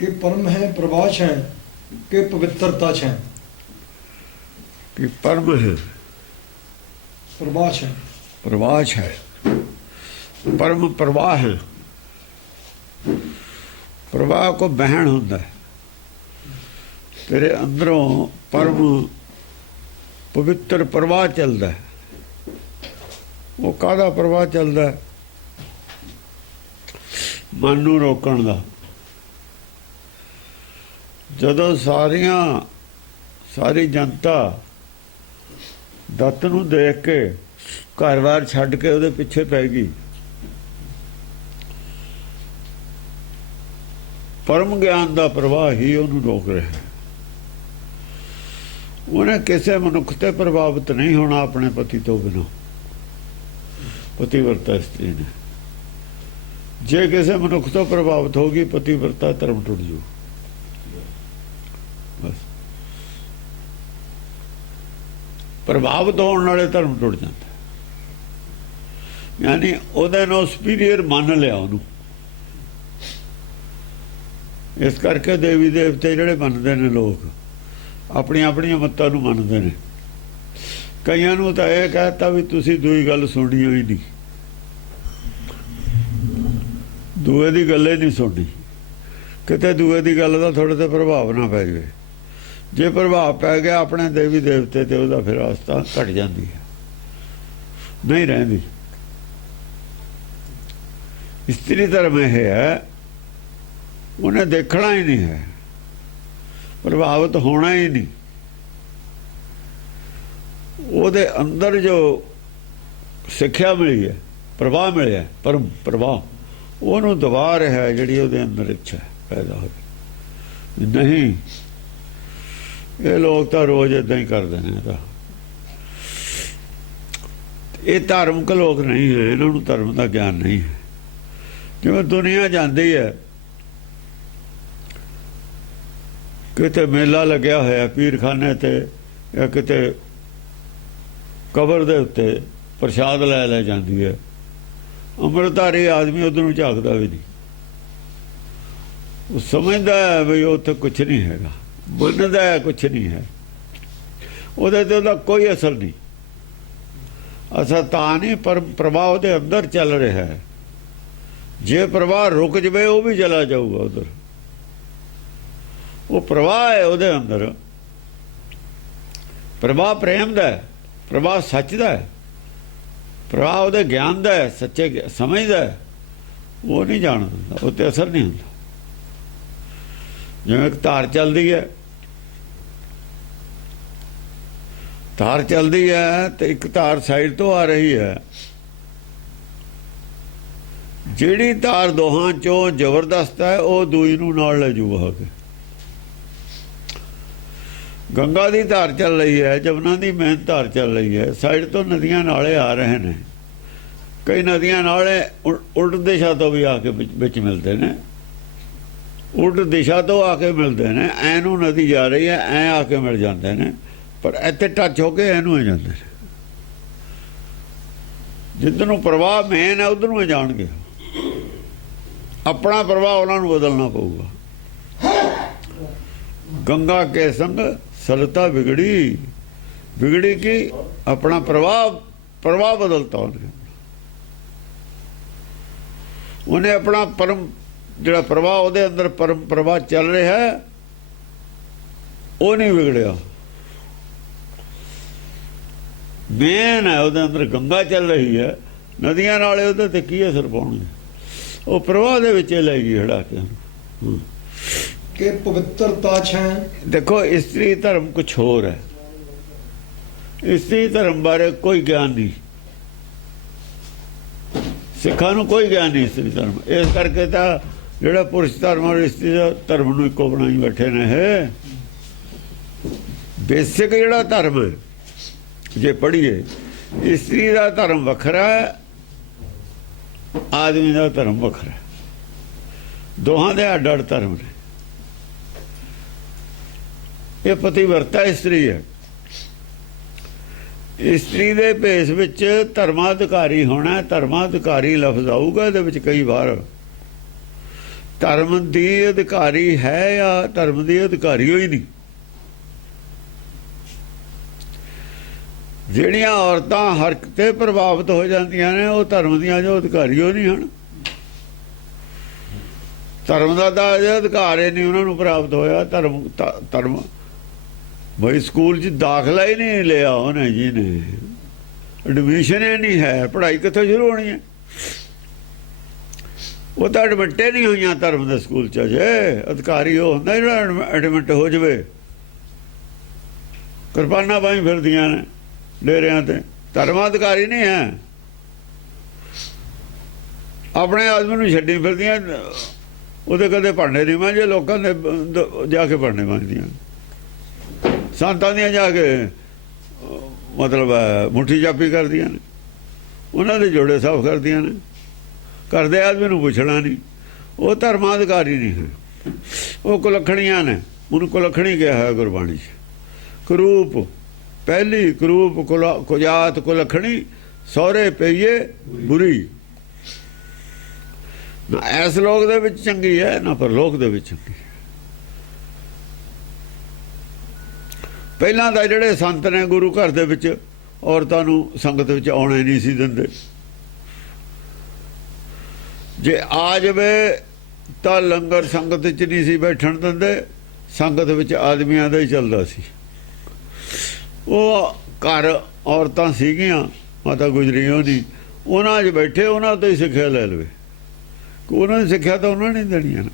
कि परम है प्रभाष है कि पवित्रता है। कि परम है प्रभाष है, प्रवाच है, परम प्रवाह है। प्रवाह को बहन होता है तेरे अंदरों, परम पवित्र प्रवाह चलता है। वो काहदा प्रवाह चलता है? मन नूं रोकण दा। जदों सारी जनता दत्त नूं देख के घर-बार छड्ड के उहदे पिछे पै गई, परम ज्ञान का प्रवाह ही उन्होंने रोक रहा है। उन्हें किसी मनुख ते प्रभावित नहीं होना अपने पति तो बिना, पतिव्रता स्त्री ने। जे किसी मनुख तो प्रभावित होगी पतिव्रता धर्म टुट जू। बस प्रभावित होने वाले धर्म टुट जाता, यानी उहदे नालों सुपीरियर मान लिया उन्होंने। इस करके देवी देवते जिहड़े मनते ने लोग अपनी अपनी मत्तां नूं मनते ने। कईयां नूं तां इह कहता भी तुसीं दूई गल सुणी होई नहीं, दूए दी गल ही नहीं सुननी, किते दूए दी गल दा थोड़े ते प्रभाव ना पै जाए। जे प्रभाव पै गया अपने देवी देवते ते उहदा फिर आस्था घट जाती है, नहीं रहिंदी। स्त्री धर्म यह है, उन्हें देखना ही नहीं है, प्रभावित होना ही नहीं। ਉਹਦੇ अंदर जो सिक्ख्या मिली है, प्रवाह मिले, परम प्रवाह, ਉਹਨੂੰ ਦਬਾ ਰਿਹਾ ਜਿਹੜੀ ਉਹਦੇ अंदर इच्छा पैदा हो। नहीं ये लोग तो रोज इदा ही करते हैं। ये धार्मिक लोग नहीं है, इन्होंने धर्म का ज्ञान नहीं है। जिवें दुनिया जाती है, किते मेला लग्या होया पीरखाने ते या किते कबर दे उत्ते प्रसाद ले जाती है, अमृतधारी आदमी उधर झाकता भी नहीं। वो समझदा है भी उत्थे कुछ नहीं हैगा, मनदा है कुछ नहीं है, उहदे ते उहदा कोई असर नहीं। असर तां नहीं पर प्रवाह उहदे अंदर चल रहा है। जे प्रवाह रुक जाए वो भी चला जाऊगा उधर। वो प्रवाह है उहदे अंदर, प्रवाह प्रेम दा है, प्रवाह सच दा है, प्रवाह उहदे ज्ञान दा है, सच्चे समझ दा है। वो नहीं जान दिंदा, उत्ते असर नहीं होंदा। जिवें एक धार चलती है, धार चलती है तो एक धार साइड तो आ रही है, जिहड़ी धार दोहां चों जबरदस्त है वो दूई नूं नाल ले जूगा के। गंगा की धार चल रही है, जमुना की मेन धार चल रही है, साइड तो नदियां नाले आ रहे हैं। कई नदियां नाले उल्ट दिशा तो भी आके बिच मिलते हैं, उल्ट दिशा तो आके मिलते हैं। ऐनू नदी जा रही है, ऐ आके मिल जाते हैं, पर इत्थे टच होके ऐनू ही जाते हैं। जिधर नूं प्रवाह मेन है उधर ही जाणगे। अपना प्रवाह उन्होंने बदलना पऊगा। गंगा के संग सरलता बिगड़ी, बिगड़ी की अपना प्रवाह बदलता उन्हें अपना परम जिहड़ा प्रवाह उहदे अंदर परम प्रवाह चल रहा है वो नहीं बिगड़िया। मेन है उहदे अंदर गंगा चल रही है, नदियां नाले उहदे ते की असर पाउणगे? वो प्रवाह दे विच लैगी हड़ा के। कि पवित्रता है। देखो स्त्री धर्म कुछ होर है, स्त्री धर्म बारे कोई ज्ञान नहीं, सिखा नूं कोई ज्ञान नहीं स्त्री धर्म। इस करके तो जिहड़ा पुरुष धर्म और स्त्री धर्म नूं इक्को बनाई बैठे ने है। बेसिक जिहड़ा धर्म है जे पढ़िए, स्त्री का धर्म वखरा है, आदमी का धर्म वखरा है, दोहां दे अड अड धर्म ने। ये पतिव्रता स्त्री है, स्त्री दे भेस विच धर्माधिकारी होना। धर्माधिकारी लफ्ज आऊगा इहदे विच कई बार, ਧਰਮ ਦੀ ਅਧਿਕਾਰੀ ਹੈ ਜਾਂ ਧਰਮ ਦੀ ਅਧਿਕਾਰੀ ਹੋਈ ਨਹੀਂ। ਜਿਹੜੀਆਂ ਔਰਤਾਂ ਹਰਕ ਤੇ ਪ੍ਰਭਾਵਿਤ ਹੋ ਜਾਂਦੀਆਂ ਨੇ ਉਹ ਧਰਮ ਦੀਆਂ ਜੋ ਅਧਿਕਾਰੀ ਹੋ ਨਹੀਂ ਹਨ। ਧਰਮ ਦਾ ਤਾਂ ਅਧਿਕਾਰ ਹੀ ਨਹੀਂ ਉਹਨਾਂ ਨੂੰ ਪ੍ਰਾਪਤ ਹੋਇਆ। ਧਰਮ ਬਈ ਸਕੂਲ 'ਚ ਦਾਖਲਾ ਹੀ ਨਹੀਂ ਲਿਆ ਉਹਨੇ, ਜੀ ਨੇ ਐਡਮਿਸ਼ਨ ਹੀ ਨਹੀਂ ਹੈ, ਪੜ੍ਹਾਈ ਕਿੱਥੋਂ ਸ਼ੁਰੂ ਹੋਣੀ ਹੈ? ਉਹ ਤਾਂ ਐਡਮਿਟੇ ਨਹੀਂ ਹੋਈਆਂ ਧਰਮ ਦੇ ਸਕੂਲ 'ਚ। ਜੇ ਅਧਿਕਾਰੀ ਉਹ ਹੁੰਦਾ ਜਿਹੜਾ ਐਡਮਿਟ ਹੋ ਜਾਵੇ। ਕਿਰਪਾਨਾਂ ਬਾਈ ਫਿਰਦੀਆਂ ਨੇ ਡੇਰਿਆਂ ਤੇ, ਧਰਮ ਅਧਿਕਾਰੀ ਨਹੀਂ ਹੈ। ਆਪਣੇ ਆਦਮੀ ਨੂੰ ਛੱਡੀ ਫਿਰਦੀਆਂ, ਉਹਦੇ ਕਦੇ ਭਾਂਡੇ ਨਹੀਂ ਮਾਂਜੇ, ਲੋਕਾਂ ਦੇ ਜਾ ਕੇ ਭਾਂਡੇ ਮਾਂਜਦੀਆਂ, ਸੰਤਾਂ ਦੀਆਂ ਜਾ ਕੇ ਮਤਲਬ ਮੁੱਠੀ ਚਾਪੀ ਕਰਦੀਆਂ ਨੇ, ਉਹਨਾਂ ਦੇ ਜੋੜੇ ਸਾਫ਼ ਕਰਦੀਆਂ ਨੇ। ਕਰਦੇ ਆਦਮੀ ਨੂੰ ਪੁੱਛਣਾ ਨਹੀਂ। ਉਹ ਧਰਮ ਅਧਿਕਾਰੀ ਨਹੀਂ ਹੈ, ਉਹ ਕੁਲੱਖਣੀਆਂ ਨੇ। ਉਹਨੂੰ ਕੁਲੱਖਣੀ ਕਿਹਾ ਹੈ ਗੁਰਬਾਣੀ 'ਚ। ਕਰੂਪ ਪਹਿਲੀ ਕਰੂਪ ਕੁਜਾਤ ਕੁਲੱਖਣੀ, ਸਹੁਰੇ ਪਈਏ ਬੁਰੀ। ਨਾ ਇਸ ਲੋਕ ਦੇ ਵਿੱਚ ਚੰਗੀ ਹੈ, ਨਾ ਪਰਲੋਕ ਦੇ ਵਿੱਚ ਚੰਗੀ ਹੈ। ਪਹਿਲਾਂ ਤਾਂ ਜਿਹੜੇ ਸੰਤ ਨੇ ਗੁਰੂ ਘਰ ਦੇ ਵਿੱਚ ਔਰਤਾਂ ਨੂੰ ਸੰਗਤ ਵਿੱਚ ਆਉਣੇ ਨਹੀਂ ਸੀ ਦਿੰਦੇ। ਜੇ ਆ ਜਾਵੇ ਤਾਂ ਲੰਗਰ ਸੰਗਤ 'ਚ ਨਹੀਂ ਸੀ ਬੈਠਣ ਦਿੰਦੇ, ਸੰਗਤ ਵਿੱਚ ਆਦਮੀਆਂ ਦਾ ਹੀ ਚੱਲਦਾ ਸੀ। ਉਹ ਘਰ ਔਰਤਾਂ ਸੀਗੀਆਂ, ਮਾਤਾ ਗੁਜਰੀ ਹੋਣੀ, ਉਹਨਾਂ 'ਚ ਬੈਠੇ, ਉਹਨਾਂ ਤੋਂ ਹੀ ਸਿੱਖਿਆ ਲੈ ਲਵੇ। ਉਹਨਾਂ ਨੇ ਸਿੱਖਿਆ ਤਾਂ ਉਹਨਾਂ ਨੇ ਦੇਣੀ ਨਾ।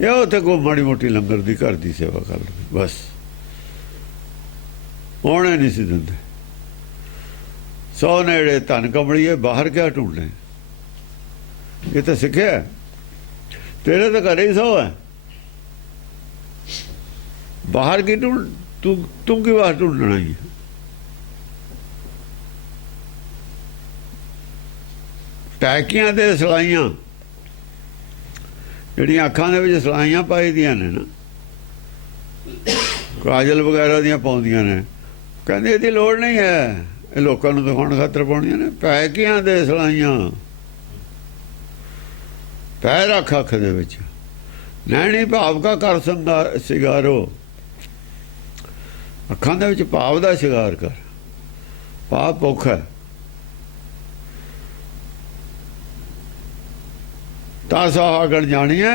ਇਹ ਉੱਥੇ ਕੋਈ ਮਾੜੀ ਮੋਟੀ ਲੰਗਰ ਦੀ ਘਰ ਦੀ ਸੇਵਾ ਕਰ ਲਵੇ ਬਸ, ਆਉਣੇ ਨਹੀਂ ਸੀ ਦਿੰਦੇ। ਸੌ ਨੇੜੇ ਧਨ ਕਮੜੀਏ, ਬਾਹਰ ਕਿਆ ਢੂੰਢੇ? ਇਹ ਤਾਂ ਸਿੱਖਿਆ, ਤੇਰੇ ਤਾਂ ਘਰੇ ਹੀ ਸੌ ਹੈ, ਬਾਹਰ ਕੀ ਢੂੰਢ? ਤੂੰ ਕੀ ਬਾਹਰ ਢੂੰਢਣਾ ਹੀ? ਟੈਕੀਆਂ ਤੇ ਸਲਾਈਆਂ, ਜਿਹੜੀਆਂ ਅੱਖਾਂ ਦੇ ਵਿੱਚ ਸਲਾਈਆਂ ਪਾਈ ਦੀਆਂ ਨੇ ਨਾ, ਕਾਜਲ ਵਗੈਰਾ ਦੀਆਂ ਪਾਉਂਦੀਆਂ ਨੇ, ਕਹਿੰਦੇ ਇਹਦੀ ਲੋੜ ਨਹੀਂ ਹੈ, ਇਹ ਲੋਕਾਂ ਨੂੰ ਦਿਖਾਉਣ ਖਾਤਰ ਪਾਉਣੀਆਂ ਨੇ। ਟੈਕੀਆਂ ਦੇ ਸਲਾਈਆਂ, ਪੈਰ ਰੱਖ ਅੱਖ ਦੇ ਵਿੱਚ, ਨੈਣੀ ਭਾਵ ਕਾ ਕਰ ਸ਼ਿੰਗਾਰੋ, ਅੱਖਾਂ ਦੇ ਵਿੱਚ ਭਾਵ ਦਾ ਸ਼ਿੰਗਾਰ ਕਰ। ਭਾਵ ਭੁੱਖ ਹੈ ਤਾਂ ਸੁਹਾਗਣ ਜਾਣੀਏ,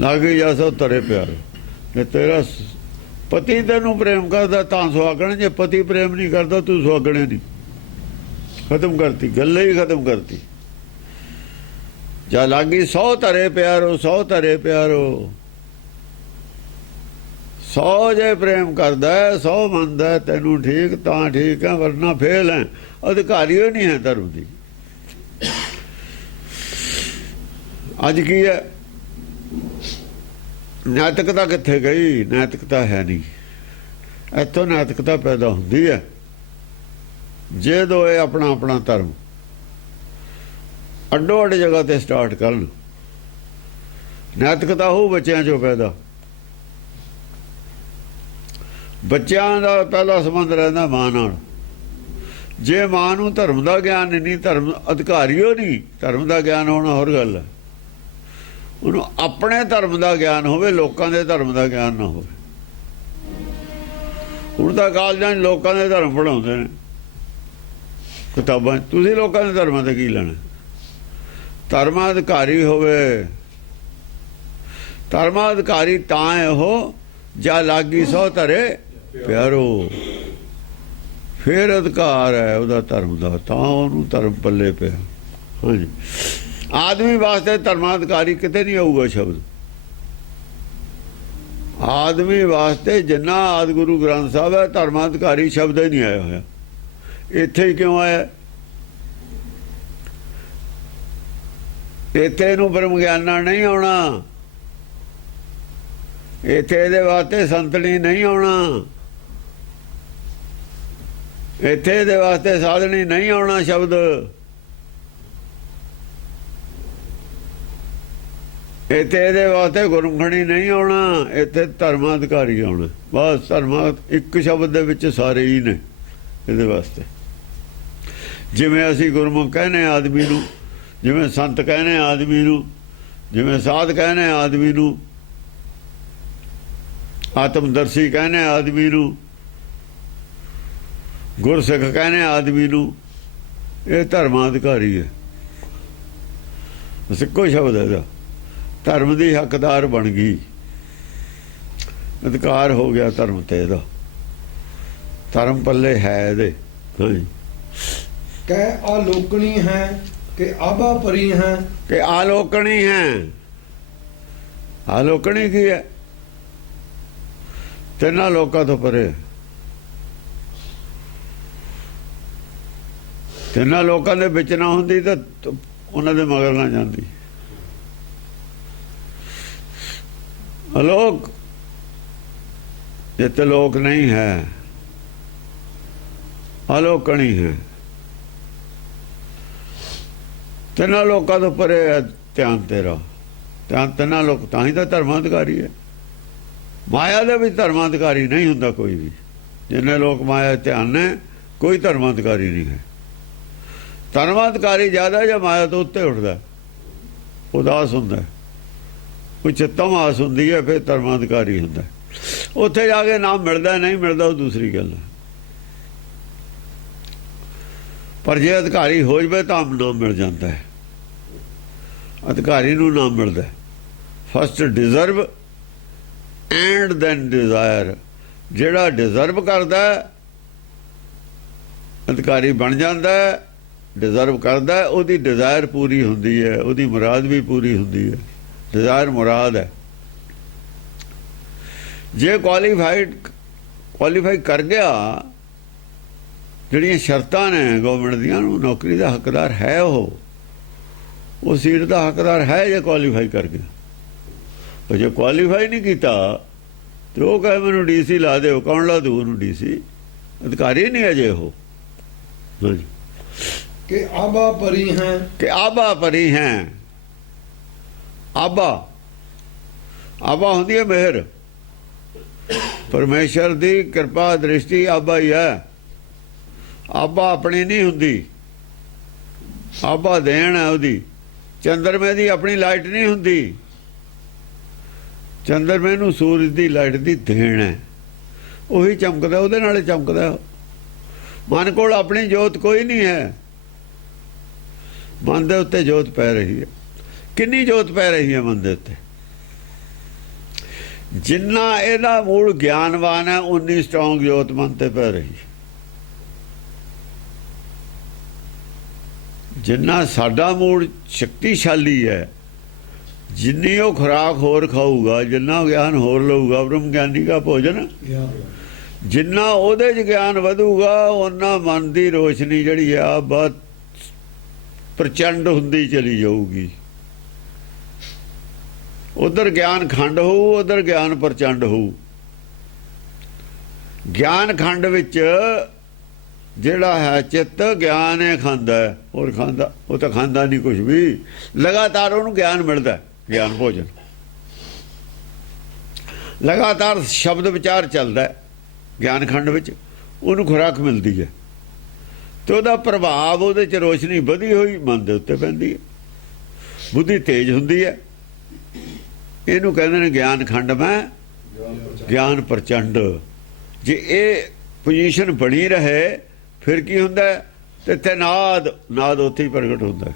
ਲਾਗੇ ਜਾ ਸੋ ਤਰੇ ਪਿਆਰ। ਜੇ ਤੇਰਾ ਪਤੀ ਤੈਨੂੰ ਪ੍ਰੇਮ ਕਰਦਾ ਤਾਂ ਸੁਹਾਗਣ, ਜੇ ਪਤੀ ਪ੍ਰੇਮ ਨਹੀਂ ਕਰਦਾ ਤੂੰ ਸੁਹਾਗਣੇ ਨਹੀਂ। ਖਤਮ ਕਰਤੀ, ਗੱਲ ਹੀ ਖਤਮ ਕਰਤੀ। ਜਾ ਲਾਗੀ 100 ਤਰੇ ਪਿਆਰੋ, 100 ਤਰੇ ਪਿਆਰੋ। 100 ਜੇ ਪ੍ਰੇਮ ਕਰਦਾ, 100 ਮੰਨਦਾ ਤੈਨੂੰ ਠੀਕ ਤਾਂ ਠੀਕ ਹੈ, ਵਰਨਾ ਫੇਲ ਹੈ, ਅਧਿਕਾਰੀ ਹੋ ਨਹੀਂ ਹੈ ਧਰਮ ਦੀ। ਅੱਜ ਕੀ ਹੈ? ਨੈਤਿਕਤਾ ਕਿੱਥੇ ਗਈ? ਨੈਤਿਕਤਾ ਹੈ ਨਹੀਂ। ਇੱਥੋਂ ਨੈਤਿਕਤਾ ਪੈਦਾ ਹੁੰਦੀ ਹੈ ਜੇ ਦੋਏ ਆਪਣਾ ਆਪਣਾ ਧਰਮ ਅੱਡੋ ਅੱਡ ਜਗ੍ਹਾ ਤੇ ਸਟਾਰਟ ਕਰਨ। ਨੈਤਿਕਤਾ ਹੋ ਬੱਚਿਆਂ 'ਚੋਂ ਪੈਦਾ। ਬੱਚਿਆਂ ਦਾ ਪਹਿਲਾ ਸੰਬੰਧ ਰਹਿੰਦਾ ਮਾਂ ਨਾਲ। ਜੇ ਮਾਂ ਨੂੰ ਧਰਮ ਦਾ ਗਿਆਨ ਨਹੀਂ, ਧਰਮ ਅਧਿਕਾਰੀ ਹੋ ਨਹੀਂ, ਧਰਮ ਦਾ ਗਿਆਨ ਹੋਣਾ ਹੋਰ ਗੱਲ ਹੈ। ਉਹਨੂੰ ਆਪਣੇ ਧਰਮ ਦਾ ਗਿਆਨ ਹੋਵੇ, ਲੋਕਾਂ ਦੇ ਧਰਮ ਦਾ ਗਿਆਨ ਨਾ ਹੋਵੇ। ਹੁਣ ਤਾਂ ਕਾਲਜਾਂ 'ਚ ਲੋਕਾਂ ਦੇ ਧਰਮ ਪੜ੍ਹਾਉਂਦੇ ਨੇ ਕਿਤਾਬਾਂ 'ਚ। ਤੁਸੀਂ ਲੋਕਾਂ ਦੇ ਧਰਮਾਂ ਤੇ ਕੀ ਲੈਣਾ? ਧਰਮ ਅਧਿਕਾਰੀ ਹੋਵੇ। ਧਰਮ ਅਧਿਕਾਰੀ ਤਾਂ ਹੈ ਉਹ ਜਾਂ ਲਾਗੀ 100 ਤਰੇ ਪਿਆਰੋ, ਫਿਰ ਅਧਿਕਾਰ ਹੈ ਉਹਦਾ ਧਰਮ ਦਾ, ਤਾਂ ਉਹਨੂੰ ਧਰਮ ਪੱਲੇ ਪਿਆ। ਹਾਂਜੀ, ਆਦਮੀ ਵਾਸਤੇ ਧਰਮਾਧਿਕਾਰੀ ਕਿਤੇ ਨਹੀਂ ਆਊਗਾ ਸ਼ਬਦ। ਆਦਮੀ ਵਾਸਤੇ ਜਿੰਨਾ ਆਦਿ ਗੁਰੂ ਗ੍ਰੰਥ ਸਾਹਿਬ ਹੈ, ਧਰਮਾਧਿਕਾਰੀ ਸ਼ਬਦ ਹੀ ਨਹੀਂ ਆਇਆ ਹੋਇਆ। ਇੱਥੇ ਹੀ ਕਿਉਂ ਆਇਆ? ਇੱਥੇ ਇਹਨੂੰ ਬ੍ਰਹਮ ਗਿਆਨਾ ਨਹੀਂ ਆਉਣਾ, ਇੱਥੇ ਇਹਦੇ ਵਾਸਤੇ ਸੰਤਣੀ ਨਹੀਂ ਆਉਣਾ, ਇੱਥੇ ਇਹਦੇ ਵਾਸਤੇ ਸਾਧਣੀ ਨਹੀਂ ਆਉਣਾ ਸ਼ਬਦ। ਇੱਥੇ ਇਹਦੇ ਵਾਸਤੇ ਗੁਰਮੁਖਣੀ ਨਹੀਂ ਆਉਣਾ, ਇੱਥੇ ਧਰਮਾਧਿਕਾਰੀ ਆਉਣਾ। ਬਸ ਧਰਮ ਇੱਕ ਸ਼ਬਦ ਦੇ ਵਿੱਚ ਸਾਰੇ ਹੀ ਨੇ ਇਹਦੇ ਵਾਸਤੇ। ਜਿਵੇਂ ਅਸੀਂ ਗੁਰਮੁਖ ਕਹਿੰਦੇ ਆਦਮੀ ਨੂੰ, ਜਿਵੇਂ ਸੰਤ ਕਹਿੰਦੇ ਆਦਮੀ ਨੂੰ, ਜਿਵੇਂ ਸਾਧ ਕਹਿੰਦੇ ਆਦਮੀ ਨੂੰ, ਆਤਮਦਰਸ਼ੀ ਕਹਿੰਦੇ ਆਦਮੀ ਨੂੰ, ਗੁਰਸਿੱਖ ਕਹਿੰਦੇ ਆਦਮੀ ਨੂੰ, ਇਹ ਧਰਮਾਧਿਕਾਰੀ ਹੈ। ਇੱਕੋ ਸ਼ਬਦ ਹੈ, ਧਰਮ ਦੀ ਹੱਕਦਾਰ ਬਣ ਗਈ, ਅਧਿਕਾਰ ਹੋ ਗਿਆ ਧਰਮ ਤੇ ਇਹਦਾ, ਧਰਮ ਪੱਲੇ ਹੈ ਇਹਦੇ। ਹਾਂਜੀ, ਕਹਿ ਆਲੋਕਣੀ ਹੈ ਕਿ ਆਬਾ ਪਰੀ ਹੈ। ਕਿ ਆਲੋਕਣੀ ਹੈ। ਆਲੋਕਣੀ ਕੀ ਹੈ? ਤਿੰਨਾਂ ਲੋਕਾਂ ਤੋਂ ਪਰੇ, ਤਿੰਨਾਂ ਲੋਕਾਂ ਦੇ ਵਿੱਚ ਨਾ ਹੁੰਦੀ ਤਾਂ ਉਹਨਾਂ ਦੇ ਮਗਰ ਨਾ ਜਾਂਦੀ। ਅਲੋਕ ਜਿੱਥੇ ਲੋਕ ਨਹੀਂ ਹੈ, ਆਲੋਕਣੀ ਹੈ। ਤਿੰਨਾਂ ਲੋਕਾਂ ਤੋਂ ਪਰੇ ਹੈ ਧਿਆਨ ਤੇਰਾ। ਧਿਆਨ ਤਿੰਨਾਂ ਲੋਕ, ਤਾਂ ਹੀ ਤਾਂ ਧਰਮਾਧਿਕਾਰੀ ਹੈ। ਮਾਇਆ ਦੇ ਵਿੱਚ ਧਰਮਾਧਿਕਾਰੀ ਨਹੀਂ ਹੁੰਦਾ ਕੋਈ ਵੀ। ਜਿੰਨੇ ਲੋਕ ਮਾਇਆ ਧਿਆਨ ਨੇ, ਕੋਈ ਧਰਮਾਧਿਕਾਰੀ ਨਹੀਂ ਹੈ। ਧਰਮਾਧਿਕਾਰੀ ਜ਼ਿਆਦਾ ਜਾਂ ਮਾਇਆ ਤੋਂ ਉੱਤੇ ਉੱਠਦਾ, ਉਦਾਸ ਹੁੰਦਾ, ਕੋਈ ਚਿੱਤਮ ਆਸ ਹੁੰਦੀ ਹੈ, ਫਿਰ ਧਰਮਾਧਿਕਾਰੀ ਹੁੰਦਾ। ਉੱਥੇ ਜਾ ਕੇ ਨਾਮ ਮਿਲਦਾ ਨਹੀਂ ਮਿਲਦਾ ਉਹ ਦੂਸਰੀ ਗੱਲ ਹੈ। ਪਰ ਜੇ ਅਧਿਕਾਰੀ ਹੋ ਜਾਵੇ ਤਾਂ ਨਾਮ ਮਿਲ ਜਾਂਦਾ ਹੈ। ਅਧਿਕਾਰੀ ਨੂੰ ਨਾਮ ਮਿਲਦਾ, first deserve and then desire. ਜਿਹੜਾ ਡਿਜ਼ਰਵ ਕਰਦਾ ਅਧਿਕਾਰੀ ਬਣ ਜਾਂਦਾ, ਡਿਜ਼ਰਵ ਕਰਦਾ, ਉਹਦੀ ਡਿਜ਼ਾਇਰ ਪੂਰੀ ਹੁੰਦੀ ਹੈ, ਉਹਦੀ ਮੁਰਾਦ ਵੀ ਪੂਰੀ ਹੁੰਦੀ ਹੈ। ਡਿਜ਼ਾਇਰ ਮੁਰਾਦ ਹੈ। ਜੇ ਕੁਆਲੀਫਾਈ ਕਰ ਗਿਆ, ਜਿਹੜੀਆਂ ਸ਼ਰਤਾਂ ਨੇ ਗਵਰਨਮੈਂਟ ਦੀਆਂ, ਨੂੰ ਨੌਕਰੀ ਦਾ ਹੱਕਦਾਰ ਹੈ, ਉਹ ਸੀਟ ਦਾ ਹੱਕਦਾਰ ਹੈ ਜੇ ਕੁਆਲੀਫਾਈ ਕਰ ਗਿਆ। ਪਰ ਜੇ ਕੁਆਲੀਫਾਈ ਨਹੀਂ ਕੀਤਾ ਤੇ ਉਹ ਕਹੇ ਮੈਨੂੰ ਡੀਸੀ ਲਾ ਦਿਓ, ਕੌਣ ਲਾ ਦੂ ਉਹਨੂੰ ਡੀਸੀ? ਅਧਿਕਾਰੀ ਨਹੀਂ ਅਜੇ ਉਹ। ਹਾਂਜੀ, ਕਿ ਆਬਾ ਪਰੀ ਹੈ। ਕਿ ਆਬਾ ਪਰੀ ਹੈ। ਆਬਾ ਹੁੰਦੀ ਹੈ ਮਿਹਰ, ਪਰਮੇਸ਼ਰ ਦੀ ਕਿਰਪਾ ਦ੍ਰਿਸ਼ਟੀ ਆਬਾ ਹੀ ਹੈ। ਆਬਾ ਆਪਣੀ ਨਹੀਂ ਹੁੰਦੀ, ਆਬਾ ਦੇਣ ਹੈ ਉਹਦੀ। ਚੰਦਰਮੇ ਦੀ ਆਪਣੀ ਲਾਈਟ ਨਹੀਂ ਹੁੰਦੀ, ਚੰਦਰਮੇ ਨੂੰ ਸੂਰਜ ਦੀ ਲਾਈਟ ਦੀ ਦੇਣ ਹੈ। ਉਹੀ ਚਮਕਦਾ, ਉਹਦੇ ਨਾਲ ਚਮਕਦਾ। ਮਨ ਕੋਲ ਆਪਣੀ ਜੋਤ ਕੋਈ ਨਹੀਂ ਹੈ। ਮਨ ਦੇ ਉੱਤੇ ਜੋਤ ਪੈ ਰਹੀ ਹੈ। ਕਿੰਨੀ ਜੋਤ ਪੈ ਰਹੀ ਹੈ ਮਨ ਦੇ ਉੱਤੇ? ਜਿੰਨਾ ਇਹਦਾ ਮੂਲ ਗਿਆਨਵਾਨ ਹੈ, ਉਨੀ ਸਟਰੋਂਗ ਜੋਤ ਮਨ ਤੇ ਪੈ ਰਹੀ ਹੈ। ਜਿੰਨਾ ਸਾਡਾ ਮੂਲ ਸ਼ਕਤੀਸ਼ਾਲੀ ਹੈ, ਜਿੰਨੀ ਉਹ ਖੁਰਾਕ ਹੋਰ ਖਾਊਗਾ, ਜਿੰਨਾ ਗਿਆਨ ਹੋਰ ਲਊਗਾ, ਬ੍ਰਹਮ ਗਿਆਨੀ ਦਾ ਭੋਜਨ, ਜਿੰਨਾ ਉਹਦੇ 'ਚ ਗਿਆਨ ਵਧੂਗਾ, ਉਹਨਾਂ ਮਨ ਦੀ ਰੋਸ਼ਨੀ ਜਿਹੜੀ ਆ ਬਹੁਤ ਪ੍ਰਚੰਡ ਹੁੰਦੀ ਚਲੀ ਜਾਊਗੀ। ਉਧਰ ਗਿਆਨ ਖੰਡ ਹੋਊ, ਉਧਰ ਗਿਆਨ ਪ੍ਰਚੰਡ ਹੋਊ। ਗਿਆਨ ਖੰਡ ਵਿੱਚ ਜਿਹੜਾ ਹੈ ਚਿੱਤ, ਗਿਆਨ ਹੈ ਖਾਂਦਾ, ਹੋਰ ਖਾਂਦਾ ਉਹ ਤਾਂ ਖਾਂਦਾ ਨਹੀਂ ਕੁਝ ਵੀ। ਲਗਾਤਾਰ ਉਹਨੂੰ ਗਿਆਨ ਮਿਲਦਾ, ਗਿਆਨ ਭੋਜਨ ਲਗਾਤਾਰ ਸ਼ਬਦ ਵਿਚਾਰ ਚੱਲਦਾ ਗਿਆਨ ਖੰਡ ਵਿੱਚ, ਉਹਨੂੰ ਖੁਰਾਕ ਮਿਲਦੀ ਹੈ ਤੇ ਉਹਦਾ ਪ੍ਰਭਾਵ, ਉਹਦੇ 'ਚ ਰੋਸ਼ਨੀ ਵਧੀ ਹੋਈ ਮਨ ਦੇ ਉੱਤੇ ਪੈਂਦੀ ਹੈ। ਬੁੱਧੀ ਤੇਜ਼ ਹੁੰਦੀ ਹੈ। ਇਹਨੂੰ ਕਹਿੰਦੇ ਨੇ ਗਿਆਨ ਖੰਡ ਮੈਂ ਗਿਆਨ ਪ੍ਰਚੰਡ। ਜੇ ਇਹ ਪੋਜੀਸ਼ਨ ਬਣੀ ਰਹੇ ਫਿਰ ਕੀ ਹੁੰਦਾ? ਤੇ ਨਾਦ ਉੱਥੇ ਹੀ ਪ੍ਰਗਟ ਹੁੰਦਾ।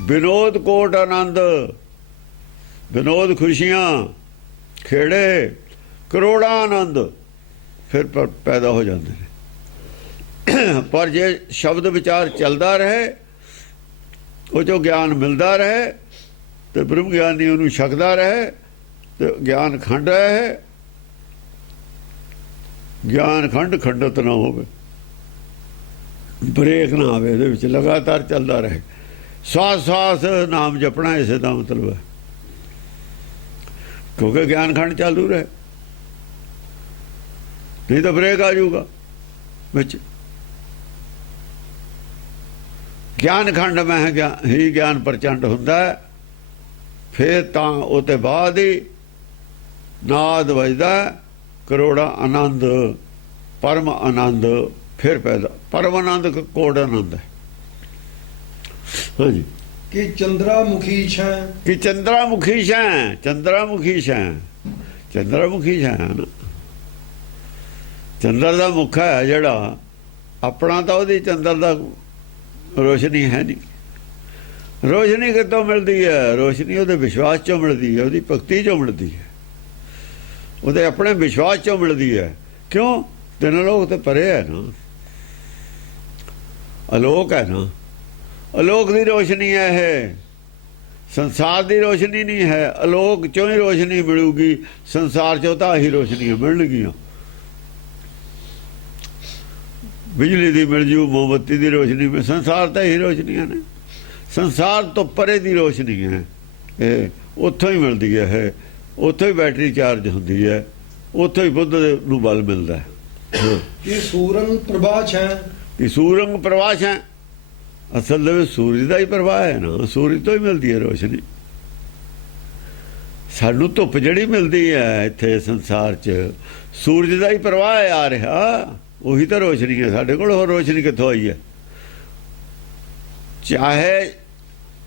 ਵਿਨੋਦ ਕੋਟ ਆਨੰਦ, ਵਿਨੋਦ ਖੁਸ਼ੀਆਂ, ਖੇੜੇ, ਕਰੋੜਾਂ ਆਨੰਦ ਫਿਰ ਪੈਦਾ ਹੋ ਜਾਂਦੇ ਨੇ। ਪਰ ਜੇ ਸ਼ਬਦ ਵਿਚਾਰ ਚੱਲਦਾ ਰਹੇ, ਉਹ ਜੋ ਗਿਆਨ ਮਿਲਦਾ ਰਹੇ ਤੇ ਬ੍ਰਹਮ ਗਿਆਨੀ ਉਹਨੂੰ ਛਕਦਾ ਰਹੇ ਤੇ ਗਿਆਨ ਖੰਡ ਰਹੇ, ਗਿਆਨ ਖੰਡ ਖੰਡਤ ਨਾ ਹੋਵੇ, ਬ੍ਰੇਕ ਨਾ ਆਵੇ, ਇਹਦੇ ਵਿੱਚ ਲਗਾਤਾਰ ਚੱਲਦਾ ਰਹੇ। ਸਵਾਸ ਨਾਮ ਜਪਣਾ, ਇਸੇ ਦਾ ਮਤਲਬ ਹੈ। ਕਿਉਂਕਿ ਗਿਆਨ ਖੰਡ ਚਾਲੂ ਰਹੇ, ਨਹੀਂ ਤਾਂ ਬ੍ਰੇਕ ਆ ਜਾਊਗਾ ਵਿੱਚ। ਗਿਆਨ ਖੰਡ ਮੈਂ ਹੀ ਗਿਆਨ ਪ੍ਰਚੰਡ ਹੁੰਦਾ, ਫਿਰ ਤਾਂ ਉਹ ਤੋਂ ਬਾਅਦ ਹੀ ਨਾਦ ਵੱਜਦਾ, ਕਰੋੜਾ ਆਨੰਦ, ਪਰਮ ਆਨੰਦ ਫਿਰ ਪੈਦਾ। ਪਰਮ ਆਨੰਦ ਕੋਟ ਆਨੰਦ ਹੈ। ਹਾਂਜੀ, कि चंद्रामुखी छै कि चंद्रामुखी शै, चंद्रामुखी शै, चंद्रामुखी शै ना। चंद्र का मुख है जड़ा अपना, तो वो चंद्र का रोशनी है नहीं। रोशनी कितों मिलती है? रोशनी वो विश्वास चों मिलती है, वो भगती चों मिलती है, वो अपने विश्वास चों मिलती है। क्यों? तीनों लोग तो परे है ना, अलोक है ना। अलोक की रोशनी है ये, संसार की रोशनी नहीं है। अलोक चों ही रोशनी मिलूगी, संसार चों तो ही रोशनियां मिलणगियां। बिजली की मिल जू, मोमबत्ती की रोशनी में, संसार तो ही रोशनियां ने। संसार तो परे की रोशनी है, ये उत्थों ही मिलती है, उत्थों ही बैटरी चार्ज होंदी है, उत्थों ही बुद्ध नूं बल मिलता है। कि सूरंग प्रभाष है कि सूरंग प्रभाष है, असल में सूरज का ही प्रवाह है ना, सूरज तो ही मिलती है रोशनी। सानू धुप जड़ी मिलती है इत्थे संसार च, सूरज का ही प्रवाह है आ रहा, वही तो रोशनी है साढ़े कोल। होर रोशनी कित्थों आई है? चाहे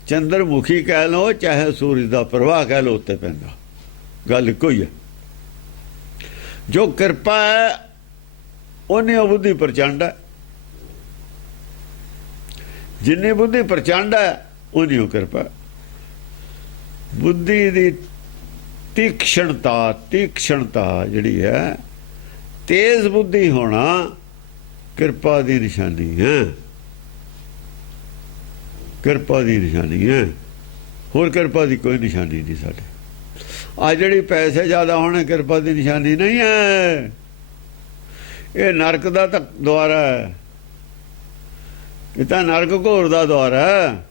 चंद्रमुखी कह लो, चाहे सूरज का प्रवाह कह लो, उत्ते पैंदा, गल इक्को ही है। जो कृपा है उन्हें बुद्धि प्रचंड है, जिन्नी बुद्धि प्रचंड है उन्नी कृपा। बुद्धि की तीक्ष्णता, तीक्ष्णता जिहड़ी है, तेज बुद्धि होना कृपा की निशानी है, कृपा की निशानी है। होर कृपा की कोई निशानी नहीं साडे। आ जिहड़ी पैसे ज़्यादा होने कृपा की निशानी नहीं है, ये नरक का तक द्वारा है, ये तो नरक घोर का द्वार है।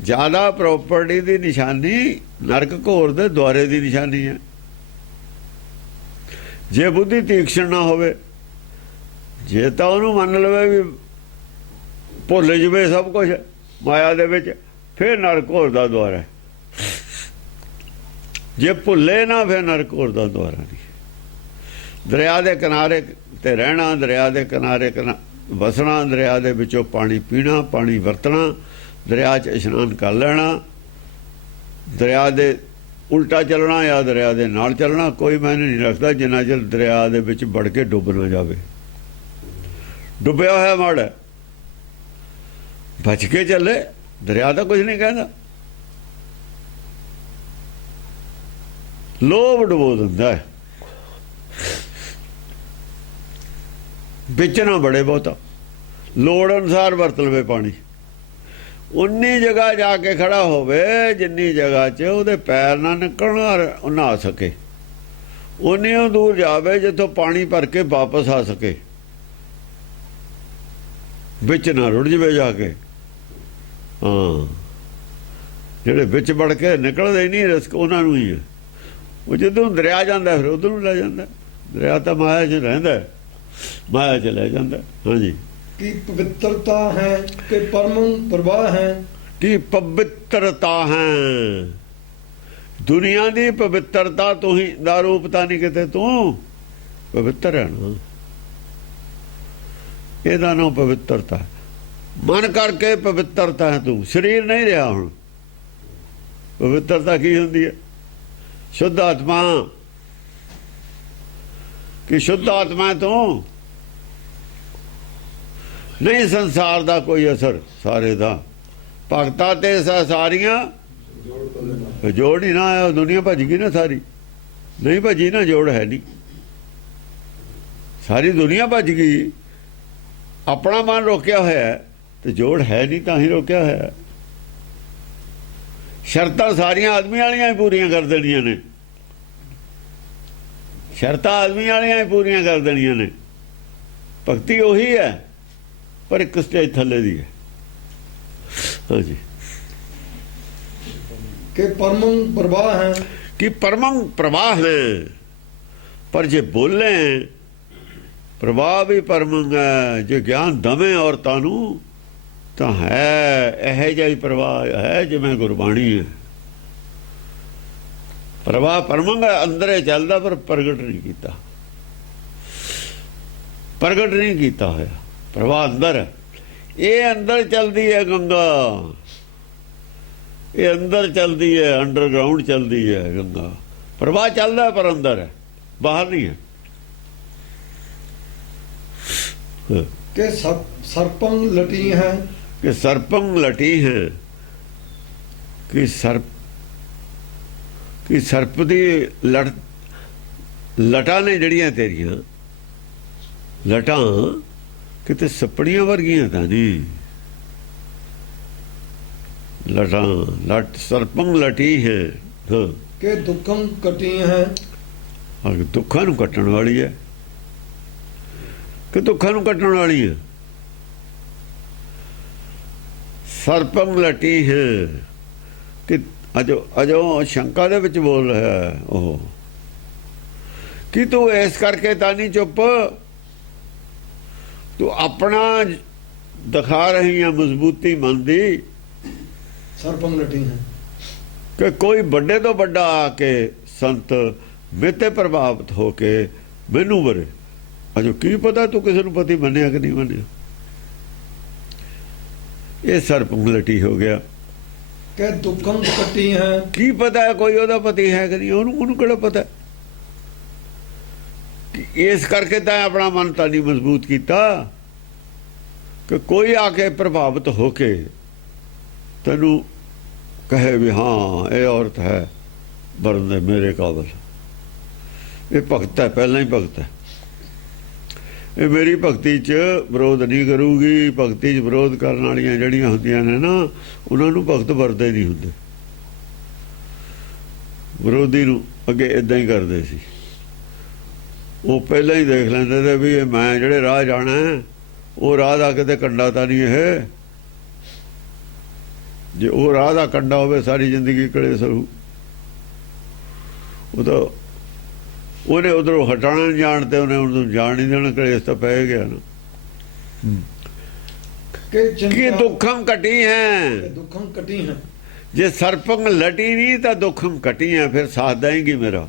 ज़्यादा प्रॉपर्टी की निशानी नरक घोर के द्वारे की निशानी है। जे बुद्धि तीक्ष्ण ना होवे, जे तो उन्होंने मन लवे भी भुल जवे सब कुछ माया दे विच, फिर नरक घोर का द्वार है। जे भुले ना, फिर नरक घोर का द्वार नहीं। दरिया के किनारे ते रहना, दरिया के किनारे वसना, दरिया के विचों पानी पीना, पानी वरतना, दरिया च इशनान कर लेना, दरिया के उल्टा चलना या दरिया के नाल चलना, कोई मैंने नहीं रखता जिन्ना चर दरिया के विच बढ़ के डुब ना जाए। डुबया होया माड़ा, बच के चले, दरिया तो कुछ नहीं कहता। लोभ डुबो दिंदा है, बिच ना बड़े बहुता, लोड़ अनुसार वरत लवे पानी। उन्नी जगह जाके खड़ा होवे जिन्नी जगह च उहदे पैर ना निकलण नहा सके, उन्नी दूर जावे जिथों पानी भर के वापस आ सके, बिच ना रुड़ जावे जाके। हाँ, जिहड़े बिच बढ़ के निकलदे नहीं रिस्क उन्हां नूं ही है। वो जदों दरिया जांदा फिर उधर नूं लै जांदा, दरिया तो माया च रहिंदा, माया च लै जांदा। हाँ जी। कि पवित्रता है कि परम प्रवाह है, कि पवित्रता है, दुनिया की पवित्रता तू ही दा रूप ता नहीं किते, तू पवित्र है ना, ਇਹਦਾ नाम पवित्रता है। मन करके पवित्रता है, तू शरीर नहीं रहा हुण। पवित्रता की होंदी है? शुद्ध आत्मा, कि शुद्ध आत्मा तू नहीं, संसार का कोई असर सारे का भगता ते सारियां जोड़ ही ना आया, दुनिया भज गई ना सारी, नहीं भजी ना, जोड़ है नहीं, सारी दुनिया भज गई। अपना मन रोकया होया है तो जोड़ है नहीं, तां ही रोकया होया है। शर्तां सारियां आदमी वालियां ही पूरियां कर देनियां ने, शर्तां आदमी वालियां ही पूरियां कर देनियां ने। भगती उही है पर एक स्टेज थले दी है। हाँ जी। कि परम प्रवाह है, कि परम प्रवाह है, पर जे बोले प्रवाह भी परमंग है। जे ज्ञान दमे औरतां नूं तां है इहो जिहा ही प्रवाह है जिवें गुरबाणी है। प्रवाह परमंग है, अंदरे चलदा पर प्रगट नहीं कीता, प्रगट नहीं कीता होया। प्रवाह अंदर है, ये अंदर चलती है गंगा, ਇਹ ਅੰਦਰ ਚਲਦੀ ਹੈ, ਅੰਡਰਗਰਾਉਂਡ ਚਲਦੀ ਹੈ ਗੰਗਾ। ਪ੍ਰਵਾਹ ਚੱਲਦਾ ਹੈ ਪਰ ਅੰਦਰ ਹੈ, ਬਾਹਰ ਨਹੀਂ ਹੈ। कि सर्पं लटी है, कि सर्पं लटी है, कि सर्प दी लटा ने जड़ियां तेरियां लटा किते सपड़ियां वर्गियां तां नहीं। लटा लट सर्पं लटी है, हाँ कि दुखम कटी है, दुखा नूं कट्टण वाली है, कि दुखा नूं कट्टण वाली है। सर्पम लटी है कि अजो शंका दे विच बोल रहा है ओह कि तू इस करके ता नहीं चुप, तू अपना दिखा रही है मजबूती मन दी। सर्पम लटी है कि कोई बड़े तो बड़ा आके संत मेते प्रभावित होके मैनू बरे। अजो की पता तू किसी नूं पति मन्निया कि नहीं मन्निया। ये सर्पम लटी हो गया। कि दुखम कटी है, की पता है कोई ओदा पति है कि नहीं, ओनू किहड़ा पता कि इस करके तां अपना मन तां नहीं मजबूत किया कि कोई आके प्रभावित होके तैनू कहे भी हाँ ये औरत है बरन मेरे काबल, ये भगत है, पहला ही भगत है, ये मेरी भगती च विरोध नहीं करूगी। भगती च विरोध करने वालियां जड़ियां हुंदियां ने ना उन्होंने भगत वरदे नहीं हुंदे। विरोधी नूं अगे इदां ही करदे सी, वो पहला ही देख लैंदे थे भी मैं जिहड़े राह जाना है वो राह दा किते कंडा तां नहीं है। जे वो राह दा कंडा होवे सारी जिंदगी कड़े सरू। वो तो उन्हें उधरों हटाना नहीं जानते, उन्हें उन्हें जान नहीं देना, कलेश तो पै गया ना। कि दुखम कटी है, दुखम कटी है। जे सर्पंग लटी नहीं तो दुखम कटी है, फिर साथ देंगी मेरा,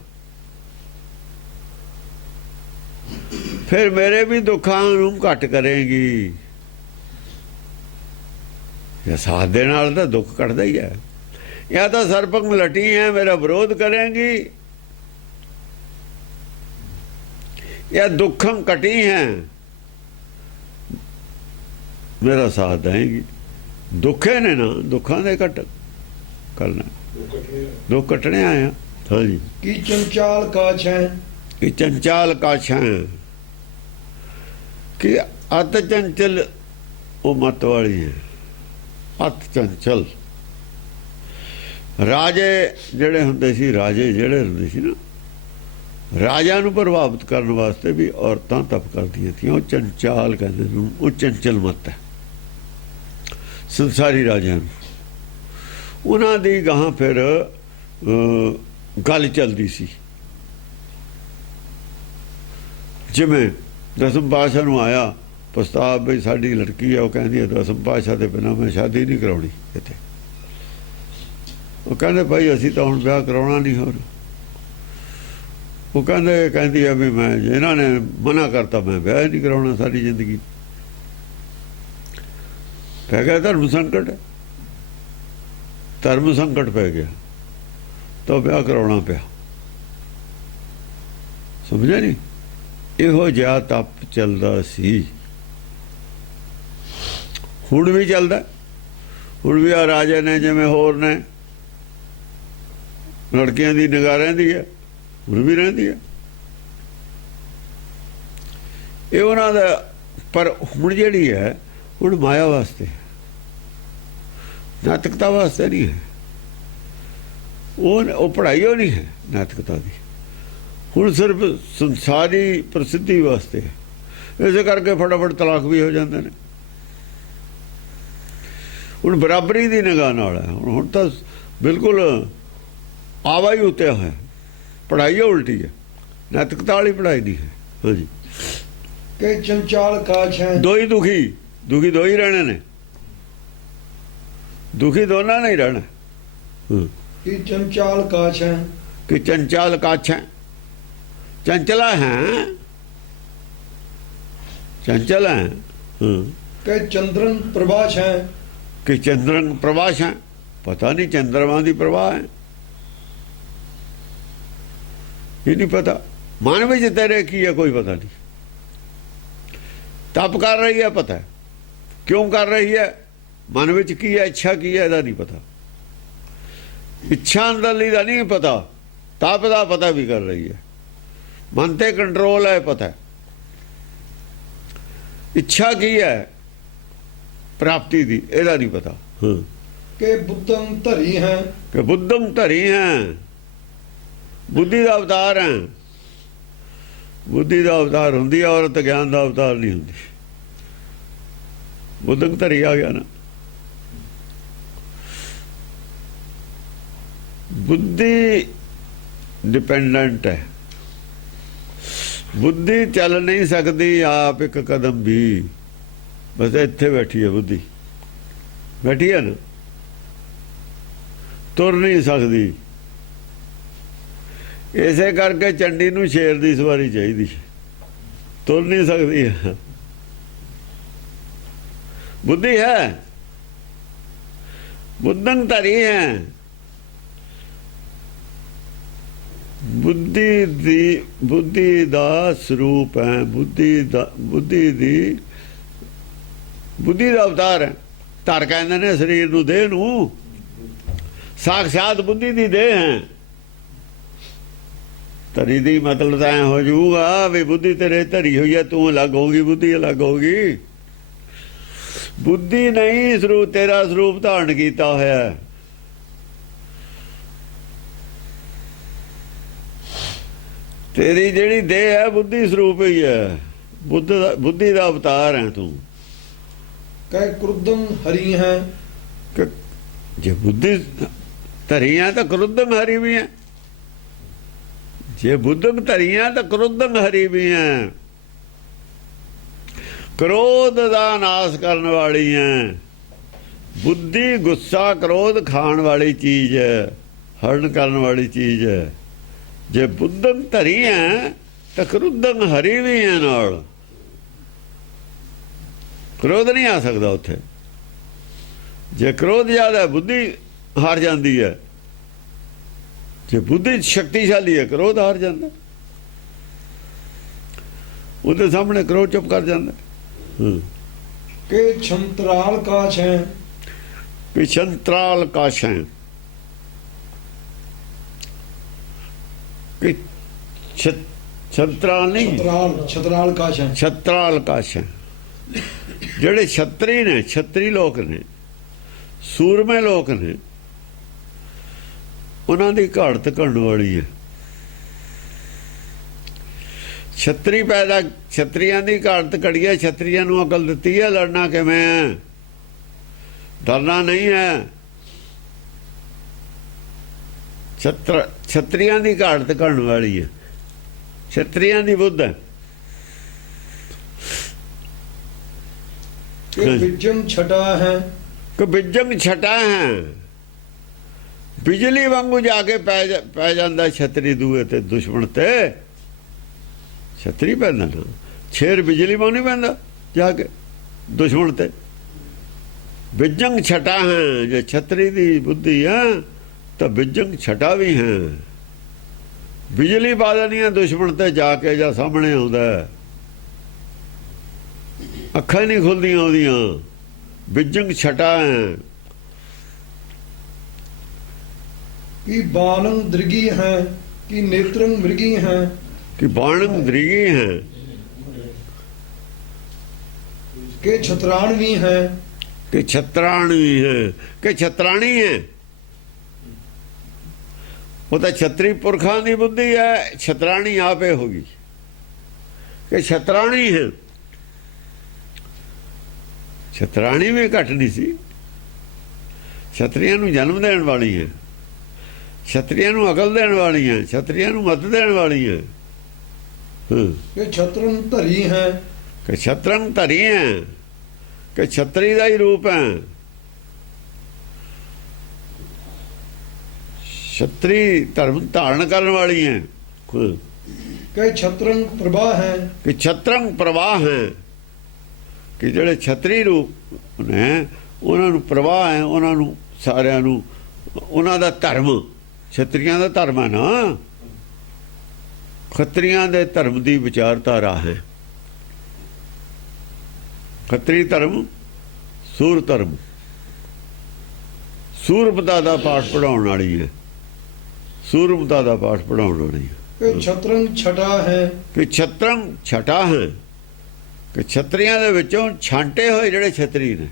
फिर मेरे भी दुखों नूं घट करेगी। या साथ देने वाला तो दुख कटदा ही है, या तो सर्पंग लटी है मेरा विरोध करेंगी, या दुखम कटी हैं मेरा साथ देंगी। दुखे ने ना दुखा दे कट करना, दुख कटने आया। हाँ जी। कि चंचाल काछ है, कि चंचाल काछ है, कि अत चंचल वो मत वाली है, अत चंचल। राजे जड़े हुंदे सी, राजे जड़े हुंदे सी ना, राजा नूं प्रभावित करने वास्ते भी औरतां तप करदियां थी। वो चंचाल कहते हैं, वो चंचल मत है संसारी राजा नूं। उन्हां दी गां फिर गल चलदी सी, जिवें दसम पातशाह नूं आया प्रस्ताव भी साडी लड़की है, वो कहंदी है दसम पातशाह दे बिना मैं शादी नहीं कराउणी इत्थे। वो कहंदे भाई असीं तां हुण विआह कराउणा नहीं। होर वो कहती है भी मैं इन्होंने मना करता मैं ब्याह नहीं कराना सारी जिंदगी। पै गया धर्म संकट, धर्म संकट पै गया तो ब्याह कराना पिया। समझे नहीं, इहो जिहा तप चलदा सी, हुण भी चलदा। हुण भी आ राजे ने जिवें होर ने लड़कियां दी निगाह रहिंदी है, हुण भी रहिंदी है। ये उन्हां दा पर हुण जिहड़ी है हुण माया वास्ते, नैतिकता वास्ते नहीं है। वो पढ़ाई हो नहीं है नैतिकता की, हुण सिर्फ संसारी प्रसिद्धि वास्ते है। इस करके फटाफट तलाक भी हो जाते हैं। हुण बराबरी की निगाह नाल है, हुण तो बिल्कुल आवा ही उतया है। पढ़ाई है उल्टी है, नैतिकता वाली पढ़ाई नहीं है। हाँ जी। के चंचाल काछ है, दो ही दुखी, दुखी दो ही रहने ने, दुखी दोनों नहीं रहना। कि चंचाल काछ है, कि चंचाल काछ है, चंचला है, चंचल है। के चंद्रन प्रभाष है, कि चंद्रन प्रभाष है, ਪਤਾ ਨਹੀਂ ਚੰਦਰਮਾ ਦੀ ਪ੍ਰਵਾਹ ਹੈ, ਇਹ ਨਹੀਂ ਪਤਾ। ਮਨ ਵਿੱਚ ਤੇਰੇ ਕੀ ਹੈ ਕੋਈ ਪਤਾ ਨਹੀਂ। ਤਪ ਕਰ ਰਹੀ ਹੈ ਪਤਾ ਹੈ, ਕਿਉਂ ਕਰ ਰਹੀ ਹੈ, ਮਨ ਵਿੱਚ ਕੀ ਹੈ, ਇੱਛਾ ਕੀ ਹੈ, ਇਹਦਾ ਨਹੀਂ ਪਤਾ। ਇੱਛਾ ਅੰਦਰਲੀ ਦਾ ਨਹੀਂ ਪਤਾ, ਤਪ ਦਾ ਪਤਾ ਵੀ ਕਰ ਰਹੀ ਹੈ। ਮਨ ਤੇ ਕੰਟਰੋਲ ਹੈ ਪਤਾ ਹੈ। ਇੱਛਾ ਕੀ ਹੈ ਪ੍ਰਾਪਤੀ ਦੀ, ਇਹਦਾ ਨਹੀਂ ਪਤਾ। ਕਿ ਬੁੱਧੰ ਧਰੀ ਹੈ, ਕਿ ਬੁੱਧਮ ਧਰੀ ਹੈ, ਬੁੱਧੀ ਦਾ ਅਵਤਾਰ ਹੈ। ਬੁੱਧੀ ਦਾ ਅਵਤਾਰ ਹੁੰਦੀ ਹੈ, ਔਰਤ ਗਿਆਨ ਦਾ ਅਵਤਾਰ ਨਹੀਂ ਹੁੰਦੀ। ਬੁੱਧੰ ਧਰੀ ਆ ਗਿਆ ਨਾ। ਬੁੱਧੀ ਡਿਪੈਂਡੈਂਟ ਹੈ, ਬੁੱਧੀ ਚੱਲ ਨਹੀਂ ਸਕਦੀ ਆਪ ਇੱਕ ਕਦਮ ਵੀ। ਬਸ ਇੱਥੇ ਬੈਠੀ ਹੈ ਬੁੱਧੀ, ਬੈਠੀ ਹੈ ਨਾ, ਤੁਰ ਨਹੀਂ ਸਕਦੀ। ਇਸੇ ਕਰਕੇ ਚੰਡੀ ਨੂੰ ਸ਼ੇਰ ਦੀ ਸਵਾਰੀ ਚਾਹੀਦੀ, ਤੁਰ ਨਹੀਂ ਸਕਦੀ। ਬੁੱਧੀ ਹੈ, ਬੁੱਧਨ ਧਰੀ ਹੈ। ਬੁੱਧੀ ਦਾ ਸਰੂਪ ਹੈ, ਬੁੱਧੀ ਦਾ ਅਵਤਾਰ ਹੈ। ਧਰ ਕਹਿੰਦੇ ਨੇ ਸਰੀਰ ਨੂੰ, ਦੇਹ ਨੂੰ। ਸਾਖਸ਼ਾਤ ਬੁੱਧੀ ਦੀ ਦੇਹ ਹੈ। ਧਰੀ ਦੀ ਮਤਲਬ ਤਾਂ ਐ ਹੋ ਜਾਊਗਾ ਵੀ ਬੁੱਧੀ ਤੇਰੇ ਧਰੀ ਹੋਈ ਹੈ, ਤੂੰ ਅਲੱਗ ਹੋਗੀ, ਬੁੱਧੀ ਅਲੱਗ ਹੋਗੀ। ਬੁੱਧੀ ਨਹੀਂ ਸਰੂਪ, ਤੇਰਾ ਸਰੂਪ ਧਾਰਨ ਕੀਤਾ ਹੋਇਆ। ਤੇਰੀ ਜਿਹੜੀ ਦੇਹ ਹੈ ਬੁੱਧੀ ਸਰੂਪ ਹੀ ਹੈ, ਬੁੱਧੀ ਦਾ ਅਵਤਾਰ ਹੈ ਤੂੰ। ਕਹਿ ਕ੍ਰੁੱਧੰ ਹਰੀ ਹੈ, ਜੇ ਬੁੱਧੀ ਧਰੀ ਹੈ ਤਾਂ ਕ੍ਰੁੱਧੰ ਹਰੀ ਵੀ ਹੈ। ਜੇ ਬੁੱਧੰ ਧਰੀ ਹੈ ਤਾਂ ਕ੍ਰੁੱਧੰ ਹਰੀ ਵੀ ਹੈ। ਕ੍ਰੋਧ ਦਾ ਨਾਸ ਕਰਨ ਵਾਲੀ ਹੈ ਬੁੱਧੀ। ਗੁੱਸਾ ਕ੍ਰੋਧ ਖਾਣ ਵਾਲੀ ਚੀਜ਼ ਹੈ, ਹਰਨ ਕਰਨ ਵਾਲੀ ਚੀਜ਼ ਹੈ। ਜੇ ਬੁੱਧਨ ਧਰੀ ਹੈ ਤਾਂ ਕ੍ਰੋਧਨ ਹਰੀ ਵੀ ਹੈ ਨਾਲ। ਕ੍ਰੋਧ ਨਹੀਂ ਆ ਸਕਦਾ ਉੱਥੇ। ਜੇ ਕ੍ਰੋਧ ਜ਼ਿਆਦਾ ਬੁੱਧੀ ਹਾਰ ਜਾਂਦੀ ਹੈ। ਜੇ ਬੁੱਧੀ ਸ਼ਕਤੀਸ਼ਾਲੀ ਹੈ ਕ੍ਰੋਧ ਹਾਰ ਜਾਂਦਾ, ਉਹਦੇ ਸਾਹਮਣੇ ਕ੍ਰੋਧ ਚੁੱਪ ਕਰ ਜਾਂਦਾ। ਕਿ ਛੰਤਰਾਲ ਕਾਸ਼ ਹੈ, ਕਿ ਛੰਤਰਾਲ ਕਾਸ਼ ਹੈ, ਕਿ ਛਤਰਾਲ ਨਹੀਂ, ਛਤਰਾਲ ਕਾਸ਼ ਹੈ, ਛਤਰਾਲ ਕਾਸ਼ ਹੈ। ਜਿਹੜੇ ਛਤਰੀ ਨੇ, ਛਤਰੀ ਲੋਕ ਨੇ, ਸੂਰਮੇ ਲੋਕ ਨੇ, ਉਹਨਾਂ ਦੀ ਘਾੜਤ ਕਰਨ ਵਾਲੀ ਹੈ। ਛਤਰੀ ਪੈਦਾ, ਛਤਰੀਆਂ ਦੀ ਘਾੜਤ ਘੜੀ। ਛਤਰੀਆਂ ਨੂੰ ਅਕਲ ਦਿੱਤੀ ਹੈ ਲੜਨਾ ਕਿਵੇਂ ਹੈ, ਡਰਨਾ ਨਹੀਂ ਹੈ। ਛਤਰੀਆਂ ਦੀ ਘਾੜਤ ਕਰਨ ਵਾਲੀ ਹੈ, ਛਤਰੀਆਂ ਦੀ ਬੁੱਧ ਹੈ। ਕਿ ਬਿਜਮ ਛਟਾ ਹੈ, ਕਿ ਬਿਜਮ ਛਟਾ ਹੈ। ਬਿਜਲੀ ਵਾਂਗੂ ਜਾ ਕੇ ਪੈ ਜਾਂਦਾ ਛਤਰੀ ਦੂਏ ਤੇ, ਦੁਸ਼ਮਣ ਤੇ। ਛਤਰੀ ਪੈਂਦਾ ਨਾ, ਸ਼ੇਰ ਬਿਜਲੀ ਵਾਂਗ ਨਹੀਂ ਪੈਂਦਾ ਜਾ ਕੇ ਦੁਸ਼ਮਣ ਤੇ। ਬਿਜੰਗ ਛਟਾ ਹੈ, ਜੇ ਛਤਰੀ ਦੀ ਬੁੱਧੀ ਹੈ ਤਾਂ ਬਿਜੰਗ ਛਟਾ ਵੀ ਹੈ। ਬਿਜਲੀ ਪਾ ਦੇਣੀ ਹੈ ਦੁਸ਼ਮਣ ਤੇ ਜਾ ਕੇ, ਜਾਂ ਸਾਹਮਣੇ ਆਉਂਦਾ, ਅੱਖਾਂ ਨਹੀਂ ਖੁੱਲਦੀਆਂ ਉਹਦੀਆਂ। ਬਿਜੰਗ ਛਟਾ ਹੈ। ਕਿ ਬਾਲੰ ਦ੍ਰਿਗੀ ਹੈ, ਕਿ ਨੇਤਰੰ ਮ੍ਰਿਗੀ ਹੈ, ਕਿ ਬਾਣੰ ਦ੍ਰਿਗੀ ਹੈ, ਕਿ ਛਤਰਾਣ ਵੀ ਹੈ, ਕਿ ਛਤਰਾਣ ਵੀ ਹੈ, ਕਿ ਛਤਰਾਣੀ ਹੈ। ਉਹ ਤਾਂ ਛਤਰੀ ਪੁਰਖਾਂ ਦੀ ਬੁੱਧੀ ਹੈ, ਛਤਰਾਣੀ ਆਪੇ ਹੋਗੀ। ਕਿ ਛਤਰਾਣੀ ਹੈ, ਛਤਰਾਣੀ ਵੀ ਘੱਟ ਨਹੀਂ ਸੀ। ਛਤਰੀਆਂ ਨੂੰ ਜਨਮ ਦੇਣ ਵਾਲੀ ਹੈ, ਛਤਰੀਆਂ ਨੂੰ ਅਕਲ ਦੇਣ ਵਾਲੀ ਹੈ, ਛਤਰੀਆਂ ਨੂੰ ਮਤ ਦੇਣ ਵਾਲੀ ਹੈ। ਕਿ ਛਤਰੰ ਧਰੀ ਹੈ, ਕਿ ਛਤਰੰ ਧਰੀ ਹੈ, ਕਿ ਛਤਰੀ ਦਾ ਹੀ ਰੂਪ ਹੈ। ਛਤਰੀ ਧਰਮ ਧਾਰਨ ਕਰਨ ਵਾਲੀ ਹੈ। ਕਿ ਛਤਰੰ ਪ੍ਰਭਾ ਹੈ, ਕਿ ਛਤਰੰ ਪ੍ਰਵਾਹ ਹੈ, ਕਿ ਜਿਹੜੇ ਛਤਰੀ ਰੂਪ ਨੇ ਉਹਨਾਂ ਨੂੰ ਪ੍ਰਵਾਹ ਹੈ, ਉਹਨਾਂ ਨੂੰ ਸਾਰਿਆਂ ਨੂੰ ਉਹਨਾਂ ਦਾ ਧਰਮ ਛਤਰੀਆਂ ਦਾ ਧਰਮ ਹੈ ਨਾ, ਖੱਤਰੀਆਂ ਦੇ ਧਰਮ ਦੀ ਵਿਚਾਰਧਾਰਾ ਹੈ। ਖੱਤਰੀ ਧਰਮ, ਸੂਰ ਧਰਮ, ਸੂਰਮਤਾ ਦਾ ਪਾਠ ਪੜਾਉਣ ਵਾਲੀ ਹੈ, ਸੂਰਮਤਾ ਦਾ ਪਾਠ ਪੜਾਉਣ ਵਾਲੀ ਹੈ। ਕਿ ਛਤਰੰਗ ਛਟਾ ਹੈ, ਕਿ ਛਤਰੰਗ ਛਟਾ ਹੈ, ਕਿ ਛਤਰੀਆਂ ਦੇ ਵਿੱਚੋਂ ਛਾਂਟੇ ਹੋਏ ਜਿਹੜੇ ਛਤਰੀ ਨੇ,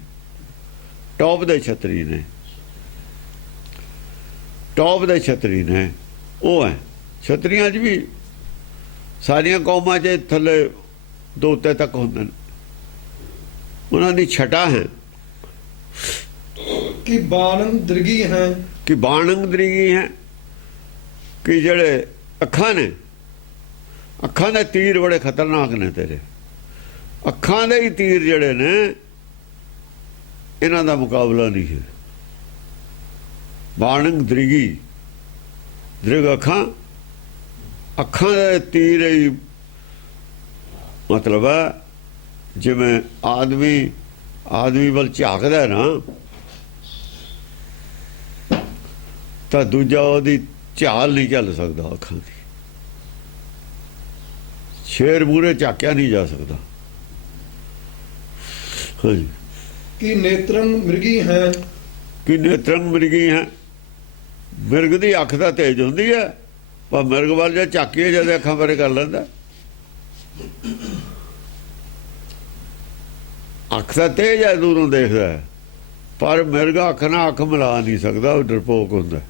ਟੌਪ ਦੇ ਛਤਰੀ ਨੇ, ਟੌਪ ਦੇ ਛਤਰੀ ਨੇ, ਉਹ ਹੈ। ਛਤਰੀਆਂ 'ਚ ਵੀ ਸਾਰੀਆਂ ਕੌਮਾਂ 'ਚ ਥੱਲੇ ਦੋ ਉੱਤੇ ਤੱਕ ਹੁੰਦੇ ਨੇ, ਉਹਨਾਂ ਦੀ ਛਟਾ ਹੈ। ਕਿ ਬਾਣੰ ਦ੍ਰਿਗੀ ਹੈ, ਕਿ ਬਾਣੰ ਦ੍ਰਿਗੀ ਹੈ, ਕਿ ਜਿਹੜੇ ਅੱਖਾਂ ਨੇ, ਅੱਖਾਂ ਦੇ ਤੀਰ ਬੜੇ ਖਤਰਨਾਕ ਨੇ ਤੇਰੇ, ਅੱਖਾਂ ਦੇ ਹੀ ਤੀਰ ਜਿਹੜੇ ਨੇ ਇਹਨਾਂ ਦਾ ਮੁਕਾਬਲਾ ਨਹੀਂ ਹੈ। ਬਾਣੰ ਦ੍ਰਿਗੀ, ਦ੍ਰਿਗ ਅੱਖਾਂ, ਅੱਖਾਂ ਦੇ ਤੀਰ ਹੀ ਮਤਲਬ ਹੈ ਜਿਵੇਂ ਆਦਮੀ ਵੱਲ ਝਾਕਦਾ ਨਾ ਤਾਂ ਦੂਜਾ ਉਹਦੀ ਝਾਲ ਨਹੀਂ ਚੱਲ ਸਕਦਾ, ਅੱਖਾਂ ਦੀ ਸ਼ੇਰ ਮੂਹਰੇ ਝਾਕਿਆ ਨਹੀਂ ਜਾ ਸਕਦਾ। ਹਾਂਜੀ। ਕਿ ਨੇਤਰੰਗ ਮ੍ਰਿਗੀ ਹੈ, ਕਿ ਨੇਤਰੰਗ ਮ੍ਰਿਗੀ ਹੈ, ਮਿਰਗ ਦੀ ਅੱਖ ਤਾਂ ਤੇਜ਼ ਹੁੰਦੀ ਹੈ, ਪਰ ਮਿਰਗ ਵੱਲ ਜੇ ਝਾਕੀਏ ਜਦ ਅੱਖਾਂ ਪਰੇ ਕਰ ਲੈਂਦਾ, ਅੱਖ ਤਾਂ ਤੇਜ਼ ਹੈ, ਦੂਰੋਂ ਦੇਖਦਾ ਹੈ, ਪਰ ਮਿਰਗ ਅੱਖ ਨਾਲ ਅੱਖ ਮਿਲਾ ਨਹੀਂ ਸਕਦਾ, ਉਹ ਡਰਪੋਕ ਹੁੰਦਾ।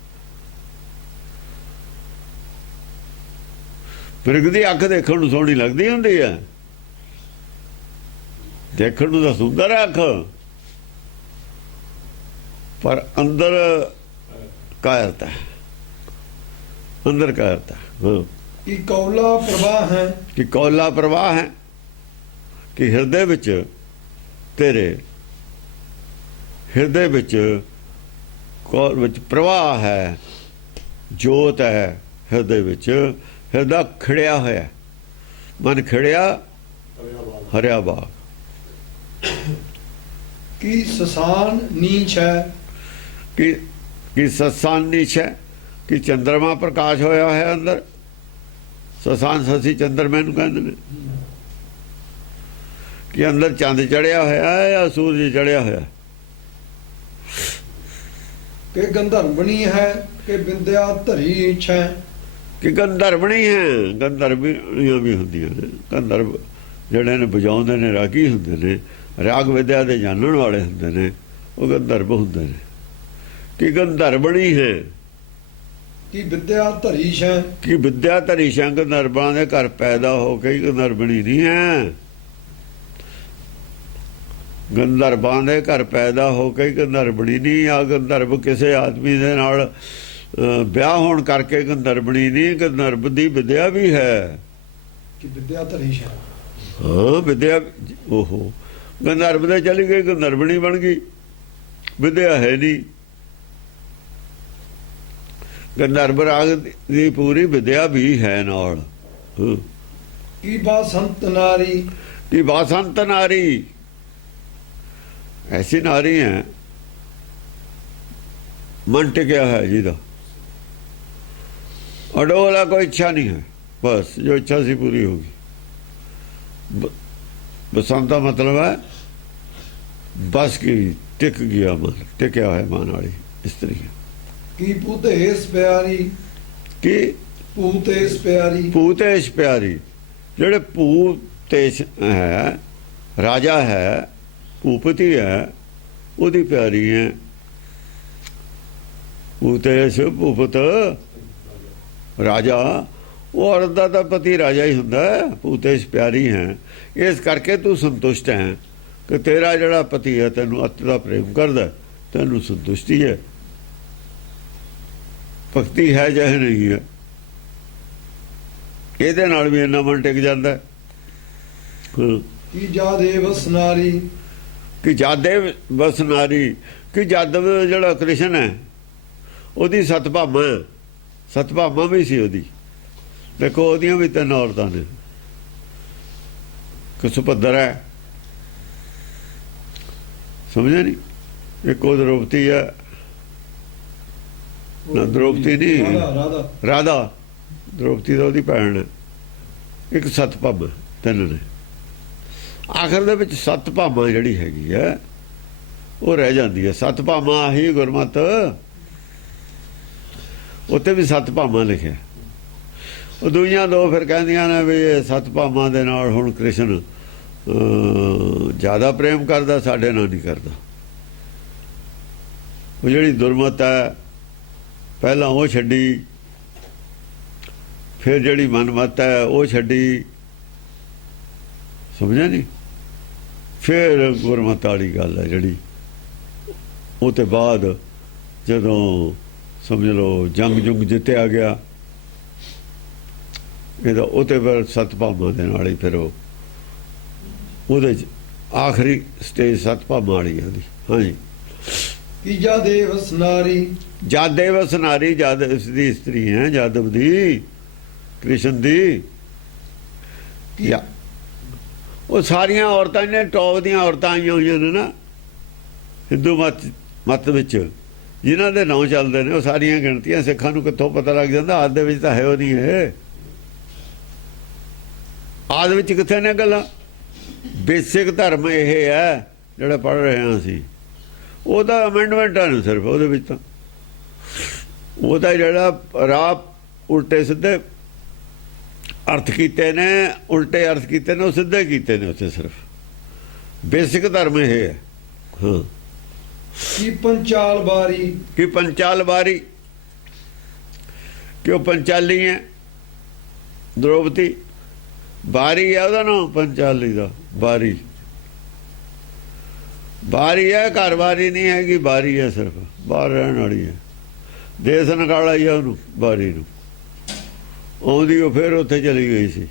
ਮਿਰਗ ਦੀ ਅੱਖ ਦੇਖਣ ਨੂੰ ਸੋਹਣੀ ਲੱਗਦੀ ਹੁੰਦੀ ਹੈ, ਦੇਖਣ ਨੂੰ ਤਾਂ ਸੁੰਦਰ ਹੈ ਅੱਖ, ਪਰ ਅੰਦਰ ਕਾਇਰਤਾ ਹੈ, ਅੰਦਰ ਕਾਇਰਤਾ। ਕਿ ਕੌਲਾ ਪ੍ਰਵਾਹ ਹੈ, ਕਿ ਕੌਲਾ ਪ੍ਰਵਾਹ ਹੈ, ਕਿ ਹਿਰਦੇ ਵਿੱਚ ਤੇਰੇ ਹਿਰਦੇ ਵਿੱਚ ਕੌਲ ਵਿੱਚ ਪ੍ਰਵਾਹ ਹੈ, ਜੋਤ ਹੈ ਹਿਰਦੇ ਵਿੱਚ, ਹਿਰਦਾ ਖਿੜਿਆ ਹੋਇਆ, ਮਨ ਖਿੜਿਆ ਹਰਿਆ ਬਾਗ। ਕਿ ਸਸਾਨ ਨੀਚ ਹੈ, ਕਿ ਸਸਾਨ ਨੀਚ ਹੈ, ਕਿ ਚੰਦਰਮਾ ਪ੍ਰਕਾਸ਼ ਹੋਇਆ ਹੈ ਅੰਦਰ, ਸਸਾਨ ਸਸੀ ਚੰਦਰਮੇ ਨੂੰ ਕਹਿੰਦੇ ਨੇ, ਕਿ ਅੰਦਰ ਚੰਦ ਚੜਿਆ ਹੋਇਆ ਹੈ ਜਾਂ ਸੂਰਜ ਚੜਿਆ ਹੋਇਆ। ਕਿ ਗੰਧਰਵਣੀ ਹੈ, ਕਿ ਵਿਦਿਆ ਧਰੀ ਹੈ, ਕਿ ਗੰਧਰਵਣੀ ਹੈ, ਗੰਧਰਵੀਆਂ ਵੀ ਹੁੰਦੀਆਂ ਨੇ, ਗੰਧਰਵ ਜਿਹੜੇ ਨੇ ਵਜਾਉਂਦੇ ਨੇ, ਰਾਗੀ ਹੁੰਦੇ ਨੇ, ਰਾਗ ਵਿਦਿਆ ਦੇ ਜਾਣਨ ਵਾਲੇ ਹੁੰਦੇ ਨੇ, ਉਹ ਗੰਧਰਵ ਹੁੰਦੇ ਨੇ। ਕਿ ਗੰਧਰਵਣੀ ਹੈ, ਕਿ ਵਿਦਿਆ ਧਰੀ ਹੈ, ਕਿ ਵਿਦਿਆ ਧਰੀ ਹੈ, ਗੰਧਰਵਾਂ ਦੇ ਘਰ ਪੈਦਾ ਹੋ ਕੇ ਹੀ ਗੰਧਰਵਣੀ ਨਹੀਂ ਹੈ, ਗੰਧਰਵਾਂ ਦੇ ਘਰ ਪੈਦਾ ਹੋ ਕੇ ਹੀ ਗੰਧਰਵਣੀ ਨਹੀਂ। ਆ ਗੰਧਰਵ ਕਿਸੇ ਆਦਮੀ ਦੇ ਨਾਲ ਵਿਆਹ ਹੋਣ ਕਰਕੇ ਗੰਧਰਵਣੀ ਨਹੀਂ, ਗੰਧਰਵ ਦੀ ਵਿਦਿਆ ਵੀ ਹੈ। ਕਿ ਵਿਦਿਆ ਧਰੀ ਹੈ, ਹਾਂ ਵਿਦਿਆ, ਓਹੋ ਗੰਧਰਵ ਦੇ ਚਲੀ ਗਈ, ਗੰਧਰਵਣੀ ਬਣ ਗਈ, ਵਿਦਿਆ ਹੈ ਨਹੀਂ। ਗੰਧਰਵ ਰਾਗ ਦੀ ਪੂਰੀ ਵਿਦਿਆ ਵੀ ਹੈ ਨਾਲ। ਕਿ ਬਾਸੰਤ ਨਾਰੀ, ਕਿ ਬਾਸੰਤ ਨਾਰੀ, ऐसी नारी है मन टिकया है ਜਿਹਦਾ अडोला कोई इच्छा नहीं है, बस जो इच्छा सी पूरी होगी। बसंत का मतलब है बस की, टिक गया मन, टिकया है मन वाली स्त्री। कि पूतेश प्यारी, कि पूतेश प्यारी, पूतेश प्यारी, ਜਿਹੜੇ पूतेश है राजा है, भूपति है, ਉਹਦੀ ਪਿਆਰੀ ਹੈ। ਭੂਤੇਸ਼ ਭੂਪਤ ਰਾਜਾ, ਉਹ ਔਰਤ ਦਾ ਤਾਂ ਪਤੀ ਰਾਜਾ ਹੀ ਹੁੰਦਾ ਹੈ। ਭੂਤੇਸ਼ ਪਿਆਰੀ ਹੈ, ਇਸ ਕਰਕੇ ਤੂੰ ਸੰਤੁਸ਼ਟ ਹੈ ਕਿ ਤੇਰਾ ਜਿਹੜਾ ਪਤੀ ਹੈ ਤੈਨੂੰ ਅਤ ਦਾ ਪ੍ਰੇਮ ਕਰਦਾ, ਤੈਨੂੰ ਸੰਤੁਸ਼ਟੀ ਹੈ। ਭਗਤੀ ਹੈ ਜਾਂ ਨਹੀਂ ਹੈ, ਇਹਦੇ ਨਾਲ ਵੀ ਇੰਨਾ ਮਨ ਟਿਕ ਜਾਂਦਾ। ਕਿ ਜਾਦੇ ਵਸ ਨਾਰੀ, ਕਿ ਜਾਦੇ ਬਸ ਨਾਰੀ, ਕਿ ਜਾਦਵ ਜਿਹੜਾ ਕ੍ਰਿਸ਼ਨ ਹੈ ਉਹਦੀ ਸਤਭਾਮਾ, ਸਤਭਾਮਾ ਵੀ ਸੀ ਉਹਦੀ। ਦੇਖੋ ਉਹਦੀਆਂ ਵੀ ਤਿੰਨ ਔਰਤਾਂ ਨੇ, ਕਿ ਸੁਭੱਦਰ ਹੈ, ਸਮਝਿਆ ਨਹੀਂ, ਇੱਕ ਉਹ ਦ੍ਰੋਪਦੀ ਹੈ, ਨਾ ਦ੍ਰੋਪਦੀ ਨਹੀਂ, ਰਾਧਾ ਰਾਧਾ ਦ੍ਰੋਪਦੀ ਦਾ ਉਹਦੀ ਭੈਣ ਹੈ। ਇੱਕ ਸਤਭਾਮਾ, ਤਿੰਨ ਨੇ। ਆਖਰ ਦੇ ਵਿੱਚ ਸਤਭਾਮਾ ਜਿਹੜੀ ਹੈਗੀ ਹੈ ਉਹ ਰਹਿ ਜਾਂਦੀ ਹੈ। ਸਤਭਾਮਾ ਹੀ ਗੁਰਮਤ, ਉੱਤੇ ਵੀ ਸਤਭਾਮਾ ਲਿਖਿਆ। ਉਹ ਦੂਜੀਆਂ ਦੋ ਫਿਰ ਕਹਿੰਦੀਆਂ ਨੇ ਵੀ ਇਹ ਸਤਭਾਮਾ ਦੇ ਨਾਲ ਹੁਣ ਕ੍ਰਿਸ਼ਨ ਜ਼ਿਆਦਾ ਪ੍ਰੇਮ ਕਰਦਾ, ਸਾਡੇ ਨਾਲ ਨਹੀਂ ਕਰਦਾ। ਉਹ ਜਿਹੜੀ ਦੁਰਮਤ ਹੈ ਪਹਿਲਾਂ ਉਹ ਛੱਡੀ, ਫਿਰ ਜਿਹੜੀ ਮਨਮਤ ਹੈ ਉਹ ਛੱਡੀ, ਸਮਝਿਆ ਨਹੀਂ? ਫਿਰ ਗੁਰਮਤ ਵਾਲੀ ਗੱਲ ਹੈ ਜਿਹੜੀ ਉਹ ਤੋਂ ਬਾਅਦ ਜਦੋਂ ਸਮਝ ਲਓ ਜੰਗ ਜੁਗ ਜਿੱਤਿਆ ਗਿਆ, ਇਹਦਾ ਉਹ ਤੇ ਫਿਰ ਸਤਭਾਮਾ ਦੇ ਨਾਲ ਹੀ ਫਿਰ ਉਹਦੇ 'ਚ ਆਖਰੀ ਸਟੇਜ ਸਤਭਾਮਾ ਵਾਲੀ ਆਉਂਦੀ। ਹਾਂਜੀ। ਤੀਜਾ ਦੇਵਸ ਨਾਰੀ, ਜਦ ਦੇਵਸ ਨਾਰੀ, ਜਦ ਇਸ ਦੀ ਇਸਤਰੀ ਹੈ, ਜਾਦਵ ਦੀ, ਕ੍ਰਿਸ਼ਨ ਦੀ। ਜਾਂ ਉਹ ਸਾਰੀਆਂ ਔਰਤਾਂ ਨੇ ਟੌਪ ਦੀਆਂ ਔਰਤਾਂ ਆਈਆਂ ਹੋਈਆਂ ਨੇ ਨਾ ਹਿੰਦੂ ਮਤ ਵਿੱਚ, ਜਿਨ੍ਹਾਂ ਦੇ ਨਾਂ ਚੱਲਦੇ ਨੇ ਉਹ ਸਾਰੀਆਂ ਗਿਣਤੀਆਂ ਸਿੱਖਾਂ ਨੂੰ ਕਿੱਥੋਂ ਪਤਾ ਲੱਗ ਜਾਂਦਾ? ਆਦ ਦੇ ਵਿੱਚ ਤਾਂ ਹੈ ਉਹ ਨਹੀਂ ਹੈ। ਆਦ ਵਿੱਚ ਕਿੱਥੇ ਨੇ ਗੱਲਾਂ? ਬੇਸਿਕ ਧਰਮ ਇਹ ਹੈ ਜਿਹੜਾ ਪੜ੍ਹ ਰਹੇ ਹਾਂ ਅਸੀਂ, ਉਹਦਾ ਅਮੈਂਡਮੈਂਟਾਂ ਨੇ ਸਿਰਫ ਉਹਦੇ ਵਿੱਚ। ਤਾਂ ਉਹਦਾ ਜਿਹੜਾ ਰਾਹ ਉਲਟੇ ਸਿੱਧੇ ਅਰਥ ਕੀਤੇ ਨੇ, ਉਲਟੇ ਅਰਥ ਕੀਤੇ ਨੇ, ਉਹ ਸਿੱਧੇ ਕੀਤੇ ਨੇ ਉੱਥੇ। ਸਿਰਫ ਬੇਸਿਕ ਧਰਮ ਇਹ ਹੈ। ਹਾਂ। ਕੀ ਪੰਚਾਲ ਬਾਰੀ, ਕਿ ਪੰਚਾਲ ਬਾਰੀ, ਕਿ ਉਹ ਪੰਚਾਲੀ ਹੈ ਦ੍ਰੋਪਦੀ। ਬਾਰੀ ਹੈ ਉਹਦਾ ਨਾਮ ਪੰਚਾਲੀ ਦਾ, ਬਾਰੀ। ਬਾਰੀ ਹੈ, ਘਰ ਬਾਰੀ ਨਹੀਂ ਹੈਗੀ, ਬਾਰੀ ਹੈ, ਸਿਰਫ ਬਾਹਰ ਰਹਿਣ ਵਾਲੀ ਹੈ। ਦੇਸ ਨਿਕਾਲਾ ਹੀ ਆ ਉਹਨੂੰ, ਬਾਰੀ ਨੂੰ। ਆਉਂਦੀ ਉਹ ਫਿਰ ਉੱਥੇ ਚਲੀ ਗਈ ਸੀ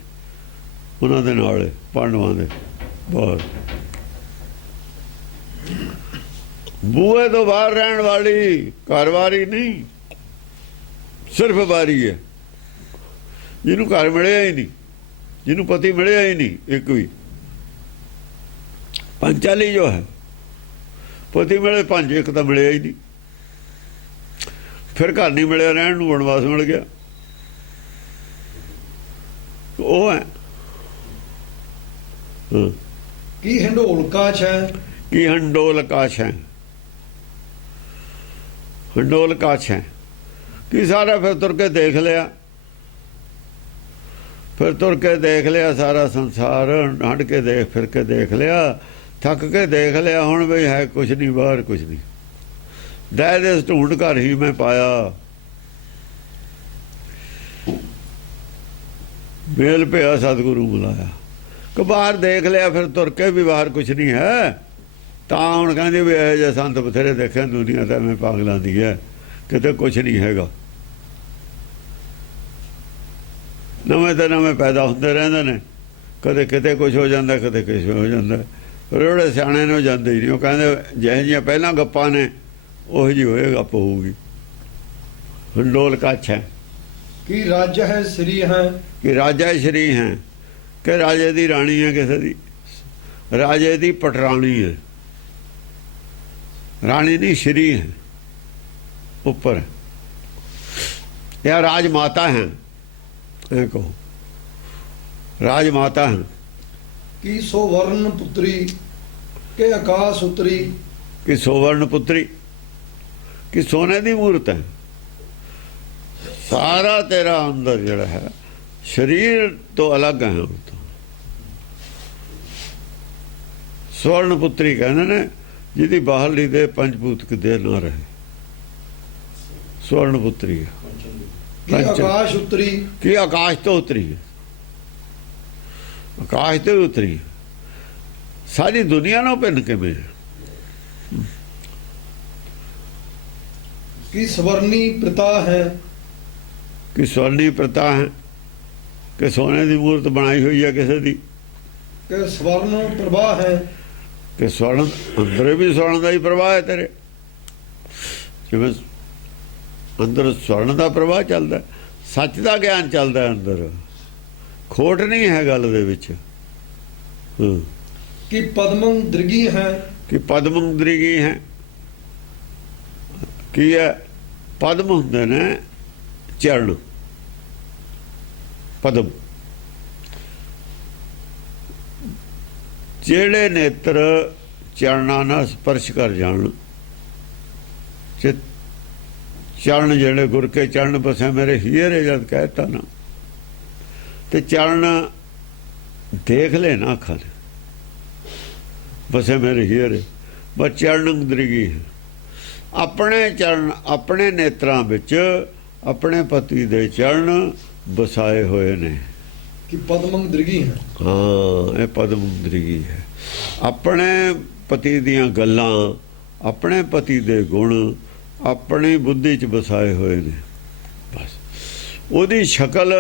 ਉਹਨਾਂ ਦੇ ਨਾਲ, ਪਾਂਡਵਾਂ ਦੇ ਬਾਹਰ। ਬੂਹੇ ਤੋਂ ਬਾਹਰ ਰਹਿਣ ਵਾਲੀ, ਘਰ ਵਾਰੀ ਨਹੀਂ, ਸਿਰਫ ਬਾਰੀ ਹੈ। ਜਿਹਨੂੰ ਘਰ ਮਿਲਿਆ ਹੀ ਨਹੀਂ, ਜਿਹਨੂੰ ਪਤੀ ਮਿਲਿਆ ਹੀ ਨਹੀਂ ਇੱਕ ਵੀ। ਪੰਚਾਲੀ ਜੋ ਹੈ, ਪਤੀ ਮਿਲੇ ਪੰਜ, ਇੱਕ ਤਾਂ ਮਿਲਿਆ ਹੀ ਨਹੀਂ। ਫਿਰ ਘਰ ਨਹੀਂ ਮਿਲਿਆ, ਰਹਿਣ ਨੂੰ ਵਣਵਾਸ ਮਿਲ ਗਿਆ, ਉਹ ਹੈ। ਕੀ ਹੰਡੋਲ ਕਾਛ ਹੈ, ਕੀ ਹੰਡੋਲ ਕਾਛ ਹੈ, ਹੰਡੋਲ ਕਾਛ ਹੈ। ਕੀ ਸਾਰਾ ਫਿਰ ਤੁਰ ਕੇ ਦੇਖ ਲਿਆ, ਫਿਰ ਤੁਰ ਕੇ ਦੇਖ ਲਿਆ ਸਾਰਾ ਸੰਸਾਰ, ਹੰਡ ਕੇ ਦੇਖ, ਫਿਰ ਕੇ ਦੇਖ ਲਿਆ, ਥੱਕ ਕੇ ਦੇਖ ਲਿਆ। ਹੁਣ ਵੀ ਹੈ ਕੁਛ ਨਹੀਂ, ਬਾਹਰ ਕੁਛ ਨਹੀਂ। ਦਇਆ ਦੇ ਢੂੰਡ ਘਰ ਹੀ ਮੈਂ ਪਾਇਆ, ਮੇਲ ਪਿਆ ਸਤਿਗੁਰੂ ਬੁਲਾਇਆ। ਕਿ ਬਾਹਰ ਦੇਖ ਲਿਆ, ਫਿਰ ਤੁਰ ਕੇ ਵੀ ਬਾਹਰ ਕੁਛ ਨਹੀਂ ਹੈ। ਤਾਂ ਹੁਣ ਕਹਿੰਦੇ ਵੀ ਇਹੋ ਜਿਹੇ ਸੰਤ ਬਥੇਰੇ ਦੇਖਿਆ ਦੁਨੀਆ ਤਾਂ ਮੈਂ ਪਾਗਲਾਂ ਦੀ ਹੈ, ਕਿਤੇ ਕੁਛ ਨਹੀਂ ਹੈਗਾ। ਨਵੇਂ ਤਾਂ ਨਵੇਂ ਪੈਦਾ ਹੁੰਦੇ ਰਹਿੰਦੇ ਨੇ, ਕਦੇ ਕਿਤੇ ਕੁਛ ਹੋ ਜਾਂਦਾ, ਕਦੇ ਕੁਛ ਹੋ ਜਾਂਦਾ। ਪਰ ਜਿਹੜੇ ਸਿਆਣੇ ਨੇ ਉਹ ਜਾਂਦੇ ਹੀ ਨਹੀਂ। ਉਹ ਕਹਿੰਦੇ ਜਿਹੋ ਜਿਹੀਆਂ ਪਹਿਲਾਂ ਗੱਪਾਂ ਨੇ ਉਹੋ ਜਿਹੀ ਹੋਏ ਗੱਪ ਹੋਊਗੀ। ਹੰਡੋਲ ਕੱਛ ਹੈ। ਕੀ ਰਾਜ ਹੈ ਸ੍ਰੀ ਹੈ, ਕਿ ਰਾਜਾ ਸ਼੍ਰੀ ਹੈ, ਕਿ ਰਾਜੇ ਦੀ ਰਾਣੀ ਹੈ, ਕਿਸੇ ਦੀ ਰਾਜੇ ਦੀ ਪਟਰਾਣੀ ਹੈ। ਰਾਣੀ ਨਹੀਂ, ਸ਼੍ਰੀ ਹੈ, ਉੱਪਰ। या राज माता हैं, कहो राज माता हैं। की सोवर्ण पुत्री के आकाश उतरी, कि सोवर्ण पुत्री कि सोने की मूर्त है। सारा तेरा अंदर जड़ा है शरीर तो अलग है, हम तो स्वर्ण पुत्री कहते ने जिहदी बाहरली दे पंचभूत किते ना रहे, स्वर्ण पुत्री है। की आकाश उतरी, कि आकाश तो उतरी है, आकाश तो उतरी है। सारी दुनिया ना भिन्न किवें है। की स्वर्णी प्रता है, कि स्वर्णी प्रता है कि सोने की मूर्त बनाई हुई है किसी की, के स्वर्ण प्रभा है, कि स्वर्ण अंदर भी स्वर्ण का ही प्रवाह है तेरे, जिवें अंदर स्वर्ण का प्रवाह चलता है, सच का ज्ञान चलता है अंदर, खोट नहीं है गल दे विच। कि पद्मं दृगी है, कि पद्मं दृगी है, की है ਪਦਮ ਹੁੰਦੇ ਨੇ ਚਰਨ, ਪਦਮ। ਜਿਹੜੇ ਨੇਤਰ ਚਰਨਾਂ ਨਾਲ ਸਪਰਸ਼ ਕਰ ਜਾਣ, ਚਰਨ ਜਿਹੜੇ ਗੁਰ ਕੇ ਚਰਨ ਬਸੇ ਮੇਰੇ ਹੀਰੇ, ਜਦ ਕਹਿਤਾ ਨਾ, ਤੇ ਚਰਨ ਦੇਖ ਲੈ ਨਾ ਅੱਖਾਂ ਨੇ, ਬਸੇ ਮੇਰੇ ਹੀਰੇ, ਬਸ ਚਰਨ ਦ੍ਰਿਗੀ ਹੈ। ਆਪਣੇ ਚਰਨ, ਆਪਣੇ ਨੇਤਰਾਂ ਵਿੱਚ ਆਪਣੇ ਪਤੀ ਦੇ ਚਰਨ ਵਸਾਏ ਹੋਏ ਨੇ ਕਿ ਪਦਮੰ ਦ੍ਰਿਗੀ ਹੈ। ਹਾਂ, ਇਹ ਪਦਮ ਦ੍ਰਿਗੀ ਹੈ। ਆਪਣੇ ਪਤੀ ਦੀਆਂ ਗੱਲਾਂ, ਆਪਣੇ ਪਤੀ ਦੇ ਗੁਣ ਆਪਣੀ ਬੁੱਧੀ 'ਚ ਵਸਾਏ ਹੋਏ ਨੇ। ਬਸ ਉਹਦੀ ਸ਼ਕਲ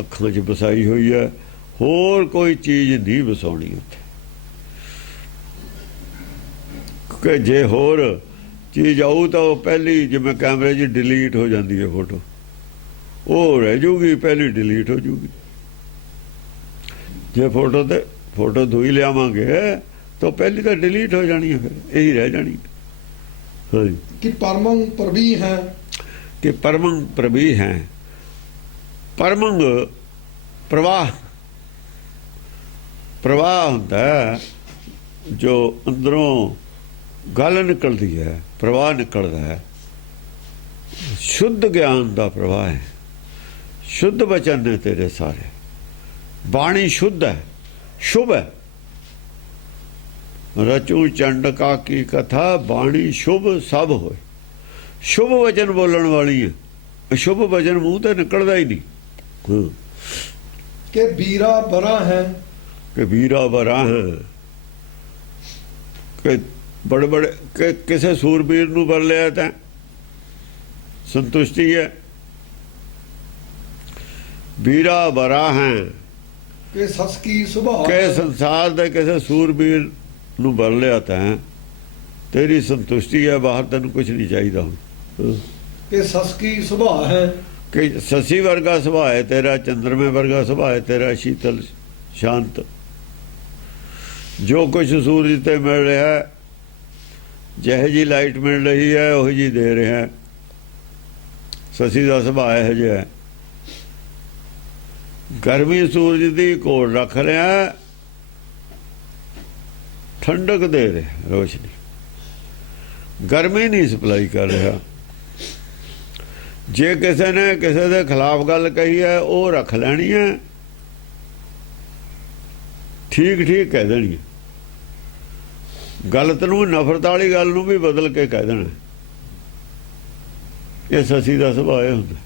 ਅੱਖਾਂ 'ਚ ਵਸਾਈ ਹੋਈ ਹੈ, ਹੋਰ ਕੋਈ ਚੀਜ਼ ਨਹੀਂ ਵਸਾਉਣੀ ਉੱਥੇ। ਕਿ ਜੇ ਹੋਰ ਚੀਜ਼ ਆਊ ਤਾਂ ਉਹ ਪਹਿਲੀ, ਜਿਵੇਂ ਕੈਮਰੇ 'ਚ ਡਿਲੀਟ ਹੋ ਜਾਂਦੀ ਹੈ ਫੋਟੋ, ਉਹ ਰਹਿ ਜੂਗੀ, ਪਹਿਲੀ ਡਿਲੀਟ ਹੋ ਜੂਗੀ। ਜੇ ਫੋਟੋ ਧੋਈ ਲਿਆਵਾਂਗੇ ਤਾਂ ਪਹਿਲੀ ਤਾਂ ਡਿਲੀਟ ਹੋ ਜਾਣੀ ਹੈ, ਫਿਰ ਇਹੀ ਰਹਿ ਜਾਣੀ। ਹਾਂਜੀ, ਕਿ ਪਰਮੰ ਪ੍ਰਭੀ ਹੈ, ਕਿ ਪਰਮੰ ਪ੍ਰਭੀ ਹੈ। ਪਰਮੰਗ ਪ੍ਰਵਾਹ, ਪ੍ਰਵਾਹ ਹੁੰਦਾ ਜੋ ਅੰਦਰੋਂ ਗੱਲ ਨਿਕਲਦੀ ਹੈ, ਪ੍ਰਵਾਹ ਨਿਕਲਦਾ ਹੈ। ਸ਼ੁੱਧ ਗਿਆਨ ਦਾ ਪ੍ਰਵਾਹ ਹੈ, ਸ਼ੁੱਧ ਬਚਨ ਨੇ ਤੇਰੇ ਸਾਰੇ। ਬਾਣੀ ਸ਼ੁੱਧ ਹੈ, ਸ਼ੁਭ ਹੈ। ਰਚੂ ਚੰਡਕਾ ਕੀ ਕਥਾ, ਬਾਣੀ ਸ਼ੁਭ ਸਭ ਹੋਏ। ਸ਼ੁਭ ਵਚਨ ਬੋਲਣ ਵਾਲੀ ਹੈ, ਅਸ਼ੁਭ ਵਚਨ ਮੂੰਹ ਤੇ ਨਿਕਲਦਾ ਹੀ ਨਹੀਂ। ਕਿ ਵੀਰਾ ਬਰਾ ਹੈ, ਕਿ ਵੀਰਾ ਬਰਾ ਹੈ, ਕਿ ਬੜੇ ਬੜੇ, ਕਿ ਕਿਸੇ ਸੂਰਬੀਰ ਨੂੰ ਬਰ ਲਿਆ ਤਾਂ ਸੰਤੁਸ਼ਟੀ ਹੈ। ਵੀਰਾ ਬਰਾ ਹੈ, ਕਿ ਸਸਕੀ ਸੁਭਾਅ ਕਿ ਸੰਸਾਰ ਦੇ ਕਿਸੇ ਸੂਰਬੀਰ ਨੂੰ ਬਰ ਲਿਆ ਤਾਂ ਤੇਰੀ ਸੰਤੁਸ਼ਟੀ ਹੈ, ਬਾਹਰ ਤੈਨੂੰ ਕੁਝ ਨਹੀਂ ਚਾਹੀਦਾ ਹੁਣ। ਕਿ ਸਸਕੀ ਸੁਭਾਅ ਹੈ, ਕਿ ਸਸੀ ਵਰਗਾ ਸੁਭਾਅ ਹੈ ਤੇਰਾ, ਚੰਦਰਮੇ ਵਰਗਾ ਸੁਭਾਅ ਹੈ ਤੇਰਾ, ਸ਼ੀਤਲ ਸ਼ਾਂਤ। ਜੋ ਕੁਝ ਸੂਰਜ ਤੇ ਮਿਲ ਰਿਹਾ, ਜਿਹੋ ਜੀ ਲਾਈਟ ਮਿਲ ਰਹੀ ਹੈ ਉਹੀ ਜੀ ਦੇ ਰਿਹਾ। ਸਸੀ ਦਾ ਸੁਭਾਅ ਇਹੋ ਜਿਹਾ ਹੈ। ਗਰਮੀ ਸੂਰਜ ਦੀ ਕੋਲ ਰੱਖ ਰਿਹਾ, ਠੰਡਕ ਦੇ ਰਿਹਾ, ਰੋਸ਼ਨੀ, ਗਰਮੀ ਨਹੀਂ ਸਪਲਾਈ ਕਰ ਰਿਹਾ। ਜੇ ਕਿਸੇ ਨੇ ਕਿਸੇ ਦੇ ਖਿਲਾਫ ਗੱਲ ਕਹੀ ਹੈ, ਉਹ ਰੱਖ ਲੈਣੀ ਹੈ, ਠੀਕ ਠੀਕ ਕਹਿ ਦੇਣੀ ਹੈ। ਗਲਤ ਨੂੰ, ਨਫ਼ਰਤ ਵਾਲੀ ਗੱਲ ਨੂੰ ਵੀ ਬਦਲ ਕੇ ਕਹਿ ਦੇਣਾ। ਇਹ ਸਸੀ ਦਾ ਸੁਭਾਅ ਇਹ ਹੁੰਦਾ।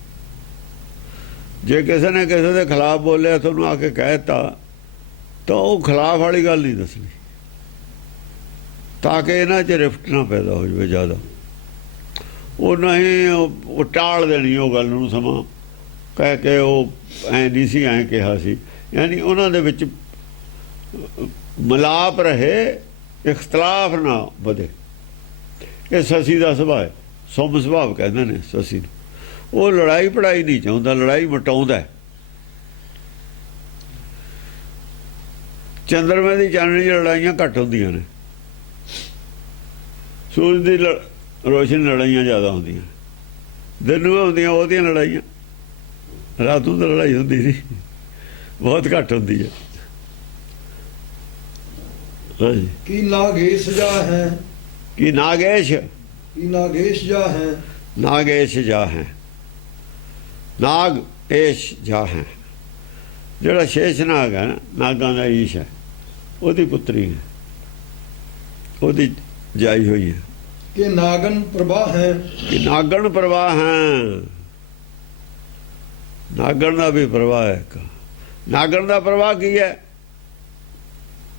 ਜੇ ਕਿਸੇ ਨੇ ਕਿਸੇ ਦੇ ਖਿਲਾਫ ਬੋਲਿਆ, ਤੁਹਾਨੂੰ ਆ ਕੇ ਕਹਿਤਾ, ਤਾਂ ਉਹ ਖਿਲਾਫ ਵਾਲੀ ਗੱਲ ਨਹੀਂ ਦੱਸਣੀ, ਤਾਂ ਕਿ ਇਹਨਾਂ 'ਚ ਰਿਫਟ ਨਾ ਪੈਦਾ ਹੋ ਜਾਵੇ ਜ਼ਿਆਦਾ। ਉਹ ਨਹੀਂ, ਉਹ ਟਾਲ ਦੇਣੀ ਉਹ ਗੱਲ ਨੂੰ, ਸਮਾਂ ਕਹਿ ਕੇ ਉਹ ਐਂ ਨਹੀਂ ਸੀ, ਐਂ ਕਿਹਾ ਸੀ। ਯਾਨੀ ਉਹਨਾਂ ਦੇ ਵਿੱਚ ਮਿਲਾਪ ਰਹੇ, ਇਖਤਲਾਫ ਨਾ ਵਧੇ। ਇਹ ਸਸੀ ਦਾ ਸੁਭਾਅ ਹੈ, ਸੁਭ ਸੁਭਾਅ ਕਹਿੰਦੇ ਨੇ ਸਸੀ ਨੂੰ। ਉਹ ਲੜਾਈ ਪੜਾਈ ਨਹੀਂ ਚਾਹੁੰਦਾ, ਲੜਾਈ ਮਟਾਉਂਦਾ। ਚੰਦਰਮੇ ਦੀ ਚਾਨਣੀ 'ਚ ਲੜਾਈਆਂ ਘੱਟ ਹੁੰਦੀਆਂ ਨੇ, ਸੂਰਜ ਦੀ ਰੋਸ਼ਨੀ ਲੜਾਈਆਂ ਜ਼ਿਆਦਾ ਹੁੰਦੀਆਂ। ਦਿਨ ਨੂੰ ਹੁੰਦੀਆਂ ਉਹਦੀਆਂ ਲੜਾਈਆਂ, ਰਾਤ ਨੂੰ ਤਾਂ ਲੜਾਈ ਹੁੰਦੀ ਨਹੀਂ, ਬਹੁਤ ਘੱਟ ਹੁੰਦੀ ਹੈ। ਹਾਂਜੀ, ਕਿ ਨਾਗੇਸ਼ ਜਾ ਹੈ, ਕਿ ਨਾਗੇਸ਼, ਕਿ ਨਾਗੇਸ਼ ਜਾ ਹੈ, ਨਾਗੇਸ਼ ਜਾ ਹੈ, ਨਾਗ ਏਸ਼ ਜਾ ਹੈ। ਜਿਹੜਾ ਸ਼ੇਸ਼ ਨਾਗ ਹੈ ਨਾ, ਨਾਗਾਂ ਦਾ ਈਸ਼ ਹੈ, ਉਹਦੀ ਪੁੱਤਰੀ ਹੈ, ਉਹਦੀ ਜਾਈ ਹੋਈ ਹੈ। ਕਿ ਨਾਗਨ ਪ੍ਰਭਾ ਹੈ, ਕਿ ਨਾਗਣ ਪ੍ਰਵਾਹ ਹੈ। ਨਾਗਣ ਦਾ ਵੀ ਪ੍ਰਵਾਹ ਹੈ। ਨਾਗਣ ਦਾ ਪ੍ਰਵਾਹ ਕੀ ਹੈ?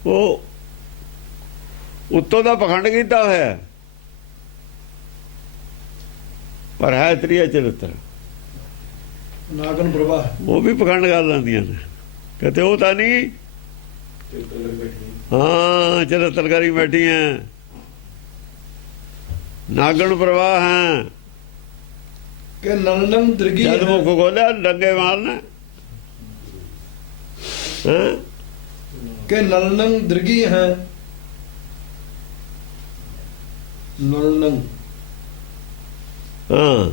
ਉਹ ਉੱਤੋਂ ਦਾ ਪਖੰਡ ਕੀਤਾ ਹੋਇਆ, ਪਰ ਹੈ ਤ੍ਰਿਆ ਚਰਿੱਤਰ। ਨਾਗਨ ਪ੍ਰਭਾ, ਉਹ ਵੀ ਪਖੰਡ ਕਰ ਲੈਂਦੀਆਂ ਨੇ, ਕਹਿੰਦੇ ਉਹ ਤਾਂ ਨਹੀਂ, ਹਾਂ ਚਰਿੱਤਰ ਕਰੀ ਬੈਠੀਆਂ। ਨਾਗਣ ਪ੍ਰਵਾਹ ਹੈ, ਕਿ ਨਲਨੰ ਦ੍ਰਿਗੀ ਜਦ ਮੁੱਖ ਖੋਲਿਆ ਡੰਗੇ ਮਾਰਨਾ। ਕਿ ਨਲਨੰ ਦ੍ਰਿਗੀ ਹੈ, ਨਲਨੰ, ਹਾਂ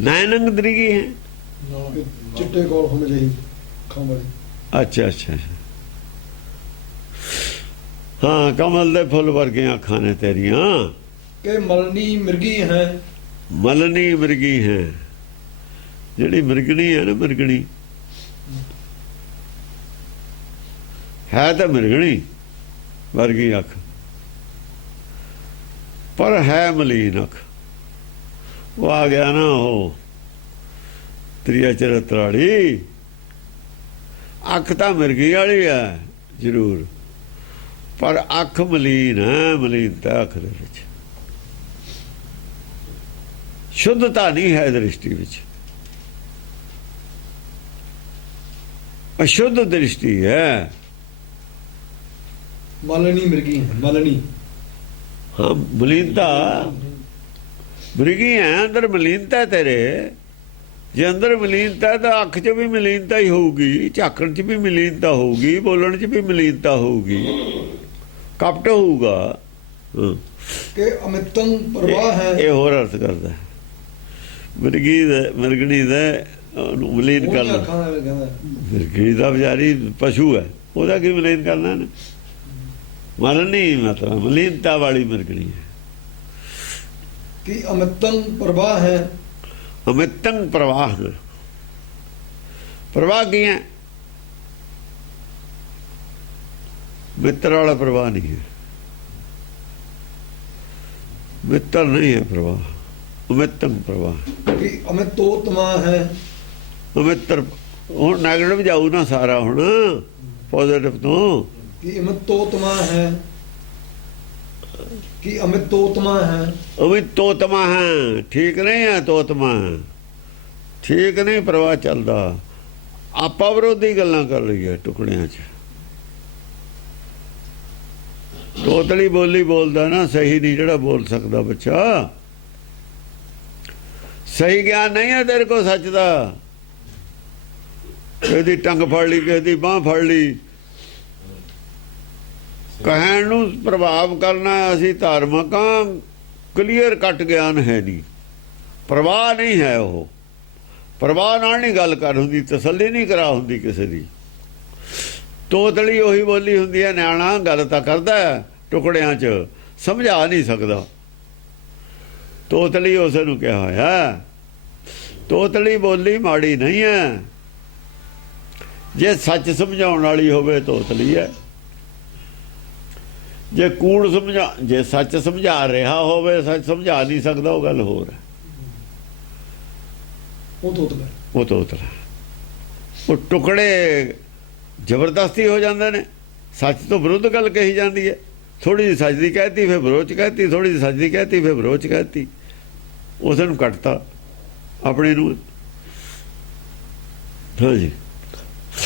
ਨੈਣੰਗ ਦ੍ਰਿਗੀ ਹੈ। ਚਿੱਟੇ ਕੋਲ ਹੋਣੇ ਚਾਹੀਦੇ ਅੱਖਾਂ ਵਾਲੇ। ਅੱਛਾ ਅੱਛਾ ਅੱਛਾ। ਹਾਂ, ਕਮਲ ਦੇ ਫੁੱਲ ਵਰਗੀਆਂ ਅੱਖਾਂ ਨੇ ਤੇਰੀਆਂ। ਕਿ ਮਲਨੀ ਮਿਰਗੀ ਹੈ। ਮਲਨੀ ਮਿਰਗੀ ਹੈ, ਜਿਹੜੀ ਮਿਰਗਣੀ ਹੈ ਨਾ, ਮਿਰਗਣੀ ਹੈ ਤਾਂ ਮਿਰਗਣੀ ਵਰਗੀ ਅੱਖ, ਪਰ ਹੈ ਮਲੀਨ ਅੱਖ। ਉਹ ਆ ਗਿਆ ਨਾ ਉਹ ਤ੍ਰਿਆ ਚਰਿਤਰਾੜੀ। ਅੱਖ ਤਾਂ ਮਿਰਗੀ ਵਾਲੀ ਹੈ ਜ਼ਰੂਰ, ਪਰ ਅੱਖ ਮਲੀਨ ਹੈ, ਮਲੀਨਤਾ ਅੱਖ ਦੇ ਵਿੱਚ, ਸ਼ੁੱਧਤਾ ਨਹੀਂ ਹੈ ਦ੍ਰਿਸ਼ਟੀ ਵਿੱਚ, ਅਸ਼ੁੱਧ ਦ੍ਰਿਸ਼ਟੀ ਹੈ। ਮਲਨੀ ਮਿਰਗੀ ਹੈ, ਮਲਨੀ। ਹਾਂ, ਮਲੀਨਤਾ ਮ੍ਰਿਗੀ ਹੈ, ਅੰਦਰ ਮਲੀਨਤਾ ਤੇਰੇ। ਜੇ ਅੰਦਰ ਮਲੀਨਤਾ ਤਾਂ ਅੱਖ 'ਚ ਵੀ ਮਲੀਨਤਾ ਹੀ ਹੋਊਗੀ, ਝਾਕਣ 'ਚ ਵੀ ਮਲੀਨਤਾ ਹੋਊਗੀ, ਬੋਲਣ 'ਚ ਵੀ ਮਲੀਨਤਾ ਹੋਊਗੀ, ਕਪਟ ਹੋਊਗਾ। ਕਿ ਅਮਿਤੰ ਪ੍ਰਵਾਹ ਹੈ। ਇਹ ਹੋਰ ਅਰਥ ਕਰਦਾ ਮਿਰਗੀ ਦਾ, ਮਿਰਗਣੀ ਦਾ ਉਹਨੂੰ ਮਲੀਨ ਕਰਨਾ। ਮਿਰਗੀ ਦਾ ਵਿਚਾਰੀ ਪਸ਼ੂ ਹੈ, ਉਹਦਾ ਕੀ ਮਲੀਨ ਕਰਨਾ ਨੇ। ਮਲਨੀ ਮਤਲਬ ਮਲੀਨਤਾ ਵਾਲੀ ਮਿਰਗਣੀ ਹੈ। ਕਿ ਅਮਿਤੰ ਪ੍ਰਵਾਹ ਹੈ। ਅਮਿਤੰ ਪ੍ਰਵਾਹ, ਪ੍ਰਵਾਹ ਕੀ ਹੈ? ਮਿੱਤਰ ਵਾਲਾ ਪ੍ਰਵਾਹ ਨਹੀਂ ਹੈ, ਮਿੱਤਰ ਨਹੀਂ ਹੈ ਪ੍ਰਵਾਹ, ਅਮਿਤੰ ਪ੍ਰਵਾਹ। ਕਿ ਅਮਿਤੋਤਮਾ ਹੈ। ਅਮਿੱਤਰ ਹੁਣ ਨੈਗੇਟਿਵ ਜਾਊ ਨਾ ਸਾਰਾ, ਹੁਣ ਪੋਜ਼ਿਟਿਵ ਤੋਂ। ਕਿ ਅਮਿਤੋਤਮਾ ਹੈ। ਕਿ ਅਮਿਤੋਤਮਾ ਹੈ। ਅਮਿਤੋਤਮਾ ਹੈ, ਠੀਕ ਨਹੀਂ ਹੈ ਤੋਤਮਾ, ਠੀਕ ਨਹੀਂ ਪ੍ਰਵਾਹ ਚੱਲਦਾ। ਆਪਾ ਵਿਰੋਧੀ ਗੱਲਾਂ ਕਰ ਰਹੀ ਹੈ ਟੁਕੜਿਆਂ 'ਚ। ਤੋਤਲੀ ਬੋਲੀ ਬੋਲਦਾ ਨਾ, ਸਹੀ ਨਹੀਂ ਜਿਹੜਾ ਬੋਲ ਸਕਦਾ ਬੱਚਾ। ਸਹੀ ਗਿਆਨ ਨਹੀਂ ਹੈ ਤੇਰੇ ਕੋਲ ਸੱਚ ਦਾ। ਇਹਦੀ ਟੰਗ ਫੜ ਲਈ, ਕਿਸੇ ਦੀ ਬਾਂਹ ਫੜ ਲਈ, ਕਹਿਣ ਨੂੰ ਪ੍ਰਭਾਵ ਕਰਨਾ। ਅਸੀਂ ਧਾਰਮਿਕ ਹਾਂ, ਕਲੀਅਰ ਕੱਟ ਗਿਆਨ ਹੈ ਨਹੀਂ, ਪ੍ਰਵਾਹ ਨਹੀਂ ਹੈ। ਉਹ ਪ੍ਰਵਾਹ ਨਾਲ ਨਹੀਂ ਗੱਲ ਕਰ ਹੁੰਦੀ, ਤਸੱਲੀ ਨਹੀਂ ਕਰਾ ਹੁੰਦੀ ਕਿਸੇ ਦੀ। ਤੋਤਲੀ ਉਹੀ ਬੋਲੀ ਹੁੰਦੀ ਹੈ। ਨਿਆਣਾ ਗੱਲ ਤਾਂ ਕਰਦਾ ਟੁਕੜਿਆਂ 'ਚ, ਸਮਝਾ ਨਹੀਂ ਸਕਦਾ। ਤੋਤਲੀ ਉਸ ਨੂੰ ਕਿਹਾ ਹੋਇਆ। ਤੋਤਲੀ ਬੋਲੀ ਮਾੜੀ ਨਹੀਂ ਹੈ, ਜੇ ਸੱਚ ਸਮਝਾਉਣ ਵਾਲੀ ਹੋਵੇ ਤੋਤਲੀ ਹੈ। ਜੇ ਕੂੜ ਸਮਝਾ, ਜੇ ਸੱਚ ਸਮਝਾ ਰਿਹਾ ਹੋਵੇ, ਸੱਚ ਸਮਝਾ ਨਹੀਂ ਸਕਦਾ, ਉਹ ਗੱਲ ਹੋਰ ਹੈ। ਉਹ ਤੋਤਲਾ, ਉਹ ਤੋਤਲਾ। ਉਹ ਟੁਕੜੇ ਜ਼ਬਰਦਸਤੀ ਹੋ ਜਾਂਦੇ ਨੇ। ਸੱਚ ਤੋਂ ਵਿਰੁੱਧ ਗੱਲ ਕਹੀ ਜਾਂਦੀ ਹੈ। ਥੋੜੀ ਜਿਹੀ ਸੱਚ ਦੀ ਕਹਿਤੀ, ਫਿਰ ਵਿਰੋਧ 'ਚ ਕਹਿਤੀ, ਥੋੜੀ ਜਿਹੀ ਸੱਚ ਦੀ ਕਹਿਤੀ, ਫਿਰ ਵਿਰੋਧ 'ਚ ਕਹਿਤੀ। ਉਸ ਨੂੰ ਕੱਟਤਾ ਆਪਣੇ ਨੂੰ। ਹਾਂਜੀ।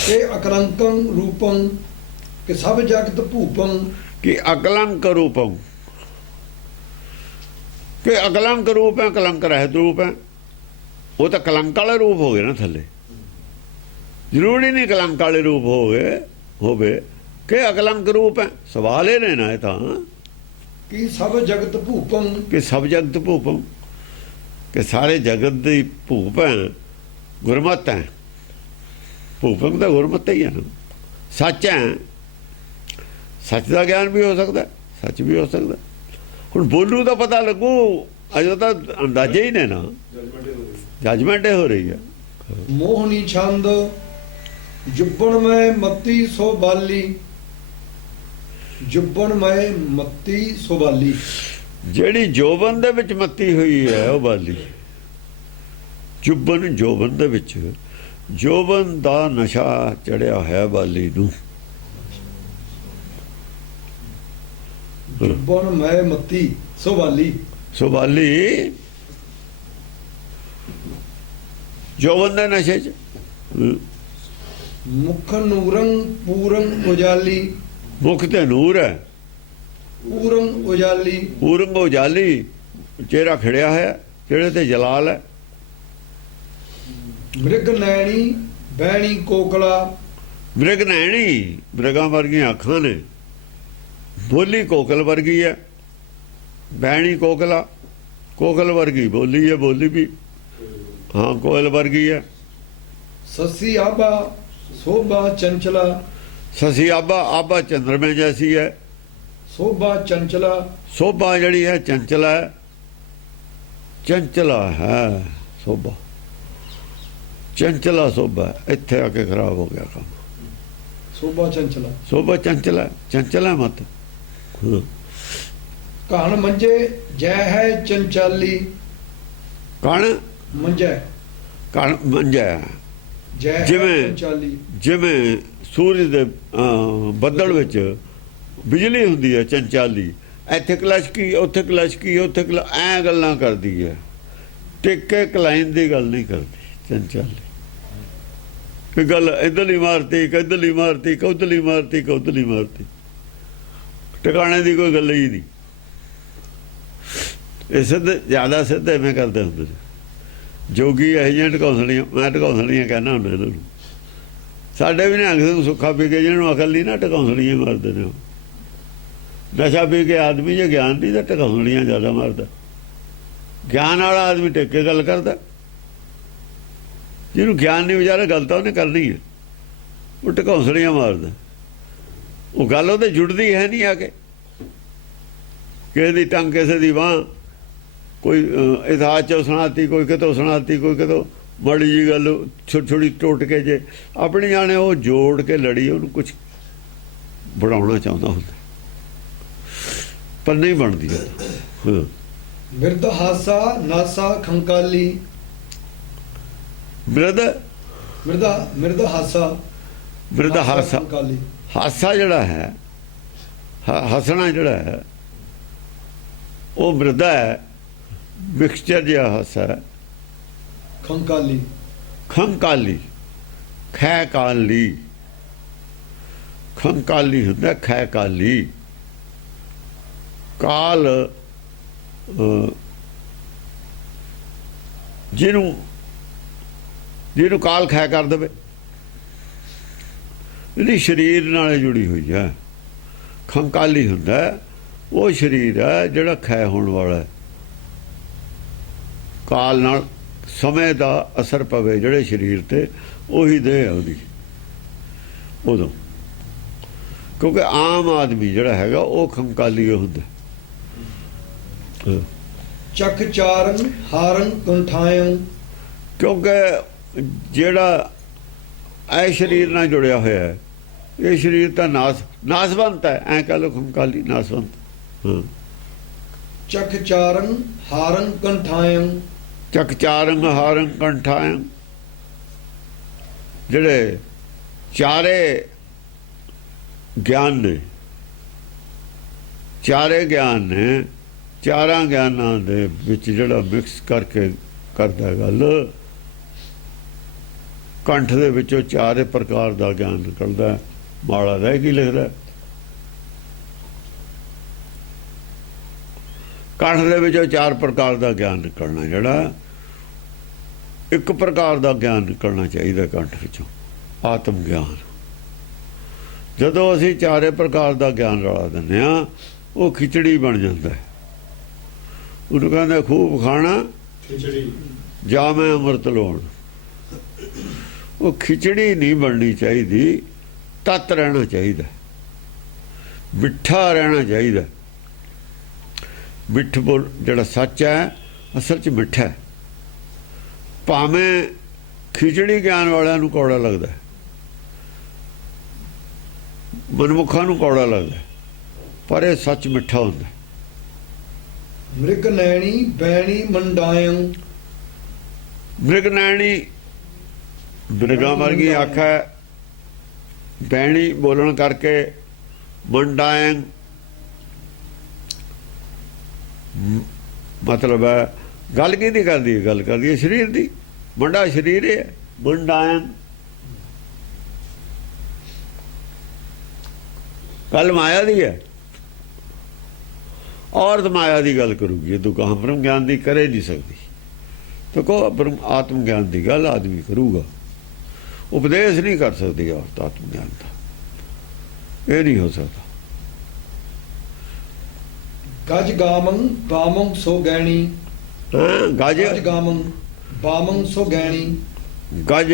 ਕਿ ਅਕਲੰਕੰ ਰੂਪੰ, ਕਿ ਸਭ ਜਗਤ ਭੂਪੰ। ਕਿ ਅਕਲੰਕ ਰੂਪੰ, ਕਿ ਅਕਲੰਕ ਰੂਪ ਹੈ, ਕਲੰਕ ਰਹਿਤ ਰੂਪ ਹੈ। ਉਹ ਤਾਂ ਕਲੰਕ ਵਾਲੇ ਰੂਪ ਹੋ ਗਏ ਨਾ ਥੱਲੇ। ਜ਼ਰੂਰੀ ਨਹੀਂ ਕਲੰਕ ਵਾਲੇ ਰੂਪ ਹੋਵੇ ਕਿ ਅਕਲੰਕ ਰੂਪ ਹੈ। ਸਵਾਲ ਇਹ ਨੇ ਨਾ ਇਹ ਤਾਂ, ਕਿ ਸਭ ਜਗਤ ਭੂਪੰ। ਕਿ ਸਭ ਜਗਤ ਭੂਪੰ, ਕਿ ਸਾਰੇ ਜਗਤ ਦੀ ਭੂਪ ਹੈ, ਗੁਰਮਤ ਹੈ। ਭੂਪੰ ਤਾਂ ਗੁਰਮਤ ਹੀ ਹੈ ਨਾ, ਸੱਚ ਹੈ। ਸੱਚ ਦਾ ਗਿਆਨ ਵੀ ਹੋ ਸਕਦਾ, ਸੱਚ ਵੀ ਹੋ ਸਕਦਾ। ਹੁਣ ਬੋਲੂ ਤਾਂ ਪਤਾ ਲੱਗੂ, ਅਜੇ ਤਾਂ ਅੰਦਾਜ਼ੇ ਹੀ ਨੇ ਨਾ, ਜਜਮੈਂਟ ਹੋ ਰਹੀ ਹੈ। ਮੋਹਨੀ ਛੰਦ ਜੁਬਣ ਮੈਂ ਮੱਤੀ ਸੋ ਬਾਲੀ। ਜੁਬਣ ਮੈਂ ਮੱਤੀ ਸੋ ਬਾਲੀ। ਜਿਹੜੀ ਜੋਬਨ ਦੇ ਵਿੱਚ ਮੱਤੀ ਹੋਈ ਹੈ ਉਹ ਬਾਲੀ। ਜੁਬਨ ਜੋਬਨ ਦੇ ਵਿੱਚ, ਜੋਬਨ ਦਾ ਨਸ਼ਾ ਚੜਿਆ ਹੋਇਆ ਬਾਲੀ ਨੂੰ। ਜੁਬਣ ਮੈਂ ਮੱਤੀ ਸੋ ਬਾਲੀ। ਸੋ ਬਾਲੀ ਜੋਬਨ ਦੇ ਨਸ਼ੇ 'ਚ। ਮੁਖ ਨੂਰੰ ਪੂਰੰ ਉਜਾਲੀ। ਮੁਖ ਤੇ ਨੂਰ ਹੈ, ਪੂਰੰ ਉਜਾਲੀ। ਪੂਰੰਗ ਉਜਾਲੀ, ਚਿਹਰਾ ਖਿੜਿਆ ਹੋਇਆ, ਚਿਹਰੇ ਤੇ ਜਲਾਲ ਹੈ। ਮ੍ਰਿਗ ਨੈਣੀ ਬਹਿਣੀ ਕੋਕਲਾ। ਮ੍ਰਿਗ ਨੈਣੀ, ਮ੍ਰਿਗਾਂ ਵਰਗੀਆਂ ਅੱਖਾਂ ਨੇ। ਬੋਲੀ ਕੋਕਲ ਵਰਗੀ ਹੈ। ਬਹਿਣੀ ਕੋਕਲਾ, ਕੋਕਲ ਵਰਗੀ ਬੋਲੀ ਹੈ। ਬੋਲੀ ਵੀ ਹਾਂ ਕੋਇਲ ਵਰਗੀ ਹੈ। ससी आबा शोभा चंचला, ਸਸੀ ਆਬਾ ਚੰਦਰਮੇ ਜੈਸੀ ਹੈ। शोभा चंचला, ਸੋਭਾ ਜਿਹੜੀ ਹੈ ਚੰਚਲਾ ਹੈ, ਚੰਚਲਾ ਹੈ ਸੋਭਾ, ਚੰਚਲਾ ਸੋਭਾ। ਇੱਥੇ ਆ ਕੇ ਖਰਾਬ ਹੋ ਗਿਆ ਕੰਮ। शोभा चंचला। ਸੋਭਾ ਚੰਚਲਾ, ਚੰਚਲਾ ਮਤ। कहान मंजे जय है चंचाली, ਕਣ मंजे ਕਣ ਮੰਜਾ जय है जिवें- चंचाली। ਜਿਵੇਂ ਸੂਰਜ ਦੇ ਬੱਦਲ ਵਿੱਚ ਬਿਜਲੀ ਹੁੰਦੀ ਹੈ ਚੰਚਾਲੀ, ਇੱਥੇ ਕਲਸ਼ਕੀ ਉੱਥੇ ਕਲਸ਼ਕੀ ਉੱਥੇ ਐ ਗੱਲਾਂ ਕਰਦੀ ਹੈ, ਟਿੱਕੇ ਕਲਾਈਨ ਦੀ ਗੱਲ ਨਹੀਂ ਕਰਦੀ ਚੰਚਾਲੀ। ਇਹ ਗੱਲ ਇੱਧਰਲੀ ਮਾਰਤੀ ਕਿੱਧਰਲੀ ਮਾਰਤੀ ਕਉਧਰਲੀ ਮਾਰਤੀ ਕਉਧਰਲੀ ਮਾਰਤੀ, ਟਿਕਾਣੇ ਦੀ ਕੋਈ ਗੱਲ ਹੀ ਨਹੀਂ। ਇਹ ਸਿੱਧ ਜ਼ਿਆਦਾ ਸਿੱਧ ਐਵੇਂ ਕਰਦੇ ਹੁੰਦੇ ਨੇ ਜੋਗੀ ਇਹ ਜਿਹੀਆਂ ਢਕੌਂਸਲੀਆਂ। ਮੈਂ ਢਕੌਂਸਲੀਆਂ ਕਹਿੰਦਾ ਹੁੰਦਾ ਇਹਨਾਂ ਨੂੰ। ਸਾਡੇ ਵੀ ਨਿਹੰਗ ਸਿੰਘ ਸੁੱਖਾ ਪੀ ਕੇ ਜਿਹਨਾਂ ਨੂੰ ਅਕਲ ਨਹੀਂ ਨਾ ਢਕੌਂਸਲੀਆਂ ਮਾਰਦੇ ਨੇ। ਨਸ਼ਾ ਪੀ ਕੇ ਆਦਮੀ ਜੇ ਗਿਆਨ ਨਹੀਂ ਤਾਂ ਢਕੌਂਸਲੀਆਂ ਜ਼ਿਆਦਾ ਮਾਰਦਾ। ਗਿਆਨ ਵਾਲਾ ਆਦਮੀ ਟਿਕ ਕੇ ਗੱਲ ਕਰਦਾ, ਜਿਹਨੂੰ ਗਿਆਨ ਨਹੀਂ ਵਿਚਾਰਾ ਗੱਲ ਤਾਂ ਉਹਨੇ ਕਰਨੀ ਹੈ, ਉਹ ਢਕੌਂਸਲੀਆਂ ਮਾਰਦਾ। ਉਹ ਗੱਲ ਉਹਦੇ ਜੁੜਦੀ ਹੈ ਨਹੀਂ ਆ ਕੇ। ਕਿਸੇ ਦੀ ਟੰਗ ਕਿਸੇ ਦੀ ਬਾਂਹ, ਕੋਈ ਇਤਿਹਾਸ 'ਚੋਂ ਸੁਣਾਤੀ, ਕੋਈ ਕਿਤੋਂ ਸੁਣਾਤੀ, ਕੋਈ ਕਿਤੋਂ ਮਾੜੀ ਜੀ ਗੱਲ ਛੋਟੀ ਛੋਟੀ ਟੁੱਟ ਕੇ ਜੇ ਆਪਣੀ ਜਾਣੇ ਉਹ ਜੋੜ ਕੇ ਲੜੀ, ਉਹਨੂੰ ਕੁਛ ਬਣਾਉਣਾ ਚਾਹੁੰਦਾ ਹੁੰਦਾ ਪਰ ਨਹੀਂ ਬਣਦੀ। ਹਾਂ बिरद हासा नासा खंकाली, ਬਿਰਧ मृदा मृद हासा ਬਿਰਧ नासा ਹਾਸਾ, खंकाली। ਹਾਸਾ ਜਿਹੜਾ ਹੈ ਹੱਸਣਾ ਜਿਹੜਾ ਹੈ ਉਹ ਬਿਰਧਾ ਹੈ, ਮਿਕਸਚਰ ਜਿਹਾ ਹਾਸਾ ਹੈ। खंकाली, ਖੰਕਾਲੀ ਖੈ ਕਾਲੀ, ਖੰਕਾਲੀ ਹੁੰਦਾ ਖੈ ਕਾਲੀ। ਕਾਲ ਜਿਹਨੂੰ ਕਾਲ ਖੈ ਕਰ ਦੇਵੇ, ਇਹਦੀ ਸਰੀਰ ਨਾਲ ਜੁੜੀ ਹੋਈ ਹੈ। ਖੰਕਾਲੀ ਹੁੰਦਾ ਉਹ ਸਰੀਰ ਹੈ ਜਿਹੜਾ ਖੈ ਹੋਣ ਵਾਲਾ ਹੈ। ਕਾਲ ਨਾਲ ਸਮੇਂ ਦਾ ਅਸਰ ਪਵੇ ਜਿਹੜੇ ਸਰੀਰ ਤੇ, ਉਹੀ ਦੇਹ ਹੈ ਉਹਦੀ ਉਦੋਂ। ਕਿਉਂਕਿ ਆਮ ਆਦਮੀ ਜਿਹੜਾ ਹੈਗਾ ਉਹ ਖੰਕਾਲੀ ਹੁੰਦਾ। चक चारंग हारंग कंठायं, ਕਿਉਂਕਿ ਜਿਹੜਾ ਇਹ ਸਰੀਰ ਨਾਲ ਜੁੜਿਆ ਹੋਇਆ ਹੈ, ਇਹ ਸਰੀਰ ਤਾਂ ਨਾਸਵੰਤ ਹੈ। ਐਂ ਕਹ ਲੋ ਖੰਕਾਲੀ ਨਾਸਵੰਤ। ਹਾਂ चक चारंग हारंग कंठायं, ਚੱਕ ਚਾਰੰਗ ਹਾਰੰਗ ਕੰਠਾਇੰ, ਜਿਹੜੇ ਚਾਰੇ ਗਿਆਨ ਨੇ, ਚਾਰੇ ਗਿਆਨ ਨੇ, ਚਾਰਾਂ ਗਿਆਨਾਂ ਦੇ ਵਿੱਚ ਜਿਹੜਾ ਮਿਕਸ ਕਰਕੇ ਕਰਦਾ ਗੱਲ। ਕੰਠ ਦੇ ਵਿੱਚੋਂ ਚਾਰੇ ਪ੍ਰਕਾਰ ਦਾ ਗਿਆਨ ਨਿਕਲਦਾ। ਮਾਲਾ ਦਾ ਕੀ ਲਿਖਦਾ? ਕੰਠ ਦੇ ਵਿੱਚੋਂ ਚਾਰ ਪ੍ਰਕਾਰ ਦਾ ਗਿਆਨ ਨਿਕਲਣਾ, ਜਿਹੜਾ ਇੱਕ ਪ੍ਰਕਾਰ ਦਾ ਗਿਆਨ ਨਿਕਲਣਾ ਚਾਹੀਦਾ ਕੰਠ ਵਿੱਚੋਂ, ਆਤਮ ਗਿਆਨ। ਜਦੋਂ ਅਸੀਂ ਚਾਰੇ ਪ੍ਰਕਾਰ ਦਾ ਗਿਆਨ ਰਲਾ ਦਿੰਦੇ ਹਾਂ, ਉਹ ਖਿਚੜੀ ਬਣ ਜਾਂਦਾ ਹੈ। ਉਹਨੂੰ ਕਹਿੰਦੇ ਖੂਬ ਖਾਣਾ खिचड़ी, ਜਾਂ ਮੈਂ ਅੰਮ੍ਰਿਤ ਲਾਉਣ। ਉਹ ਖਿਚੜੀ ਨਹੀਂ ਬਣਨੀ ਚਾਹੀਦੀ, ਤੱਤ ਰਹਿਣਾ ਚਾਹੀਦਾ, ਮਿੱਠਾ ਰਹਿਣਾ ਚਾਹੀਦਾ। ਮਿੱਠ ਬੋਲ ਜਿਹੜਾ ਸੱਚ ਹੈ ਅਸਲ 'ਚ ਮਿੱਠਾ ਹੈ। ਭਾਵੇਂ ਖਿਚੜੀ ਗਿਆਨ ਵਾਲਿਆਂ ਨੂੰ ਕੌੜਾ ਲੱਗਦਾ, ਮਨਮੁਖਾਂ ਨੂੰ ਕੌੜਾ ਲੱਗਦਾ, ਪਰ ਇਹ ਸੱਚ ਮਿੱਠਾ ਹੁੰਦਾ। मृग नैनी बैणी मंडायं, ਮ੍ਰਿਗ ਨੈਣੀ ਮ੍ਰਿਗਾਂ ਵਰਗੀ ਅੱਖ ਹੈ, ਬੈਣੀ ਬੋਲਣ ਕਰਕੇ, ਮੰਡਾਇੰ ਮਤਲਬ ਹੈ ਗੱਲ ਕਿਹਦੀ ਕਰਦੀ ਹੈ? ਗੱਲ ਕਰਦੀ ਹੈ ਸਰੀਰ ਦੀ। ਮੰਡਾ ਸਰੀਰ ਹੈ, ਮੰਡਾਇੰ ਗੱਲ ਮਾਇਆ ਦੀ ਹੈ। ਔਰਤ ਮਾਇਆ ਦੀ ਗੱਲ ਕਰੂਗੀ, ਇਹ ਕਹਾਂ ਬ੍ਰਹਮ ਗਿਆਨ ਦੀ ਕਰੇ ਨਹੀਂ ਸਕਦੀ। ਤਾਂ ਕੋ ਬ੍ਰਹਮ ਆਤਮ ਗਿਆਨ ਦੀ ਗੱਲ ਆਦਮੀ ਕਰੂਗਾ, ਉਪਦੇਸ਼ ਨਹੀਂ ਕਰ ਸਕਦੀ ਔਰਤ ਆਤਮ ਗਿਆਨ ਦਾ। ਇਹ ਨਹੀਂ ਹੋ ਸਕਦਾ। गज गामं गामं सो गैणी, ਗਜ गज गामं ਬਾਮੰ ਸੋ ਗੈਣੀ। ਗੱਜ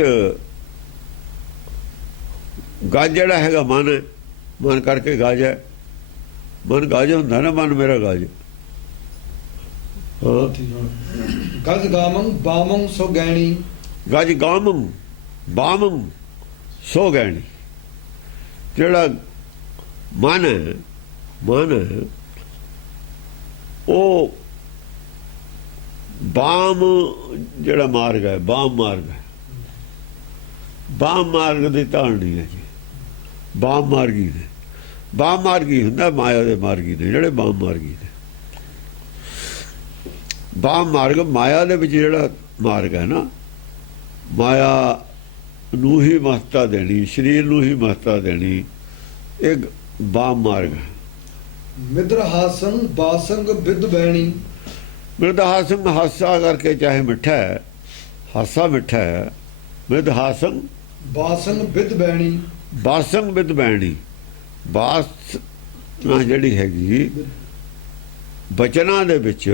ਗੱਜ ਜਿਹੜਾ ਹੈਗਾ ਮਨ ਹੈ, ਮਨ ਕਰਕੇ ਗੱਜ ਹੈ। ਮਨ ਗੱਜ ਹੁੰਦਾ ਨਾ, ਮਨ ਮੇਰਾ ਗੱਜ। ਹਾਂ, ਗਜ ਗਾਮੰ ਬਾਮੰ ਸੋ ਗੈਣੀ। ਗੱਜ ਗਾਮੰ ਬਾਮੰ ਸੋ ਗੈਣੀ। ਜਿਹੜਾ ਮਨ ਹੈ, ਮਨ ਹੈ ਉਹ ਬਾਮ, ਜਿਹੜਾ ਮਾਰਗ ਹੈ, ਬਾਮ ਮਾਰਗ ਹੈ। ਬਾਮ ਮਾਰਗ ਦੀ ਧਾਰਨੀ ਹੈ ਜੀ। ਬਾਮ ਮਾਰਗੀ ਨੇ, ਬਾਮ ਮਾਰਗੀ ਹੁੰਦਾ ਮਾਇਆ ਦੇ ਮਾਰਗੀ ਨੇ, ਜਿਹੜੇ ਬਾਮ ਮਾਰਗੀ ਨੇ। ਬਾਮ ਮਾਰਗ ਮਾਇਆ ਦੇ ਵਿੱਚ ਜਿਹੜਾ ਮਾਰਗ ਹੈ ਨਾ, ਮਾਇਆ ਨੂੰ ਹੀ ਮਹੱਤਤਾ ਦੇਣੀ, ਸਰੀਰ ਨੂੰ ਹੀ ਮਹੱਤਤਾ ਦੇਣੀ, ਇੱਕ ਬਾਮ ਮਾਰਗ ਹੈ। ਮਿਦਰ ਹਾਸੰ ਬਾਸੰਗ ਬਿਦ ਬੈਣੀ। ਮਿਰਦ ਹਾਸੰ, ਹਾਸਾ ਕਰਕੇ ਚਾਹੇ ਮਿੱਠਾ ਹੈ, ਹਾਸਾ ਮਿੱਠਾ ਹੈ। ਮਿਰਦ ਹਾਸੰ ਬਾਸੰਗ ਬਿਦ ਬੈਣੀ। ਬਾਸੰਗ ਬਿਦ ਬੈਣੀ। ਬਾਸ ਜਿਹੜੀ ਹੈਗੀ ਬਚਨਾਂ ਦੇ ਵਿੱਚ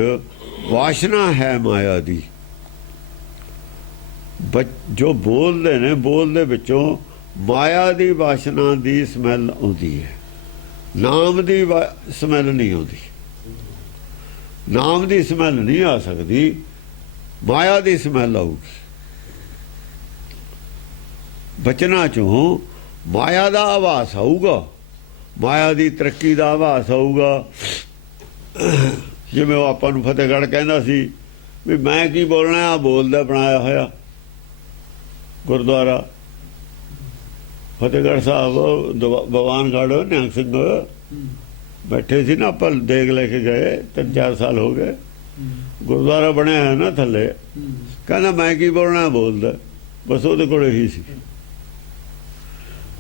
ਵਾਸ਼ਨਾ ਹੈ ਮਾਇਆ ਦੀ। ਜੋ ਬੋਲਦੇ ਨੇ, ਬੋਲਦੇ ਵਿੱਚੋਂ ਮਾਇਆ ਦੀ ਵਾਸ਼ਨਾ ਦੀ ਸਮੈਲ ਆਉਂਦੀ ਹੈ। ਨਾਮ ਦੀ ਸਮੈਲ ਨਹੀਂ ਆਉਂਦੀ। ਨਾਮ ਦੀ ਸਮੈਲ ਨਹੀਂ ਆ ਸਕਦੀ, ਮਾਇਆ ਦੀ ਸਮੈਲ ਆਊਗੀ। ਬਚਨਾਂ ਚੋਂ ਮਾਇਆ ਦਾ ਆਵਾਜ਼ ਆਊਗਾ, ਮਾਇਆ ਦੀ ਤਰੱਕੀ ਦਾ ਆਵਾਜ਼ ਆਊਗਾ। ਜਿਵੇਂ ਉਹ ਆਪਾਂ ਨੂੰ ਫਤਿਹਗੜ੍ਹ ਕਹਿੰਦਾ ਸੀ ਵੀ ਮੈਂ ਕੀ ਬੋਲਣਾ, ਆ ਬੋਲਦਾ ਬਣਾਇਆ ਹੋਇਆ ਗੁਰਦੁਆਰਾ ਫਤਿਹਗੜ੍ਹ ਸਾਹਿਬ। ਭਗਵਾਨਗੜ੍ਹ ਨਿਹੰਗ ਸਿੰਘ ਬੈਠੇ ਸੀ ਨਾ, ਆਪਾਂ ਦੇਖ ਲੈ ਕੇ ਗਏ, 3-4 ਸਾਲ ਹੋ ਗਏ। ਗੁਰਦੁਆਰਾ ਬਣਿਆ ਹੈ ਨਾ ਥੱਲੇ, ਕਹਿੰਦਾ ਮੈਂ ਕੀ ਬੋਲਣਾ, ਬੋਲਦਾ। ਬਸ ਉਹਦੇ ਕੋਲ ਇਹੀ ਸੀ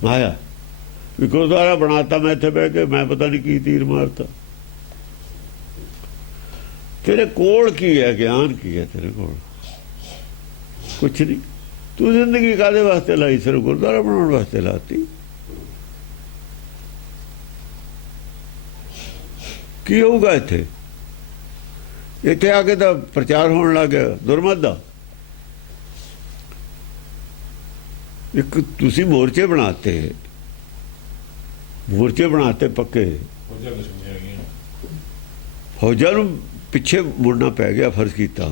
ਮਾਇਆ ਵੀ ਗੁਰਦੁਆਰਾ ਬਣਾਤਾ, ਮੈਂ ਇੱਥੇ ਬਹਿ ਕੇ ਮੈਂ ਪਤਾ ਨਹੀਂ ਕੀ ਤੀਰ ਮਾਰਤਾ। ਤੇਰੇ ਕੋਲ ਕੀ ਹੈ, ਗਿਆਨ ਕੀ ਹੈ ਤੇਰੇ ਕੋਲ? ਕੁਛ ਨਹੀਂ। ਤੂੰ ਜ਼ਿੰਦਗੀ ਕਾਹਦੇ ਵਾਸਤੇ ਲਾਈ? ਸਿਰਫ ਗੁਰਦੁਆਰਾ ਬਣਾਉਣ ਵਾਸਤੇ ਲਾਤੀ। ਕੀ ਹੋਊਗਾ ਇੱਥੇ? ਇੱਥੇ ਆ ਕੇ ਤਾਂ ਪ੍ਰਚਾਰ ਹੋਣ ਲੱਗ ਗਿਆ ਦੁਰਮਤ ਦਾ। ਇੱਕ ਤੁਸੀਂ ਮੋਰਚੇ ਬਣਾਤੇ, ਮੋਰਚੇ ਬਣਾਤੇ ਪੱਕੇ। ਫੌਜਾਂ ਨੂੰ ਪਿੱਛੇ ਮੁੜਨਾ ਪੈ ਗਿਆ, ਫਰਜ਼ ਕੀਤਾ।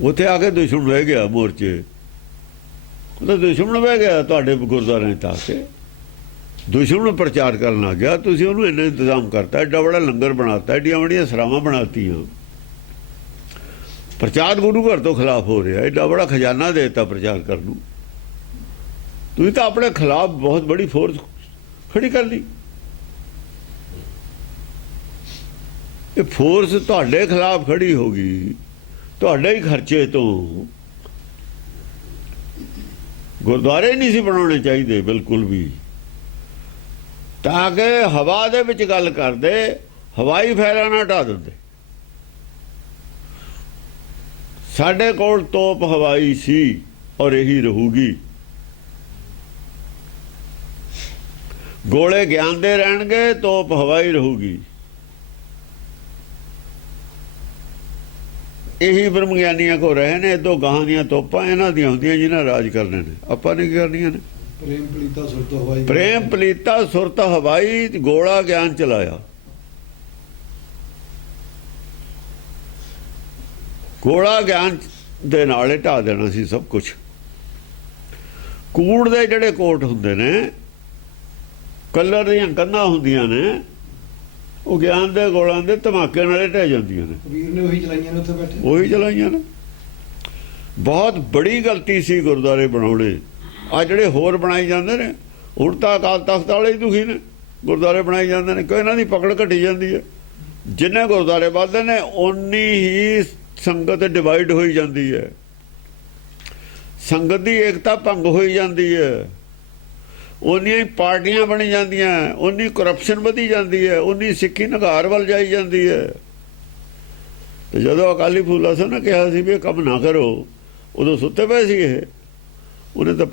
ਉੱਥੇ ਆ ਕੇ ਦੁਸ਼ਮਣ ਬਹਿ ਗਿਆ ਮੋਰਚੇ। ਉਹਦਾ ਦੁਸ਼ਮਣ ਬਹਿ ਗਿਆ ਤੁਹਾਡੇ ਗੁਰਦੁਆਰਿਆਂ ਤਾਂ ਕੇ ਦੁਸ਼ਮਣ ਪ੍ਰਚਾਰ ਕਰਨ ਲੱਗ ਗਿਆ। ਤੁਸੀਂ ਉਹਨੂੰ ਇੰਨਾ ਇੰਤਜ਼ਾਮ ਕਰਤਾ, ਐਡਾ ਬੜਾ ਲੰਗਰ ਬਣਾਤਾ, ਐਡੀਆਂ ਬੜੀਆਂ ਸਰਾਵਾਂ ਬਣਾਤੀਆਂ। ਪ੍ਰਚਾਰ ਗੁਰੂ ਘਰ ਤੋਂ ਖਿਲਾਫ ਹੋ ਰਿਹਾ, ਐਡਾ ਬੜਾ ਖਜ਼ਾਨਾ ਦੇ ਦਿੱਤਾ ਪ੍ਰਚਾਰ ਕਰਨ ਨੂੰ। ਤੁਸੀਂ ਤਾਂ ਆਪਣੇ ਖਿਲਾਫ ਬਹੁਤ ਬੜੀ ਫੋਰਸ ਖੜੀ ਕਰ ਲਈ। ਇਹ ਫੋਰਸ ਤੁਹਾਡੇ ਖਿਲਾਫ ਖੜੀ ਹੋ ਗਈ, ਤੁਹਾਡੇ ਹੀ ਖਰਚੇ ਤੋਂ। ਗੁਰਦੁਆਰੇ ਨਹੀਂ ਸੀ ਬਣਾਉਣੇ ਚਾਹੀਦੇ ਬਿਲਕੁਲ ਵੀ, ਤਾਂ ਕਿ ਹਵਾ ਦੇ ਵਿੱਚ ਗੱਲ ਕਰਦੇ, ਹਵਾਈ ਫੈਲਾ ਨਾ ਢਾ ਦਿੰਦੇ। ਸਾਡੇ ਕੋਲ ਤੋਪ ਹਵਾਈ ਸੀ ਔਰ ਇਹੀ ਰਹੂਗੀ। ਗੋਲੇ ਗਿਆਨ ਦੇ ਰਹਿਣਗੇ, ਤੋਪ ਹਵਾਈ ਰਹੂਗੀ। ਇਹੀ ਬ੍ਰਹਮ ਗਿਆਨੀਆਂ ਕੋ ਰਹੇ ਨੇ। ਇਦੋਂ ਗਾਹਾਂ ਦੀਆਂ ਤੋਪਾਂ ਇਹਨਾਂ ਦੀਆਂ ਹੁੰਦੀਆਂ ਜਿਹਨਾਂ ਰਾਜ ਕਰਨੇ ਨੇ, ਆਪਾਂ ਨੇ ਕੀ ਕਰਨੀਆਂ ਨੇ? ਪ੍ਰੇਮ ਪਲੀਤਾ ਸੁਰਤ ਹਵਾਈ। ਪ੍ਰੇਮ ਪਲੀਤਾ ਸੁਰਤ ਹਵਾਈ, ਗੋਲਾ ਗਿਆਨ ਚਲਾਇਆ। ਗੋਲਾ ਗਿਆਨ ਦੇ ਨਾਲ ਹੀ ਢਾ ਦੇਣਾ ਸੀ ਸਭ ਕੁਝ। ਕੂੜ ਦੇ ਜਿਹੜੇ ਕੋਟ ਹੁੰਦੇ ਨੇ, ਕਲਰ ਦੀਆਂ ਕੰਧਾਂ ਹੁੰਦੀਆਂ ਨੇ, ਉਹ ਗਿਆਨ ਦੇ ਗੋਲਾਂ ਦੇ ਧਮਾਕੇ ਨਾਲੇ ਢਹਿ ਜਾਂਦੀਆਂ ਨੇ। ਵੀਰ ਨੇ ਉਹੀ ਚਲਾਈਆਂ ਨੇ ਉੱਥੇ ਬੈਠੇ, ਉਹੀ ਚਲਾਈਆਂ ਨੇ। ਬਹੁਤ ਬੜੀ ਗਲਤੀ ਸੀ ਗੁਰਦੁਆਰੇ ਬਣਾਉਣੇ। ਆ ਜਿਹੜੇ ਹੋਰ ਬਣਾਈ ਜਾਂਦੇ ਨੇ, ਹੁਣ ਤਾਂ ਅਕਾਲ ਤਖਤ ਵਾਲੇ ਹੀ ਦੁਖੀ ਨੇ। ਗੁਰਦੁਆਰੇ ਬਣਾਈ ਜਾਂਦੇ ਨੇ, ਕੋਈ ਇਹਨਾਂ ਦੀ ਪਕੜ ਘਟੀ ਜਾਂਦੀ ਹੈ। ਜਿੰਨੇ ਗੁਰਦੁਆਰੇ ਵੱਧਦੇ ਨੇ, ਓਨੀ ਹੀ ਸੰਗਤ ਡਿਵਾਈਡ ਹੋਈ ਜਾਂਦੀ ਹੈ। ਸੰਗਤ ਦੀ ਏਕਤਾ ਭੰਗ ਹੋਈ ਜਾਂਦੀ ਹੈ। ਉਨੀਆਂ ਹੀ ਪਾਰਟੀਆਂ ਬਣੀ ਜਾਂਦੀਆਂ, ਉਨੀ ਕਰਪਸ਼ਨ ਵਧੀ ਜਾਂਦੀ ਹੈ, ਉਨੀ ਸਿੱਖੀ ਨਿਘਾਰ ਵੱਲ ਜਾਈ ਜਾਂਦੀ ਹੈ। ਤੇ ਜਦੋਂ ਅਕਾਲੀ ਫੂਲਾ ਸਿੰਘ ਨੇ ਕਿਹਾ ਸੀ ਵੀ ਇਹ ਕੰਮ ਨਾ ਕਰੋ, ਉਦੋਂ ਸੁੱਤੇ ਪਏ ਸੀ ਇਹ। ਉਹਨੇ ਤਾਂ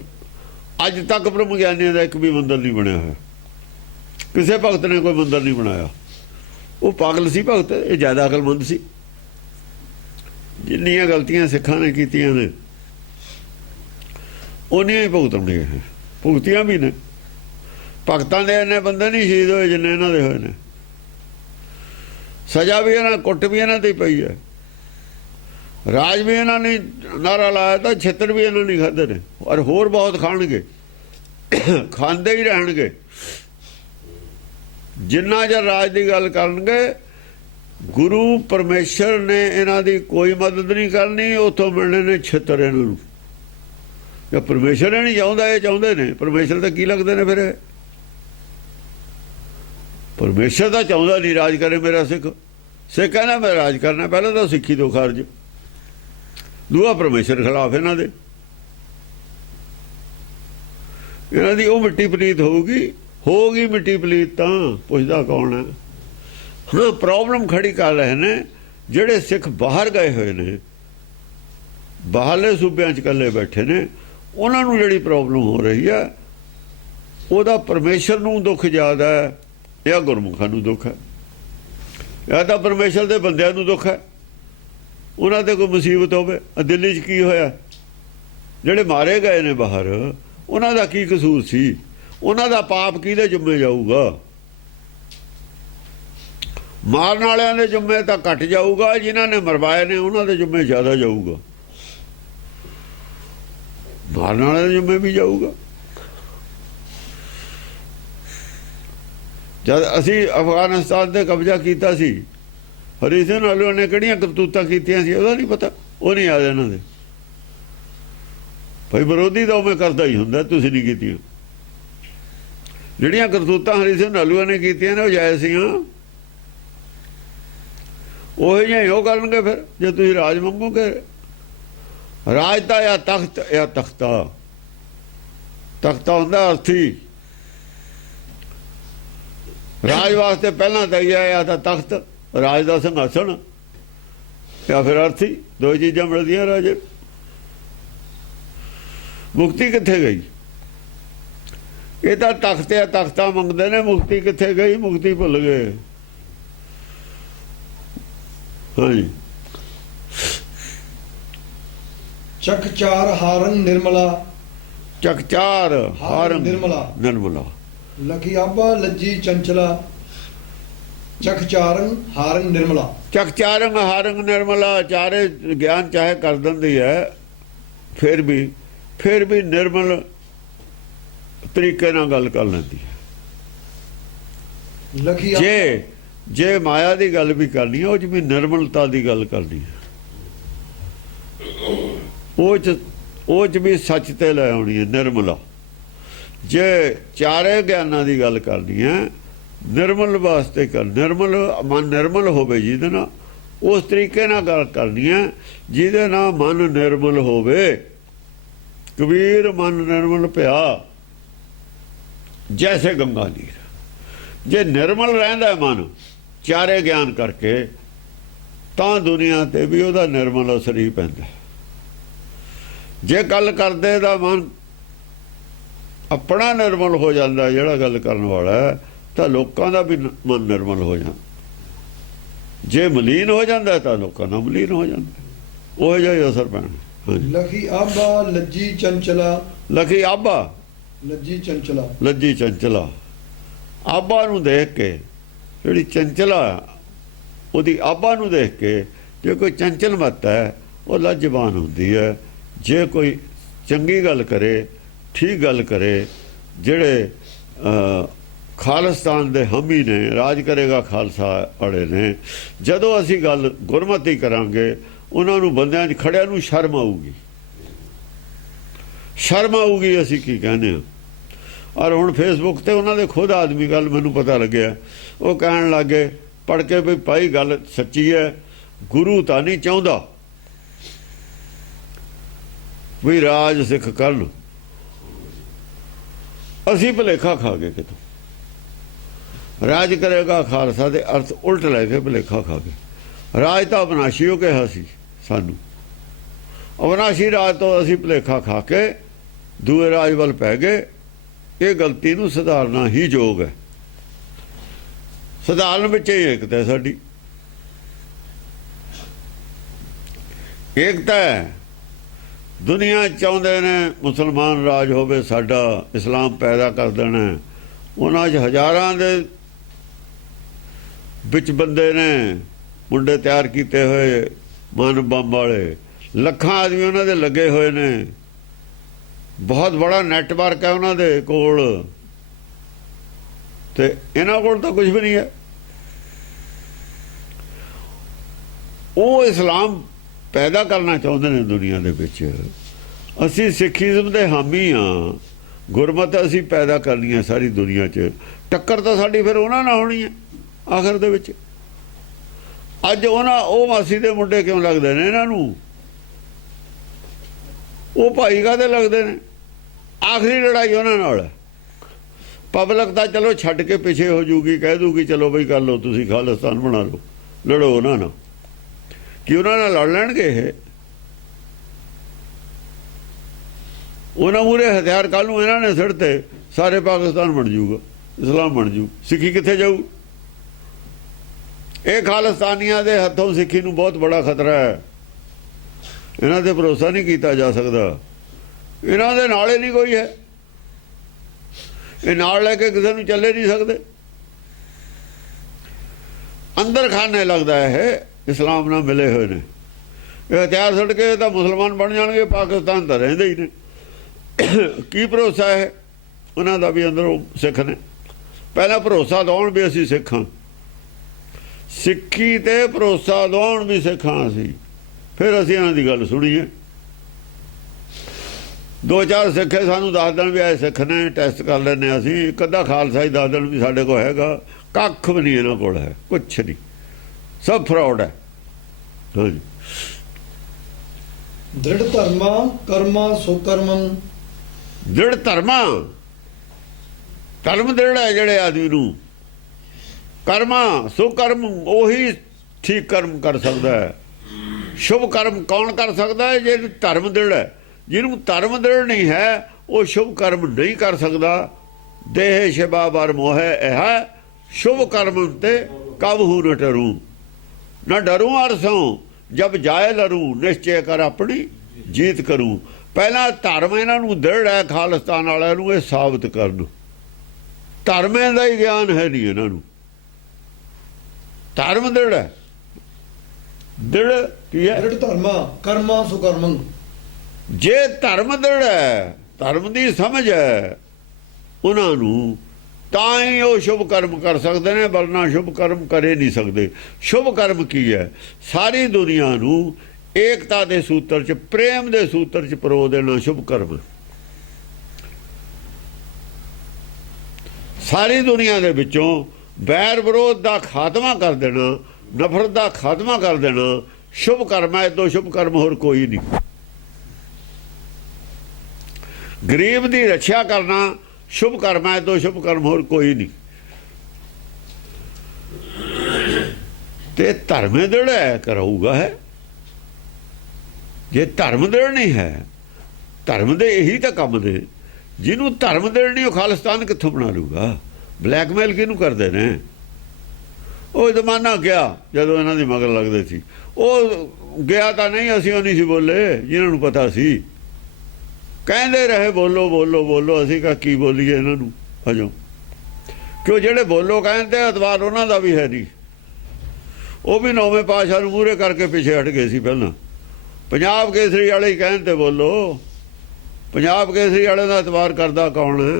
ਅੱਜ ਤੱਕ ਬ੍ਰਹਮ ਗਿਆਨੀਆਂ ਦਾ ਇੱਕ ਵੀ ਮੰਦਰ ਨਹੀਂ ਬਣਿਆ ਹੋਇਆ। ਕਿਸੇ ਭਗਤ ਨੇ ਕੋਈ ਮੰਦਰ ਨਹੀਂ ਬਣਾਇਆ। ਉਹ ਪਾਗਲ ਸੀ ਭਗਤ, ਇਹ ਜ਼ਿਆਦਾ ਅਕਲਮੰਦ ਸੀ। ਜਿੰਨੀਆਂ ਗਲਤੀਆਂ ਸਿੱਖਾਂ ਨੇ ਕੀਤੀਆਂ ਨੇ ਉਹਨੀਆਂ ਹੀ ਭੁਗਤਣਗੇ, ਭੁਗਤੀਆਂ ਵੀ ਨੇ। ਭਗਤਾਂ ਦੇ ਇੰਨੇ ਬੰਦੇ ਨਹੀਂ ਸ਼ਹੀਦ ਹੋਏ ਜਿੰਨੇ ਇਹਨਾਂ ਦੇ ਹੋਏ ਨੇ। ਸਜ਼ਾ ਵੀ ਇਹਨਾਂ, ਕੁੱਟ ਵੀ ਇਹਨਾਂ ਤੇ ਹੀ ਪਈ ਹੈ। ਰਾਜ ਵੀ ਇਹਨਾਂ ਨੇ ਨਾਰਾ ਲਾਇਆ ਤਾਂ ਛਿੱਤਰ ਵੀ ਇਹਨਾਂ ਨੇ ਖਾਧੇ ਨੇ, ਔਰ ਹੋਰ ਬਹੁਤ ਖਾਣਗੇ, ਖਾਂਦੇ ਹੀ ਰਹਿਣਗੇ। ਜਿੰਨਾ ਚਿਰ ਰਾਜ ਦੀ ਗੱਲ ਕਰਨਗੇ, ਗੁਰੂ ਪਰਮੇਸ਼ਰ ਨੇ ਇਹਨਾਂ ਦੀ ਕੋਈ ਮਦਦ ਨਹੀਂ ਕਰਨੀ। ਉੱਥੋਂ ਮਿਲਣੇ ਨੇ ਛਿੱਤਰ ਇਹਨਾਂ ਨੂੰ। ਜੇ ਪਰਮੇਸ਼ਰ ਇਹ ਨਹੀਂ ਚਾਹੁੰਦਾ, ਇਹ ਚਾਹੁੰਦੇ ਨੇ। ਪਰਮੇਸ਼ਰ ਤਾਂ ਕੀ ਲੱਗਦੇ ਨੇ ਫਿਰ? ਪਰਮੇਸ਼ਰ ਤਾਂ ਚਾਹੁੰਦਾ ਨਹੀਂ ਰਾਜ ਕਰੇ ਮੇਰਾ ਸਿੱਖ। ਸਿੱਖ ਕਹਿੰਦਾ ਮੈਂ ਰਾਜ ਕਰਨਾ, ਪਹਿਲਾਂ ਤਾਂ ਸਿੱਖੀ ਤੋਂ ਖਾਰਜ, ਦੂਆ ਪਰਮੇਸ਼ਰ ਖਿਲਾਫ ਇਹਨਾਂ ਦੇ। ਇਹਨਾਂ ਦੀ ਉਹ ਮਿੱਟੀ ਪਲੀਤ ਹੋਊਗੀ ਮਿੱਟੀ ਪਲੀਤ। ਤਾਂ ਪੁੱਛਦਾ ਕੌਣ ਹੈ? ਹੁਣ ਪ੍ਰੋਬਲਮ ਖੜੀ ਕਰ ਰਹੇ ਨੇ ਜਿਹੜੇ ਸਿੱਖ ਬਾਹਰ ਗਏ ਹੋਏ ਨੇ, ਬਾਹਰਲੇ ਸੂਬਿਆਂ 'ਚ ਇਕੱਲੇ ਬੈਠੇ ਨੇ। ਉਹਨਾਂ ਨੂੰ ਜਿਹੜੀ ਪ੍ਰੋਬਲਮ ਹੋ ਰਹੀ ਹੈ, ਉਹਦਾ ਪਰਮੇਸ਼ਰ ਨੂੰ ਦੁੱਖ ਜ਼ਿਆਦਾ ਹੈ ਜਾਂ ਗੁਰਮੁਖਾਂ ਨੂੰ ਦੁੱਖ ਹੈ? ਜਾਂ ਤਾਂ ਪਰਮੇਸ਼ਰ ਦੇ ਬੰਦਿਆਂ ਨੂੰ ਦੁੱਖ ਹੈ, ਉਹਨਾਂ ਤੇ ਕੋਈ ਮੁਸੀਬਤ ਹੋਵੇ। ਦਿੱਲੀ 'ਚ ਕੀ ਹੋਇਆ? ਜਿਹੜੇ ਮਾਰੇ ਗਏ ਨੇ ਬਾਹਰ, ਉਹਨਾਂ ਦਾ ਕੀ ਕਸੂਰ ਸੀ? ਉਹਨਾਂ ਦਾ ਪਾਪ ਕਿਹਦੇ ਜ਼ਿੰਮੇ ਜਾਊਗਾ? ਮਾਰਨ ਵਾਲਿਆਂ ਦੇ ਜ਼ਿੰਮੇ ਤਾਂ ਘੱਟ ਜਾਊਗਾ, ਜਿਨ੍ਹਾਂ ਨੇ ਮਰਵਾਏ ਨੇ ਉਹਨਾਂ ਦੇ ਜ਼ਿੰਮੇ ਜ਼ਿਆਦਾ ਜਾਊਗਾ। ਮਾਰਨ ਵਾਲਿਆਂ ਦੇ ਜ਼ਿੰਮੇ ਵੀ ਜਾਊਗਾ। ਜਦ ਅਸੀਂ ਅਫਗਾਨਿਸਤਾਨ ਤੇ ਕਬਜ਼ਾ ਕੀਤਾ ਸੀ, ਹਰੀ ਸਿੰਘ ਨਲੂਆ ਨੇ ਕਿਹੜੀਆਂ ਕਰਤੂਤਾਂ ਕੀਤੀਆਂ ਸੀ ਉਹਦਾ ਨਹੀਂ ਪਤਾ, ਉਹ ਨਹੀਂ ਯਾਦ ਇਹਨਾਂ ਦੇ। ਭਾਈ ਵਿਰੋਧੀ ਤਾਂ ਉਵੇਂ ਕਰਦਾ ਹੀ ਹੁੰਦਾ, ਤੁਸੀਂ ਨਹੀਂ ਕੀਤੀਆਂ। ਜਿਹੜੀਆਂ ਕਰਤੂਤਾਂ ਹਰੀ ਸਿੰਘ ਨਲੂਆ ਨੇ ਕੀਤੀਆਂ ਨੇ ਉਹ ਜਾਇਜ਼ ਸੀਆਂ। ਉਹ ਜਿਹਾ ਹੀ ਉਹ ਕਰਨਗੇ ਫਿਰ ਜੇ ਤੁਸੀਂ ਰਾਜ ਮੰਗੋਗੇ। ਰਾਜ ਤਾਂ ਜਾਂ ਤਖਤ ਜਾਂ ਤਖਤਾ। ਤਖਤਾ ਹੁੰਦਾ ਅਰਥੀ। ਰਾਜ ਵਾਸਤੇ ਪਹਿਲਾਂ ਤਾਂ ਜਾਂ ਤਾਂ ਤਖਤ, ਰਾਜ ਦਾ ਸਿੰਘਾਸਣ, ਜਾਂ ਫਿਰ ਅਰਥੀ। ਦੋ ਚੀਜ਼ਾਂ ਮਿਲਦੀਆਂ ਰਾਜੇ। ਮੁਕਤੀ ਕਿੱਥੇ ਗਈ? ਇਹ ਤਾਂ ਤਖਤ ਜਾਂ ਤਖਤਾ ਮੰਗਦੇ ਨੇ, ਮੁਕਤੀ ਕਿੱਥੇ ਗਈ? ਮੁਕਤੀ ਭੁੱਲ ਗਏ। ਹਾਂਜੀ। ਚਕਚਾਰ ਹਾਰਨ ਨਿਰਮਲਾ। ਚਕਚਾਰ ਹਾਰਨ ਨਿਰਮਲਾ। ਲਖਿਆਬਾ ਲੱਜੀ ਚੰਚਲਾ। ਚਕਚਾਰਨ ਹਾਰਨ ਨਿਰਮਲਾ। ਚਕਚਾਰੰਗ ਹਾਰੰਗ ਨਿਰਮਲਾ। ਚਾਰੇ ਗਿਆਨ ਚਾਹੇ ਕਰ ਦਿੰਦੀ ਹੈ, ਫਿਰ ਵੀ ਨਿਰਮਲ ਤਰੀਕੇ ਨਾਲ ਗੱਲ ਕਰ ਲੈਂਦੀ ਹੈ। ਜੇ ਮਾਇਆ ਦੀ ਗੱਲ ਵੀ ਕਰਨੀ ਹੈ, ਉਹ 'ਚ ਵੀ ਨਿਰਮਲਤਾ ਦੀ ਗੱਲ ਕਰਨੀ ਹੈ। ਉਹ 'ਚ ਵੀ ਸੱਚ ਤੇ ਲੈ ਆਉਣੀ ਹੈ, ਨਿਰਮਲਾ। ਜੇ ਚਾਰੇ ਗਿਆਨਾਂ ਦੀ ਗੱਲ ਕਰਨੀ ਹੈ, ਨਿਰਮਲ ਵਾਸਤੇ ਕਰ। ਨਿਰਮਲ ਮਨ ਨਿਰਮਲ ਹੋਵੇ ਜਿਹਦੇ ਨਾਲ, ਉਸ ਤਰੀਕੇ ਨਾਲ ਗੱਲ ਕਰਨੀ ਹੈ ਜਿਹਦੇ ਨਾਲ ਮਨ ਨਿਰਮਲ ਹੋਵੇ। ਕਬੀਰ ਮਨ ਨਿਰਮਲ ਭਿਆ ਜੈਸੇ ਗੰਗਾ ਨੀਰ। ਜੇ ਨਿਰਮਲ ਰਹਿੰਦਾ ਮਨ ਚਾਰੇ ਗਿਆਨ ਕਰਕੇ, ਤਾਂ ਦੁਨੀਆ ਤੇ ਵੀ ਉਹਦਾ ਨਿਰਮਲ ਅਸਰ ਹੀ ਪੈਂਦਾ। ਜੇ ਗੱਲ ਕਰਦੇ ਦਾ ਮਨ ਆਪਣਾ ਨਿਰਮਲ ਹੋ ਜਾਂਦਾ, ਜਿਹੜਾ ਗੱਲ ਕਰਨ ਵਾਲਾ, ਤਾਂ ਲੋਕਾਂ ਦਾ ਵੀ ਮਨ ਨਿਰਮਲ ਹੋ ਜਾਂਦਾ। ਜੇ ਮਲੀਨ ਹੋ ਜਾਂਦਾ ਤਾਂ ਲੋਕਾਂ ਦਾ ਮਲੀਨ ਹੋ ਜਾਂਦਾ। ਉਹ ਜਿਹਾ ਹੀ ਅਸਰ ਪੈਣਾ। ਲਖੀ ਆਬਾ ਲੱਜੀ ਚੰਚਲਾ। ਲਖੀ ਆਬਾ ਲੱਜੀ ਚੰਚਲਾ। ਲੱਜੀ ਚੰਚਲਾ। ਆਬਾ ਨੂੰ ਦੇਖ ਕੇ, ਜਿਹੜੀ ਚੰਚਲਾ ਉਹਦੀ ਆਬਾ ਨੂੰ ਦੇਖ ਕੇ, ਜੇ ਕੋਈ ਚੰਚਲ ਮੱਤ ਹੈ ਉਹ ਲੱਜਬਾਨ ਹੁੰਦੀ ਹੈ। ਜੇ ਕੋਈ ਚੰਗੀ ਗੱਲ ਕਰੇ, ਠੀਕ ਗੱਲ ਕਰੇ, ਜਿਹੜੇ ਖਾਲਿਸਤਾਨ ਦੇ ਹਮੀ ਨੇ, ਰਾਜ ਕਰੇਗਾ ਖਾਲਸਾ ਵਾਲੇ ਨੇ, ਜਦੋਂ ਅਸੀਂ ਗੱਲ ਗੁਰਮਤੀ ਕਰਾਂਗੇ, ਉਹਨਾਂ ਨੂੰ ਬੰਦਿਆਂ 'ਚ ਖੜਿਆਂ ਨੂੰ ਸ਼ਰਮ ਆਊਗੀ। ਸ਼ਰਮ ਆਊਗੀ ਅਸੀਂ ਕੀ ਕਹਿੰਦੇ ਹਾਂ। ਔਰ ਹੁਣ ਫੇਸਬੁੱਕ ਤੇ ਉਹਨਾਂ ਦੇ ਖੁਦ ਆਦਮੀ, ਗੱਲ ਮੈਨੂੰ ਪਤਾ ਲੱਗਿਆ, ਉਹ ਕਹਿਣ ਲੱਗੇ ਪੜ੍ਹ ਕੇ ਵੀ ਭਾਈ ਗੱਲ ਸੱਚੀ ਹੈ, ਗੁਰੂ ਤਾਂ ਨਹੀਂ ਚਾਹੁੰਦਾ ਵੀ ਰਾਜ ਸਿੱਖ ਕਰਨ। ਅਸੀਂ ਭੁਲੇਖਾ ਖਾ ਗਏ ਕਿਤੋਂ। ਰਾਜ ਕਰੇਗਾ ਖਾਲਸਾ ਦੇ ਅਰਥ ਉਲਟ ਲੈ ਕੇ ਭੁਲੇਖਾ ਖਾ ਗਏ। ਰਾਜ ਤਾਂ ਅਵਿਨਾਸ਼ੀ ਹੋ ਕਿਹਾ ਸੀ ਸਾਨੂੰ। ਅਵਿਨਾਸ਼ੀ ਰਾਜ ਤੋਂ ਅਸੀਂ ਭੁਲੇਖਾ ਖਾ ਕੇ ਦੂਏ ਰਾਜ ਵੱਲ ਪੈ ਗਏ। ਇਹ ਗਲਤੀ ਨੂੰ ਸੁਧਾਰਨਾ ਹੀ ਯੋਗ ਹੈ। ਸੁਧਾਰਨ ਵਿੱਚ ਹੀ ਏਕਤਾ ਸਾਡੀ। ਏਕਤਾ ਹੈ। ਦੁਨੀਆ ਚਾਹੁੰਦੇ ਨੇ ਮੁਸਲਮਾਨ ਰਾਜ ਹੋਵੇ, ਸਾਡਾ ਇਸਲਾਮ ਪੈਦਾ ਕਰ ਦੇਣਾ। ਉਹਨਾਂ 'ਚ ਹਜ਼ਾਰਾਂ ਦੇ ਵਿੱਚ ਬੰਦੇ ਨੇ, ਮੁੰਡੇ ਤਿਆਰ ਕੀਤੇ ਹੋਏ ਮਨ ਬੰਬ ਵਾਲੇ, ਲੱਖਾਂ ਆਦਮੀ ਉਹਨਾਂ ਦੇ ਲੱਗੇ ਹੋਏ ਨੇ। ਬਹੁਤ ਬੜਾ ਨੈਟਵਰਕ ਹੈ ਉਹਨਾਂ ਦੇ ਕੋਲ, ਤੇ ਇਹਨਾਂ ਕੋਲ ਤਾਂ ਕੁਝ ਵੀ ਨਹੀਂ ਹੈ। ਉਹ ਇਸਲਾਮ ਪੈਦਾ ਕਰਨਾ ਚਾਹੁੰਦੇ ਨੇ ਦੁਨੀਆ ਦੇ ਵਿੱਚ। ਅਸੀਂ ਸਿੱਖੀਜ਼ਮ ਦੇ ਹਾਮੀ ਹਾਂ, ਗੁਰਮਤ ਅਸੀਂ ਪੈਦਾ ਕਰਨੀ ਹੈ ਸਾਰੀ ਦੁਨੀਆ 'ਚ। ਟੱਕਰ ਤਾਂ ਸਾਡੀ ਫਿਰ ਉਹਨਾਂ ਨਾਲ ਹੋਣੀ ਹੈ ਆਖਰ ਦੇ ਵਿੱਚ। ਅੱਜ ਉਹ ਮਾਸੀ ਦੇ ਮੁੰਡੇ ਕਿਉਂ ਲੱਗਦੇ ਨੇ ਇਹਨਾਂ ਨੂੰ? ਉਹ ਭਾਈ ਕਾਹਦੇ ਲੱਗਦੇ ਨੇ? ਆਖਰੀ ਲੜਾਈ ਉਹਨਾਂ ਨਾਲ ਹੈ। ਪਬਲਿਕ ਤਾਂ ਚਲੋ ਛੱਡ ਕੇ ਪਿੱਛੇ ਹੋ ਜੂਗੀ, ਕਹਿ ਦੂਗੀ ਚਲੋ ਬਈ ਕਰ ਲਓ, ਤੁਸੀਂ ਖਾਲਿਸਤਾਨ ਬਣਾ ਲਓ, ਲੜੋ ਉਹਨਾਂ ਨਾਲ। ਕਿ ਉਹਨਾਂ ਨਾਲ ਲੜ ਲੈਣਗੇ ਇਹ? ਉਹਨਾਂ ਮੂਹਰੇ ਹਥਿਆਰ ਕੱਲ੍ਹ ਨੂੰ ਇਹਨਾਂ ਨੇ ਸਿਰ ਤੇ ਸਾਰੇ ਪਾਕਿਸਤਾਨ ਬਣ ਜੂਗਾ, ਇਸਲਾਮ ਬਣ ਜੂ। ਸਿੱਖੀ ਕਿੱਥੇ ਜਾਊ? ਇਹ ਖਾਲਿਸਤਾਨੀਆਂ ਦੇ ਹੱਥੋਂ ਸਿੱਖੀ ਨੂੰ ਬਹੁਤ ਬੜਾ ਖਤਰਾ ਹੈ। ਇਹਨਾਂ ਤੇ ਭਰੋਸਾ ਨਹੀਂ ਕੀਤਾ ਜਾ ਸਕਦਾ। ਇਹਨਾਂ ਦੇ ਨਾਲ ਹੀ ਨਹੀਂ ਕੋਈ ਹੈ। ਇਹ ਨਾਲ ਲੈ ਕੇ ਕਿਸੇ ਨੂੰ ਚੱਲੇ ਨਹੀਂ ਸਕਦੇ। ਅੰਦਰ ਖਾਨੇ ਲੱਗਦਾ ਹੈ ਇਸਲਾਮ ਨਾਲ ਮਿਲੇ ਹੋਏ ਨੇ। ਇਹ ਹਥਿਆਰ ਛੱਡ ਕੇ ਤਾਂ ਮੁਸਲਮਾਨ ਬਣ ਜਾਣਗੇ, ਪਾਕਿਸਤਾਨ ਤਾਂ ਰਹਿੰਦੇ ਹੀ ਨੇ। ਕੀ ਭਰੋਸਾ ਹੈ ਉਹਨਾਂ ਦਾ ਵੀ ਅੰਦਰੋਂ ਸਿੱਖ ਨੇ? ਪਹਿਲਾਂ ਭਰੋਸਾ ਦਿਵਾਉਣ ਵੀ ਅਸੀਂ ਸਿੱਖ ਹਾਂ, ਸਿੱਖੀ ਤੇ ਭਰੋਸਾ ਦਿਵਾਉਣ ਵੀ ਸਿੱਖ ਹਾਂ ਅਸੀਂ, ਫਿਰ ਅਸੀਂ ਇਹਨਾਂ ਦੀ ਗੱਲ ਸੁਣੀਏ। ਦੋ ਚਾਰ ਸਿੱਖੇ ਸਾਨੂੰ ਦੱਸ ਦੇਣ ਵੀ ਆਏ ਸਿੱਖ ਨੇ, ਟੈਸਟ ਕਰ ਲੈਂਦੇ ਅਸੀਂ। ਇੱਕ ਅੱਧਾ ਖਾਲਸਾ ਹੀ ਦੱਸ ਦੇਣ ਵੀ ਸਾਡੇ ਕੋਲ ਹੈਗਾ। ਕੱਖ ਵੀ ਨਹੀਂ ਇਹਨਾਂ ਕੋਲ ਹੈ, ਕੁਛ ਨਹੀਂ, ਸਭ ਫਰਾਡ ਹੈ। ਹਾਂਜੀ। ਦ੍ਰਿੜ ਧਰਮਾ ਕਰਮਾ ਸੁਕਰਮੰ। ਦ੍ਰਿੜ ਧਰਮਾ, ਧਰਮ ਦ੍ਰਿੜ ਹੈ ਜਿਹੜੇ ਆਦਮੀ ਨੂੰ। ਕਰਮਾ ਸੁਕਰਮ, ਉਹੀ ਠੀਕ ਕਰਮ ਕਰ ਸਕਦਾ ਹੈ। ਸ਼ੁਭ ਕਰਮ ਕੌਣ ਕਰ ਸਕਦਾ ਹੈ? ਜੇ ਧਰਮ ਦ੍ਰਿੜ ਹੈ। ਜਿਹਨੂੰ ਧਰਮ ਦ੍ਰਿੜ ਨਹੀਂ ਹੈ ਉਹ ਸ਼ੁਭ ਕਰਮ ਨਹੀਂ ਕਰ ਸਕਦਾ। ਦੇਹ ਸ਼ਿਵਾ ਬਰ ਮੋਹਿ ਇਹ ਸ਼ੁਭ ਕਰਮ ਤੇ ਕਬਹੂ ਨ ਡਰੂ। न डरूं अरसों जब जाए लरूं निश्चय कर अपनी जीत करूं। पहला धर्म इन्हां नूं दृढ़ है खालिस्तान वालियां नूं, ये साबित करन। धर्म दा ही ज्ञान है नहीं इन्हां नूं। धर्म दृढ़ है। दृढ़ की है? दृढ़ धर्मा कर्मा सुकर्मं। जे धर्म दृढ़ है, धर्म दी समझ है उन्हां नूं, ਤਾਂ ਹੀ ਉਹ ਸ਼ੁਭ ਕਰਮ ਕਰ ਸਕਦੇ ਨੇ, ਵਰਨਾ ਸ਼ੁਭ ਕਰਮ ਕਰੇ ਨਹੀਂ ਸਕਦੇ। ਸ਼ੁਭ ਕਰਮ ਕੀ ਹੈ? ਸਾਰੀ ਦੁਨੀਆ ਨੂੰ ਏਕਤਾ ਦੇ ਸੂਤਰ 'ਚ, ਪ੍ਰੇਮ ਦੇ ਸੂਤਰ 'ਚ ਪਰੋ ਦੇਣਾ ਸ਼ੁਭ ਕਰਮ। ਸਾਰੀ ਦੁਨੀਆ ਦੇ ਵਿੱਚੋਂ ਵੈਰ ਵਿਰੋਧ ਦਾ ਖਾਤਮਾ ਕਰ ਦੇਣਾ, ਨਫ਼ਰਤ ਦਾ ਖਾਤਮਾ ਕਰ ਦੇਣਾ ਸ਼ੁਭ ਕਰਮ ਹੈ। ਇਦੋਂ ਸ਼ੁਭ ਕਰਮ ਹੋਰ ਕੋਈ ਨਹੀਂ। ਗਰੀਬ ਦੀ ਰੱਖਿਆ ਕਰਨਾ शुभ कर्म है, तो शुभ कर्म होर कोई नहीं। ते धर्म दृढ़ है कराऊगा है। जे धर्म दृढ़ नहीं है, धर्म दे यही तो काम ने। जिन्हों धर्म दृढ़ नहीं, खालिस्तान कित्थों बना लूगा? ब्लैकमेल किनू करते ने? वो जमाना गया जदों इन्हां दी मगर लगदे सी, वो गया तो नहीं, असीं नहीं सी बोले, जिन्हां नूं पता सी। कहते रहे बोलो बोलो बोलो, असी कहा की बोलीए इन्हों हजों, क्यों जेड़े बोलो कहते अतवार उन्हों का भी है नहीं। वो भी नौवें पातशाह नूं मूहरे करके पिछे हट गए सी। पहला पंजाब केसरी वाले ही कहते बोलो, पंजाब केसरी वाले का अतवार करता कौन है?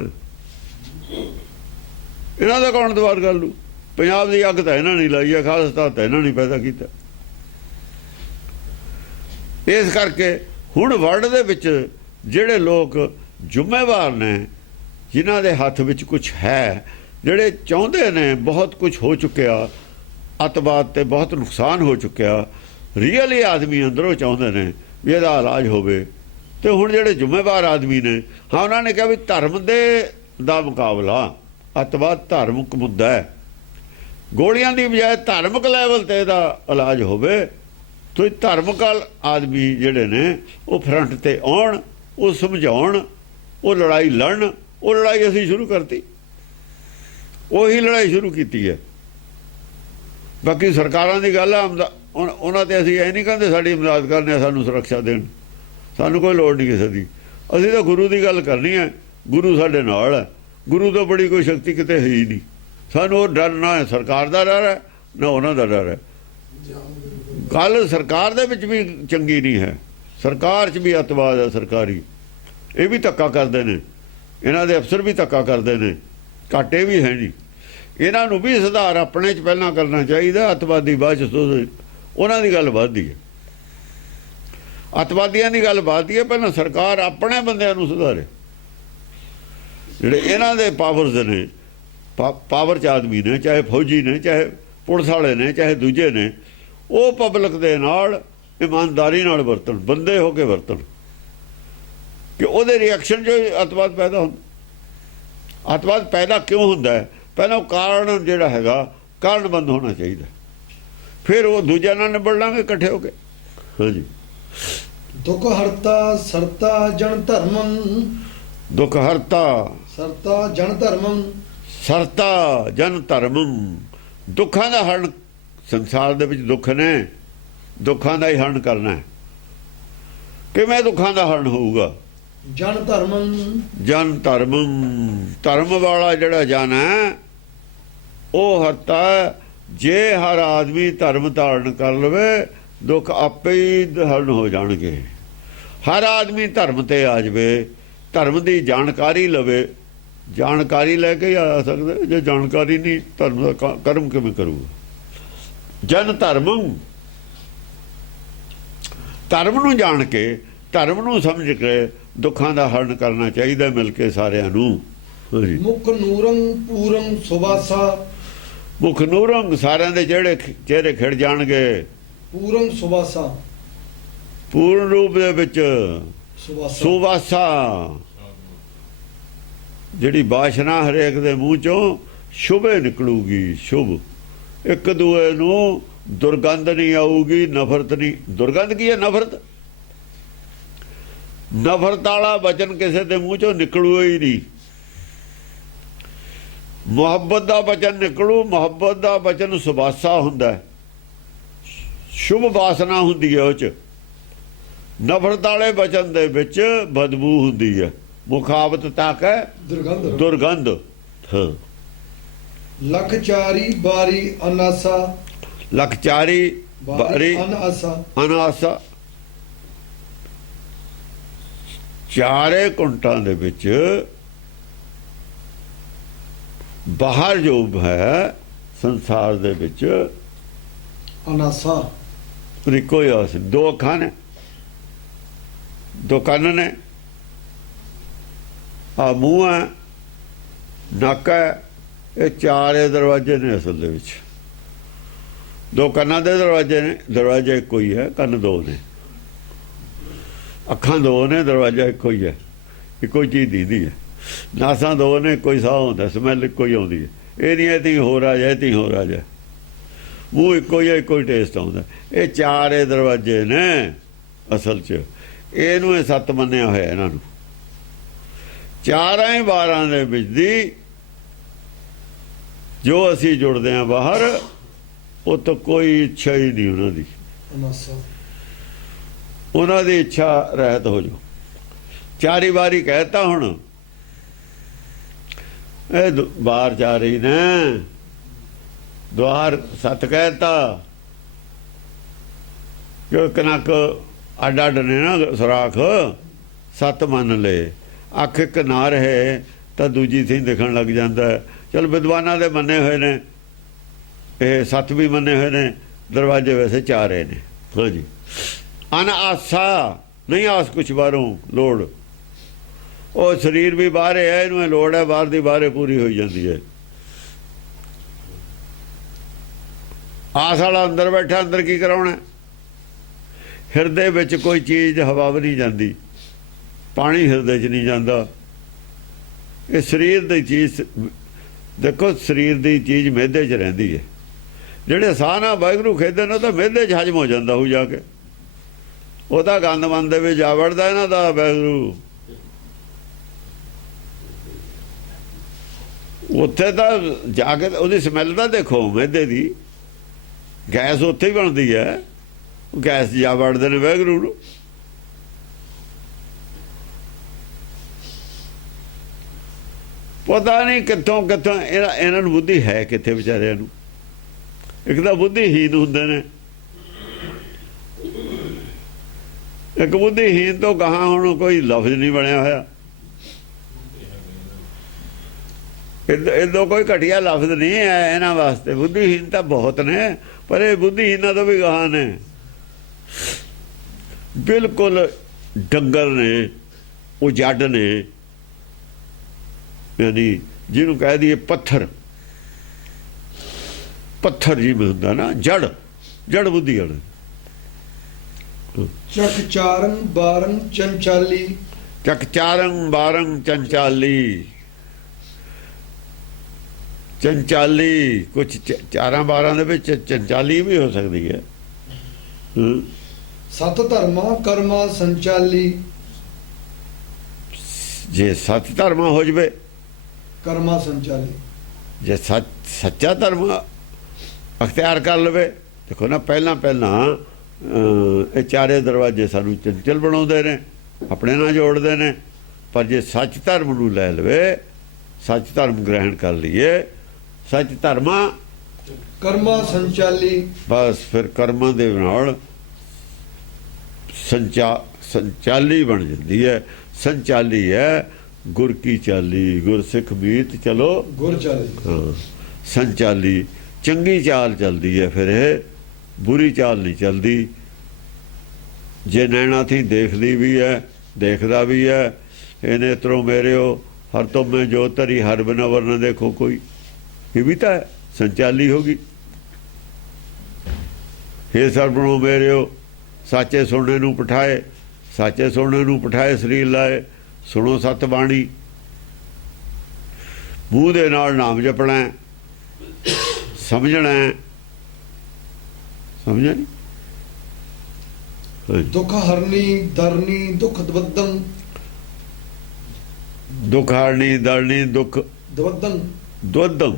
इन्हों का कौन अतवार कर लू? पंजाब की अग तो इन्हों नहीं लाई है, खालिस्तान तो इन्हों नहीं पैदा किया। इस करके हुण वर्ल्ड दे विच ਜਿਹੜੇ ਲੋਕ ਜ਼ਿੰਮੇਵਾਰ ਨੇ, ਜਿਨ੍ਹਾਂ ਦੇ ਹੱਥ ਵਿੱਚ ਕੁਝ ਹੈ, ਜਿਹੜੇ ਚਾਹੁੰਦੇ ਨੇ, ਬਹੁਤ ਕੁਝ ਹੋ ਚੁੱਕਿਆ, ਅੱਤਵਾਦ ਤੇ ਬਹੁਤ ਨੁਕਸਾਨ ਹੋ ਚੁੱਕਿਆ, ਰੀਅਲੀ ਆਦਮੀ ਅੰਦਰੋਂ ਚਾਹੁੰਦੇ ਨੇ ਵੀ ਇਹਦਾ ਇਲਾਜ ਹੋਵੇ। ਤੇ ਹੁਣ ਜਿਹੜੇ ਜ਼ਿੰਮੇਵਾਰ ਆਦਮੀ ਨੇ, ਹਾਂ ਉਹਨਾਂ ਨੇ ਕਿਹਾ ਵੀ ਧਰਮ ਦੇ ਦਾ ਮੁਕਾਬਲਾ, ਅੱਤਵਾਦ ਧਾਰਮਿਕ ਮੁੱਦਾ ਹੈ, ਗੋਲੀਆਂ ਦੀ ਬਜਾਏ ਧਾਰਮਿਕ ਲੈਵਲ ਤੇ ਇਹਦਾ ਇਲਾਜ ਹੋਵੇ। तो धार्मिक आदमी जिहड़े ने वो फ्रंट ते आउण, वो समझाउण, वो लड़ाई लड़न। वो लड़ाई असीं शुरू करती, वही लड़ाई शुरू की है। बाकी सरकारां दी गल है, ਉਹਨਾਂ ਤੇ ਅਸੀਂ ਇਹ ਨਹੀਂ ਕਹਿੰਦੇ ਸਾਡੀ ਇਮਦਾਦ ਕਰਨੇ, ਸਾਨੂੰ ਸੁਰੱਖਿਆ ਦੇਣ, ਸਾਨੂੰ ਕੋਈ ਲੋੜ ਨਹੀਂ ਕਿਸੇ ਦੀ। ਅਸੀਂ ਤਾਂ ਗੁਰੂ ਦੀ ਗੱਲ ਕਰਨੀ ਹੈ, ਗੁਰੂ ਸਾਡੇ ਨਾਲ ਹੈ, ਗੁਰੂ ਤੋਂ ਬੜੀ ਕੋਈ ਸ਼ਕਤੀ ਕਿਤੇ ਹੈ ਹੀ ਨਹੀਂ। ਸਾਨੂੰ ਉਹ ਡਰ ਨਾ ਸਰਕਾਰ ਦਾ ਡਰ ਹੈ ਨਾ ਉਹਨਾਂ ਦਾ ਡਰ ਹੈ। ਗੱਲ ਸਰਕਾਰ ਦੇ ਵਿੱਚ ਵੀ ਚੰਗੀ ਨਹੀਂ ਹੈ, ਸਰਕਾਰ 'ਚ ਵੀ ਅੱਤਵਾਦ ਹੈ ਸਰਕਾਰੀ, ਇਹ ਵੀ ਧੱਕਾ ਕਰਦੇ ਨੇ, ਇਹਨਾਂ ਦੇ ਅਫਸਰ ਵੀ ਧੱਕਾ ਕਰਦੇ ਨੇ, ਘਾਟੇ ਵੀ ਹੈ ਨਹੀਂ। ਇਹਨਾਂ ਨੂੰ ਵੀ ਸੁਧਾਰ ਆਪਣੇ 'ਚ ਪਹਿਲਾਂ ਕਰਨਾ ਚਾਹੀਦਾ, ਅੱਤਵਾਦੀ ਬਾਅਦ 'ਚ ਉਹਨਾਂ ਦੀ ਗੱਲ ਵੱਧਦੀ ਹੈ, ਅੱਤਵਾਦੀਆਂ ਦੀ ਗੱਲ ਵੱਧਦੀ ਹੈ। ਪਹਿਲਾਂ ਸਰਕਾਰ ਆਪਣੇ ਬੰਦਿਆਂ ਨੂੰ ਸੁਧਾਰੇ, ਜਿਹੜੇ ਇਹਨਾਂ ਦੇ ਪਾਵਰਸ ਨੇ, ਪਾਵਰ 'ਚ ਆਦਮੀ ਨੇ, ਚਾਹੇ ਫੌਜੀ ਨੇ, ਚਾਹੇ ਪੁਲਿਸ ਵਾਲੇ ਨੇ, ਚਾਹੇ ਦੂਜੇ ਨੇ, ਉਹ ਪਬਲਿਕ ਦੇ ਨਾਲ ਇਮਾਨਦਾਰੀ ਨਾਲ ਵਰਤਣ, ਬੰਦੇ ਹੋ ਕੇ ਵਰਤਣ, ਕਿ ਉਹਦੇ ਰਿਐਕਸ਼ਨ 'ਚ ਅੱਤਵਾਦ ਪੈਦਾ ਹੁੰਦਾ। ਅੱਤਵਾਦ ਪੈਦਾ ਕਿਉਂ ਹੁੰਦਾ ਹੈ? ਪਹਿਲਾਂ ਉਹ ਕਾਰਨ ਜਿਹੜਾ ਹੈਗਾ, ਕਾਰਨ ਬੰਦ ਹੋਣਾ ਚਾਹੀਦਾ, ਫਿਰ ਉਹ ਦੂਜਿਆਂ ਨਾਲ ਨਿਬੜ ਲਾਂਗੇ ਇਕੱਠੇ ਹੋ ਕੇ। ਹਾਂਜੀ। ਦੁੱਖ ਹਰਤਾ ਸਰਤਾ ਜਨ ਧਰਮੰ, ਦੁੱਖ ਹਰਤਾ ਸਰਤਾ ਜਨ ਧਰਮੰ, ਸਰਤਾ ਜਨ ਧਰਮੰ। ਦੁੱਖਾਂ ਦਾ ਹਰਨ, ਸੰਸਾਰ ਦੇ ਵਿੱਚ ਦੁੱਖ ਨੇ, ਦੁੱਖਾਂ ਦਾ ਹੀ ਹਰਨ ਕਰਨਾ। ਕਿਵੇਂ ਦੁੱਖਾਂ ਦਾ ਹਰਨ ਹੋਊਗਾ? ਜਨ ਧਰਮੰ, ਜਨ ਧਰਮੰ। ਧਰਮ ਵਾਲਾ ਜਿਹੜਾ ਜਨ ਹੈ ਉਹ ਹਰਤਾ। ਜੇ ਹਰ ਆਦਮੀ ਧਰਮ ਧਾਰਨ ਕਰ ਲਵੇ, ਦੁੱਖ ਆਪੇ ਹੀ ਹਰਨ ਹੋ ਜਾਣਗੇ। ਹਰ ਆਦਮੀ ਧਰਮ ਤੇ ਆ ਜਾਵੇ, ਧਰਮ ਦੀ ਜਾਣਕਾਰੀ ਲਵੇ, ਜਾਣਕਾਰੀ ਲੈ ਕੇ ਹੀ ਆ ਸਕਦਾ। ਜੇ ਜਾਣਕਾਰੀ ਨਹੀਂ, ਧਰਮ ਦਾ ਕਰਮ ਕਿਵੇਂ ਕਰੂਗਾ? ਜਨ ਧਰਮੰ, ਧਰਮ ਨੂੰ ਜਾਣ ਕੇ, ਧਰਮ ਨੂੰ ਸਮਝ ਕੇ ਦੁੱਖਾਂ ਦਾ ਹਰਨ ਕਰਨਾ ਚਾਹੀਦਾ, ਮਿਲ ਕੇ ਸਾਰਿਆਂ ਨੂੰ। ਮੁਖ ਨੂਰੰ ਪੂਰੰ ਸੁਬਾਸਾ, ਮੁਖ ਨੂਰੰ, ਸਾਰਿਆਂ ਦੇ ਜਿਹੜੇ ਚਿਹਰੇ ਖਿੜ ਜਾਣਗੇ। ਪੂਰੰ ਸੁਬਾਸਾ, ਪੂਰਨ ਰੂਪ ਦੇ ਵਿੱਚ ਸੁਬਾਸਾ, ਸੁਵਾਸਾ, ਜਿਹੜੀ ਬਾਸ਼ਨਾ ਹਰੇਕ ਦੇ ਮੂੰਹ ਚੋਂ ਸ਼ੁਭੇ ਨਿਕਲੂਗੀ। ਸ਼ੁਭ, ਇੱਕ ਦੂਏ ਨੂੰ ਦੁਰਗੰਧ ਨਹੀਂ ਆਊਗੀ, ਨਫ਼ਰਤ ਨਹੀਂ। ਦੁਰਗੰਧ ਕੀ ਹੈ? ਨਫ਼ਰਤ। ਨਫ਼ਰਤ ਵਾਲਾ ਬਚਨ ਕਿਸੇ ਦੇ ਮੂੰਹ ਚੋਂ ਨਿਕਲੂ ਹੀ ਨਹੀਂ। ਮੁਹੱਬਤ ਦਾ ਬਚਨ ਨਿਕਲੂ। ਮੁਹੱਬਤ ਦਾ ਬਚਨ ਸੁਬਾਸਾ ਹੁੰਦਾ ਹੈ, ਸ਼ੁਭ ਵਾਸਨਾ ਹੁੰਦੀ ਹੈ ਉਹ 'ਚ। ਨਫ਼ਰਤ ਵਾਲੇ ਬਚਨ ਦੇ ਵਿੱਚ ਬਦਬੂ ਹੁੰਦੀ ਹੈ, ਮੁਖਾਬਤ ਤੱਕ ਹੈ ਦੁਰਗੰਧ, ਦੁਰਗੰਧ। ਹਾਂ। ਲਖ ਚਾਰੀ ਬਾਰੀ ਅਨਾਸਾ, ਲਖ ਚਾਰੀ ਬਾਰੀ ਅਨਾਸਾ, ਅਨਾਸਾ। ਚਾਰੇ ਕੁੰਟਾਂ ਦੇ ਵਿੱਚ ਬਾਹਰ ਜੋ ਹੈ ਸੰਸਾਰ ਦੇ ਵਿੱਚ ਅਨਾਸਾ, ਇੱਕੋ ਹੀ ਆਸ। ਦੋ ਅੱਖਾਂ ਨੇ, ਦੋ ਕੰਨ ਨੇ, ਆ ਮੂੰਹ ਹੈ, ਨੱਕ ਹੈ, ਇਹ ਚਾਰੇ ਦਰਵਾਜ਼ੇ ਨੇ ਅਸਲ ਦੇ ਵਿੱਚ। ਦੋ ਕੰਨਾਂ ਦੇ ਦਰਵਾਜ਼ੇ ਨੇ, ਦਰਵਾਜ਼ਾ ਇੱਕੋ ਹੀ ਹੈ, ਕੰਨ ਦੋ ਨੇ, ਅੱਖਾਂ ਦੋ ਨੇ, ਦਰਵਾਜ਼ਾ ਇੱਕੋ ਹੀ ਹੈ, ਇੱਕੋ ਹੀ ਚੀਜ਼ ਦਿਖਦੀ ਹੈ। ਨਾਸਾਂ ਦੋ ਨੇ, ਕੋਈ ਸਾਹ ਹੁੰਦਾ, ਸਮੈਲ ਇੱਕੋ ਹੀ ਆਉਂਦੀ ਹੈ। ਇਹ ਨਹੀਂ ਇਹਦੀ ਹੋਰ ਆ ਜਾਏ, ਤੀ ਹੋਰ ਆ ਜਾਏ। ਮੂੰਹ ਇੱਕੋ ਹੀ ਹੈ, ਇੱਕੋ ਹੀ ਟੇਸਟ ਆਉਂਦਾ। ਇਹ ਚਾਰੇ ਦਰਵਾਜ਼ੇ ਨੇ ਅਸਲ 'ਚ। ਇਹਨੂੰ ਇਹ ਸੱਤ ਮੰਨਿਆ ਹੋਇਆ ਇਹਨਾਂ ਨੂੰ। ਚਾਰਾਂ ਹੀ ਬਾਰਾਂ ਦੇ ਵਿੱਚ ਦੀ ਜੋ ਅਸੀਂ ਜੁੜਦੇ ਹਾਂ ਬਾਹਰ, ਉਹ ਤਾਂ ਕੋਈ ਇੱਛਾ ਹੀ ਨਹੀਂ ਉਹਨਾਂ ਦੀ। ਅਨਾਸਾ, ਉਹਨਾਂ ਦੀ ਇੱਛਾ ਰਹਿਤ ਹੋ ਜਾਓ। ਚਾਰੀ ਵਾਰੀ ਕਹਿਤਾ ਹੁਣ, ਇਹ ਬਾਹਰ ਜਾ ਰਹੀ ਨੇ, ਦੁਆਰ ਸੱਤ ਕਹਿਤਾ, ਕਿ ਕਨਕ ਅੱਡ ਅੱਡ ਨੇ ਨਾ ਸੁਰਾਖ, ਸੱਤ ਮੰਨ ਲਏ। ਅੱਖ ਇੱਕ ਨਾ ਰਹੇ ਤਾਂ ਦੂਜੀ ਥੀ ਦਿਖਣ ਲੱਗ ਜਾਂਦਾ। ਚਲ ਵਿਦਵਾਨਾਂ ਦੇ ਮੰਨੇ ਹੋਏ ਨੇ, ਇਹ ਸੱਤ ਵੀ ਮੰਨੇ ਹੋਏ ਨੇ, ਦਰਵਾਜ਼ੇ ਵੈਸੇ ਚਾਰੇ ਨੇ। ਹਾਂਜੀ। ਅਨ ਆਸਾ, ਨਹੀਂ ਆਸ ਕੁਛ ਬਾਹਰੋਂ ਲੋੜ। ਉਹ ਸਰੀਰ ਵੀ ਬਾਹਰ ਹੈ, ਇਹਨੂੰ ਇਹ ਲੋੜ ਹੈ, ਬਾਹਰ ਦੀ ਬਾਹਰੇ ਪੂਰੀ ਹੋਈ ਜਾਂਦੀ ਹੈ। ਆਸ ਵਾਲਾ ਅੰਦਰ ਬੈਠਾ, ਅੰਦਰ ਕੀ ਕਰਾਉਣਾ? ਹਿਰਦੇ ਵਿੱਚ ਕੋਈ ਚੀਜ਼ ਹਵਾ ਵੀ ਨਹੀਂ ਜਾਂਦੀ, ਪਾਣੀ ਹਿਰਦੇ 'ਚ ਨਹੀਂ ਜਾਂਦਾ। ਇਹ ਸਰੀਰ ਦੀ ਚੀਜ਼ ਦੇਖੋ, ਸਰੀਰ ਦੀ ਚੀਜ਼ ਮਿਹਦੇ 'ਚ ਰਹਿੰਦੀ ਹੈ। ਜਿਹੜੇ ਸਾਹ ਨਾਲ ਵਾਹਿਗੁਰੂ ਖੇਡਦੇ ਨੇ, ਉਹ ਤਾਂ ਮਿਹਦੇ 'ਚ ਹਜਮ ਹੋ ਜਾਂਦਾ ਹੋ ਜਾ ਕੇ। ਉਹਦਾ ਗੰਦ ਮੰਦ ਦੇ ਵਿੱਚ ਜਾ ਵੜਦਾ ਇਹਨਾਂ ਦਾ ਵਾਹਿਗੁਰੂ। ਉੱਥੇ ਤਾਂ ਜਾ ਕੇ ਉਹਦੀ ਸਮੈਲ ਤਾਂ ਦੇਖੋ ਮਿਹਦੇ ਦੀ, ਗੈਸ ਉੱਥੇ ਹੀ ਬਣਦੀ ਹੈ, ਗੈਸ ਜਾ ਵੜਦੇ ਨੇ ਵਾਹਿਗੁਰੂ ਨੂੰ। ਪਤਾ ਨਹੀਂ ਕਿੱਥੋਂ ਕਿੱਥੋਂ ਇਹਨਾਂ ਨੂੰ ਬੁੱਧੀ ਹੈ ਕਿੱਥੇ ਵਿਚਾਰਿਆਂ ਨੂੰ। ਇੱਕ ਤਾਂ ਬੁੱਧੀਹੀਨ ਹੁੰਦੇ ਨੇ, ਇੱਕ ਬੁੱਧੀਹੀਨ ਤੋਂ ਗਾਹਾਂ ਹੁਣ ਕੋਈ ਲਫ਼ਜ਼ ਨਹੀਂ ਬਣਿਆ ਹੋਇਆ। ਇਦੋਂ ਕੋਈ ਘਟੀਆ ਲਫ਼ਜ਼ ਨਹੀਂ ਹੈ ਇਹਨਾਂ ਵਾਸਤੇ। ਬੁੱਧੀਹੀਨ ਤਾਂ ਬਹੁਤ ਨੇ, ਪਰ ਇਹ ਬੁੱਧੀਹੀਨਾਂ ਤੋਂ ਵੀ ਗਾਹਾਂ ਨੇ, ਬਿਲਕੁਲ ਡੰਗਰ ਨੇ, ਉਹ ਜੱਡ ਨੇ, ਯਾਨੀ ਜਿਹਨੂੰ ਕਹਿ ਦਈਏ ਪੱਥਰ, ਪੱਥਰ ਜਿਵੇਂ ਹੁੰਦਾ ਨਾ, ਜੜ ਬੁੱਧੀ ਵਾਲੇ। ਚੱਕ ਚਾਰੰ ਬਾਰੰ ਚੰਚਾਲੀ, ਚੱਕ ਚਾਰੰ ਬਾਰੰ ਚੰਚਾਲੀ। ਚੰਚਾਲੀ ਕੁਛ ਚਾਰਾਂ ਬਾਰਾਂ ਦੇ ਵਿੱਚ ਚੰਚਾਲੀ ਵੀ ਹੋ ਸਕਦੀ ਹੈ। ਸਤ ਧਰਮਾ ਕਰਮਾ ਸੰਚਾਲੀ, ਜੇ ਸੱਚ ਧਰਮ ਹੋ ਜਵੇ, ਕਰਮਾ ਸੰਚਾਲੀ। ਜੇ ਸੱਚਾ ਧਰਮ ਅਖਤਿਆਰ ਕਰ ਲਵੇ। ਦੇਖੋ ਨਾ, ਪਹਿਲਾਂ ਇਹ ਚਾਰੇ ਦਰਵਾਜ਼ੇ ਸਾਨੂੰ ਚੰਚਲ ਬਣਾਉਂਦੇ ਨੇ, ਆਪਣੇ ਨਾਲ ਜੋੜਦੇ ਨੇ। ਪਰ ਜੇ ਸੱਚ ਧਰਮ ਨੂੰ ਲੈ ਲਵੇ, ਸੱਚ ਧਰਮ ਗ੍ਰਹਿਣ ਕਰ ਲਈਏ, ਸੱਚ ਧਰਮਾ ਕਰਮਾ ਸੰਚਾਲੀ, ਬਸ ਫਿਰ ਕਰਮਾਂ ਦੇ ਨਾਲ ਸੰਚਾਲੀ ਬਣ ਜਾਂਦੀ ਹੈ। ਸੰਚਾਲੀ ਹੈ ਗੁਰ ਕੀ ਚਾਲੀ, ਗੁਰਸਿੱਖ ਮੀਤ ਚਲੋ ਗੁਰ ਚਾਲੀ। ਹਾਂ, ਸੰਚਾਲੀ ਚੰਗੀ ਚਾਲ ਚੱਲਦੀ ਹੈ, ਫਿਰ ਇਹ ਬੁਰੀ ਚਾਲ ਨਹੀਂ ਚੱਲਦੀ। ਜੇ ਨੈਣਾ ਥੀ ਦੇਖਦੀ ਵੀ ਹੈ, ਦੇਖਦਾ ਵੀ ਹੈ, ਇਹ ਨੇਤਰੋਂ ਮੇਰਿਓ ਹਰ ਤੋਂ ਮੈਂ ਜੋ ਧਰੀ ਹਰ ਬਿਨਾ ਵਰਨਾ ਦੇਖੋ ਕੋਈ, ਇਹ ਵੀ ਤਾਂ ਸੰਚਾਲੀ ਹੋਗੀ। ਹੇ ਸਰਬਣੋ ਮੇਰਿਓ ਸਾਚੇ ਸੁਣਨੇ ਨੂੰ ਪਠਾਏ, ਸਾਚੇ ਸੁਣਨੇ ਨੂੰ ਪਠਾਏ ਸਰੀਰ ਲਾਏ, ਸੁਣੋ ਸਤ ਬਾਣੀ। ਮੂੰਹ ਦੇ ਨਾਲ ਨਾਮ ਜਪਣਾ, ਸਮਝਣਾ, ਸਮਝਿਆ ਨਹੀਂ? ਦੁੱਖ ਹਰਨੀ ਦਰਨੀ ਦੁੱਖ ਦਵਦੰ, ਦੁੱਖ ਹਰਨੀ ਦਰਨੀ ਦੁੱਖ ਦਵਦੰ, ਦੁੱਧੰ,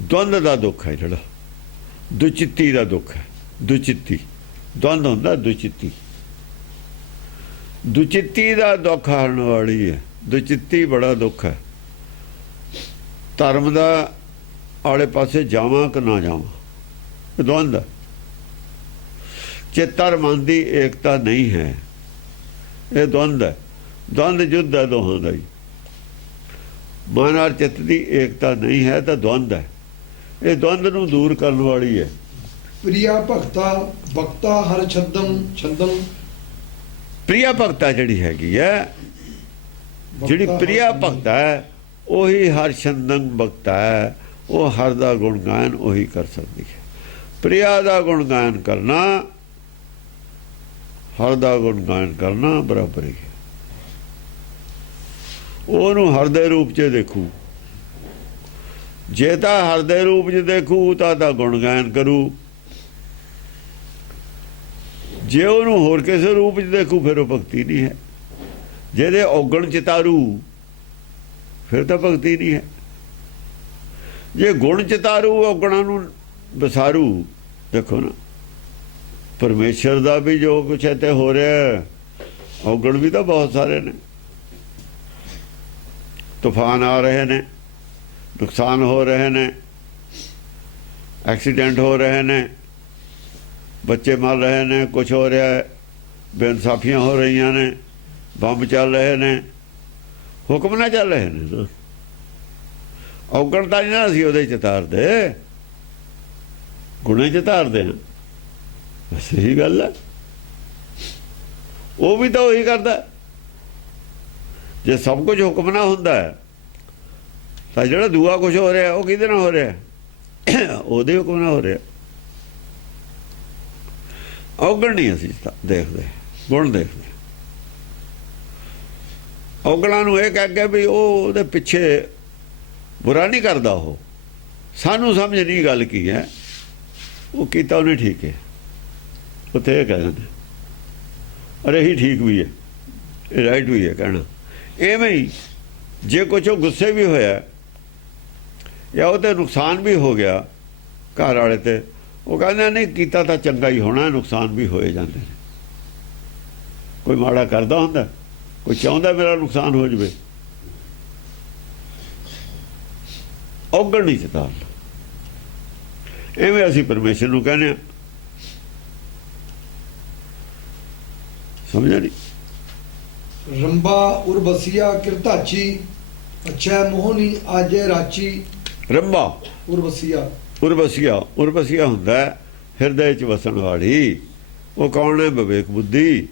ਦਵੰਦ ਦਾ ਦੁੱਖ ਹੈ ਜਿਹੜਾ, ਦੁਚਿੱਤੀ ਦਾ ਦੁੱਖ ਹੈ। ਦੁਚਿੱਤੀ ਦਵੰਦ ਹੁੰਦਾ, ਦੁਚਿੱਤੀ ਦਾ ਦੁੱਖ ਹਰਨ ਵਾਲੀ ਹੈ। ਦੁਚਿੱਤੀ ਬੜਾ ਦੁੱਖ ਹੈ। ਧਰਮ ਦਾ ਆਲੇ ਪਾਸੇ ਜਾਵਾਂ ਕਿ ਨਾ ਜਾਵਾਂ, ਇਹ ਦਵੰਦ ਹੈ। ਚਿੱਤਰ ਮਨ ਦੀ ਏਕਤਾ ਨਹੀਂ ਹੈ, ਇਹ ਦਵੰਦ ਹੈ। ਦਵੰਦ ਯੁੱਧ ਹੈ ਦੋਹਾਂ ਦਾ ਹੀ। ਮਨ ਔਰ ਚਿੱਤ ਦੀ ਏਕਤਾ ਨਹੀਂ ਹੈ ਤਾਂ ਦਵੰਦ ਹੈ। ਇਹ ਦਵੰਦ ਨੂੰ ਦੂਰ ਕਰਨ ਵਾਲੀ ਹੈ। ਪ੍ਰਿਆ ਭਗਤਾ ਭਗਤਾ ਹਰ ਛੰਦਮ, ਪ੍ਰਿਆ ਭਗਤਾ ਜਿਹੜੀ ਹੈਗੀ ਹੈ, ਜਿਹੜੀ ਪ੍ਰਿਆ ਭਗਤਾ ਹੈ, ਉਹੀ ਹਰ ਛੰਦੰ ਭਗਤਾ ਹੈ। ਉਹ ਹਰ ਦਾ ਗੁਣ ਗਾਇਨ ਉਹੀ ਕਰ ਸਕਦੀ ਹੈ। ਪ੍ਰਿਆ ਦਾ ਗੁਣ ਗਾਇਨ ਕਰਨਾ, ਹਰ ਦਾ ਗੁਣ ਗਾਇਨ ਕਰਨਾ ਬਰਾਬਰ ਹੀ ਹੈ। ਉਹਨੂੰ ਹਰ ਦੇ ਰੂਪ 'ਚ ਦੇਖੂ। ਜੇ ਤਾਂ ਹਰ ਦੇ ਰੂਪ 'ਚ ਦੇਖੂ ਤਾਂ ਗੁਣ ਗਾਇਨ ਕਰੂ। ਜੇ ਉਹਨੂੰ ਹੋਰ ਕਿਸੇ ਰੂਪ 'ਚ ਦੇਖੂ ਫਿਰ ਉਹ ਭਗਤੀ ਨਹੀਂ ਹੈ। ਜਿਹਦੇ ਔਗਣ ਚਿਤਾਰੂ ਫਿਰ ਤਾਂ ਭਗਤੀ ਨਹੀਂ ਹੈ। ਜੇ ਗੁਣ ਚਿਤਾਰੂ ਔਗਣਾਂ ਨੂੰ ਵਿਸਾਰੂ, ਦੇਖੋ ਨਾ ਪਰਮੇਸ਼ਰ ਦਾ ਵੀ ਜੋ ਕੁਛ ਇੱਥੇ ਹੋ ਰਿਹਾ, ਔਗਣ ਵੀ ਤਾਂ ਬਹੁਤ ਸਾਰੇ ਨੇ। ਤੂਫਾਨ ਆ ਰਹੇ ਨੇ, ਨੁਕਸਾਨ ਹੋ ਰਹੇ ਨੇ, ਐਕਸੀਡੈਂਟ ਹੋ ਰਹੇ ਨੇ, ਬੱਚੇ ਮਰ ਰਹੇ ਨੇ, ਕੁਛ ਹੋ ਰਿਹਾ ਹੈ, ਬੇਇਨਸਾਫੀਆਂ ਹੋ ਰਹੀਆਂ ਨੇ, ਬੰਬ ਚੱਲ ਰਹੇ ਨੇ, ਹੁਕਮ ਨਾ ਚੱਲ ਰਹੇ ਨੇ। ਔਗਣ ਤਾਂ ਨਹੀਂ ਨਾ ਅਸੀਂ ਉਹਦੇ 'ਚ ਤਾਰਦੇ, ਗੁਣੇ 'ਚ ਤਾਰਦੇ ਹਾਂ। ਬਸ ਇਹੀ ਗੱਲ ਹੈ। ਉਹ ਵੀ ਤਾਂ ਉਹੀ ਕਰਦਾ। ਜੇ ਸਭ ਕੁਝ ਹੁਕਮ ਨਾ ਹੁੰਦਾ ਤਾਂ ਜਿਹੜਾ ਦੂਆ ਕੁਝ ਹੋ ਰਿਹਾ ਉਹ ਕਿਹਦੇ ਨਾਲ ਹੋ ਰਿਹਾ? ਉਹਦੇ ਹੁਕਮ ਨਾਲ ਹੋ ਰਿਹਾ। ਔਗਣ ਨਹੀਂ ਅਸੀਂ ਦੇਖਦੇ, ਗੁਣ ਦੇਖਦੇ। ਔਗਣਾਂ ਨੂੰ ਇਹ ਕਹਿ ਕੇ ਵੀ ਉਹ ਉਹਦੇ ਪਿੱਛੇ ਬੁਰਾ ਨਹੀਂ ਕਰਦਾ, ਉਹ ਸਾਨੂੰ ਸਮਝ ਨਹੀਂ ਗੱਲ ਕੀ ਹੈ, ਉਹ ਕੀਤਾ ਉਹਨੇ ਠੀਕ ਹੈ। ਉੱਥੇ ਇਹ ਕਹਿ ਦਿੰਦੇ ਅਰੇ ਹੀ ਠੀਕ ਵੀ ਹੈ, ਇਹ ਰਾਈਟ ਵੀ ਹੈ ਕਹਿਣਾ। ਐਵੇਂ ਹੀ ਜੇ ਕੁਛ ਉਹ ਗੁੱਸੇ ਵੀ ਹੋਇਆ ਜਾਂ ਉਹਦੇ ਨੁਕਸਾਨ ਵੀ ਹੋ ਗਿਆ ਘਰ ਵਾਲੇ ਤੇ। ਉਹ ਕਹਿੰਦੇ ਨਹੀਂ ਕੀਤਾ ਤਾਂ ਚੰਗਾ ਹੀ ਹੋਣਾ, ਨੁਕਸਾਨ ਵੀ ਹੋਏ ਜਾਂਦੇ ਨੇ। ਕੋਈ ਮਾੜਾ ਕਰਦਾ ਹੁੰਦਾ, ਕੋਈ ਚਾਹੁੰਦਾ ਮੇਰਾ ਨੁਕਸਾਨ ਹੋ ਜਾਵੇ। ਔਗਣ ਨਹੀਂ ਚਤਾ, ਐਵੇਂ ਅਸੀਂ ਪਰਮੇਸ਼ਰ ਨੂੰ ਕਹਿੰਦੇ ਹਾਂ। ਸਮਝਿਆ ਨਹੀਂ? ਰੰਬਾ ਉਰਵਸੀਆ ਕਿਰਤਾਚੀ, ਅੱਛਾ ਮੋਹਨੀ ਆਜੇ ਰਾਚੀ। ਰੰਬਾ ਉਰਵਸੀਆ, ਉਰਵਸੀਆ, ਉਰਵਸੀਆ ਹੁੰਦਾ ਹਿਰਦੇ 'ਚ ਵਸਣ ਵਾਲੀ। ਉਹ ਕੌਣ ਹੈ? ਵਿਵੇਕ ਬੁੱਧੀ।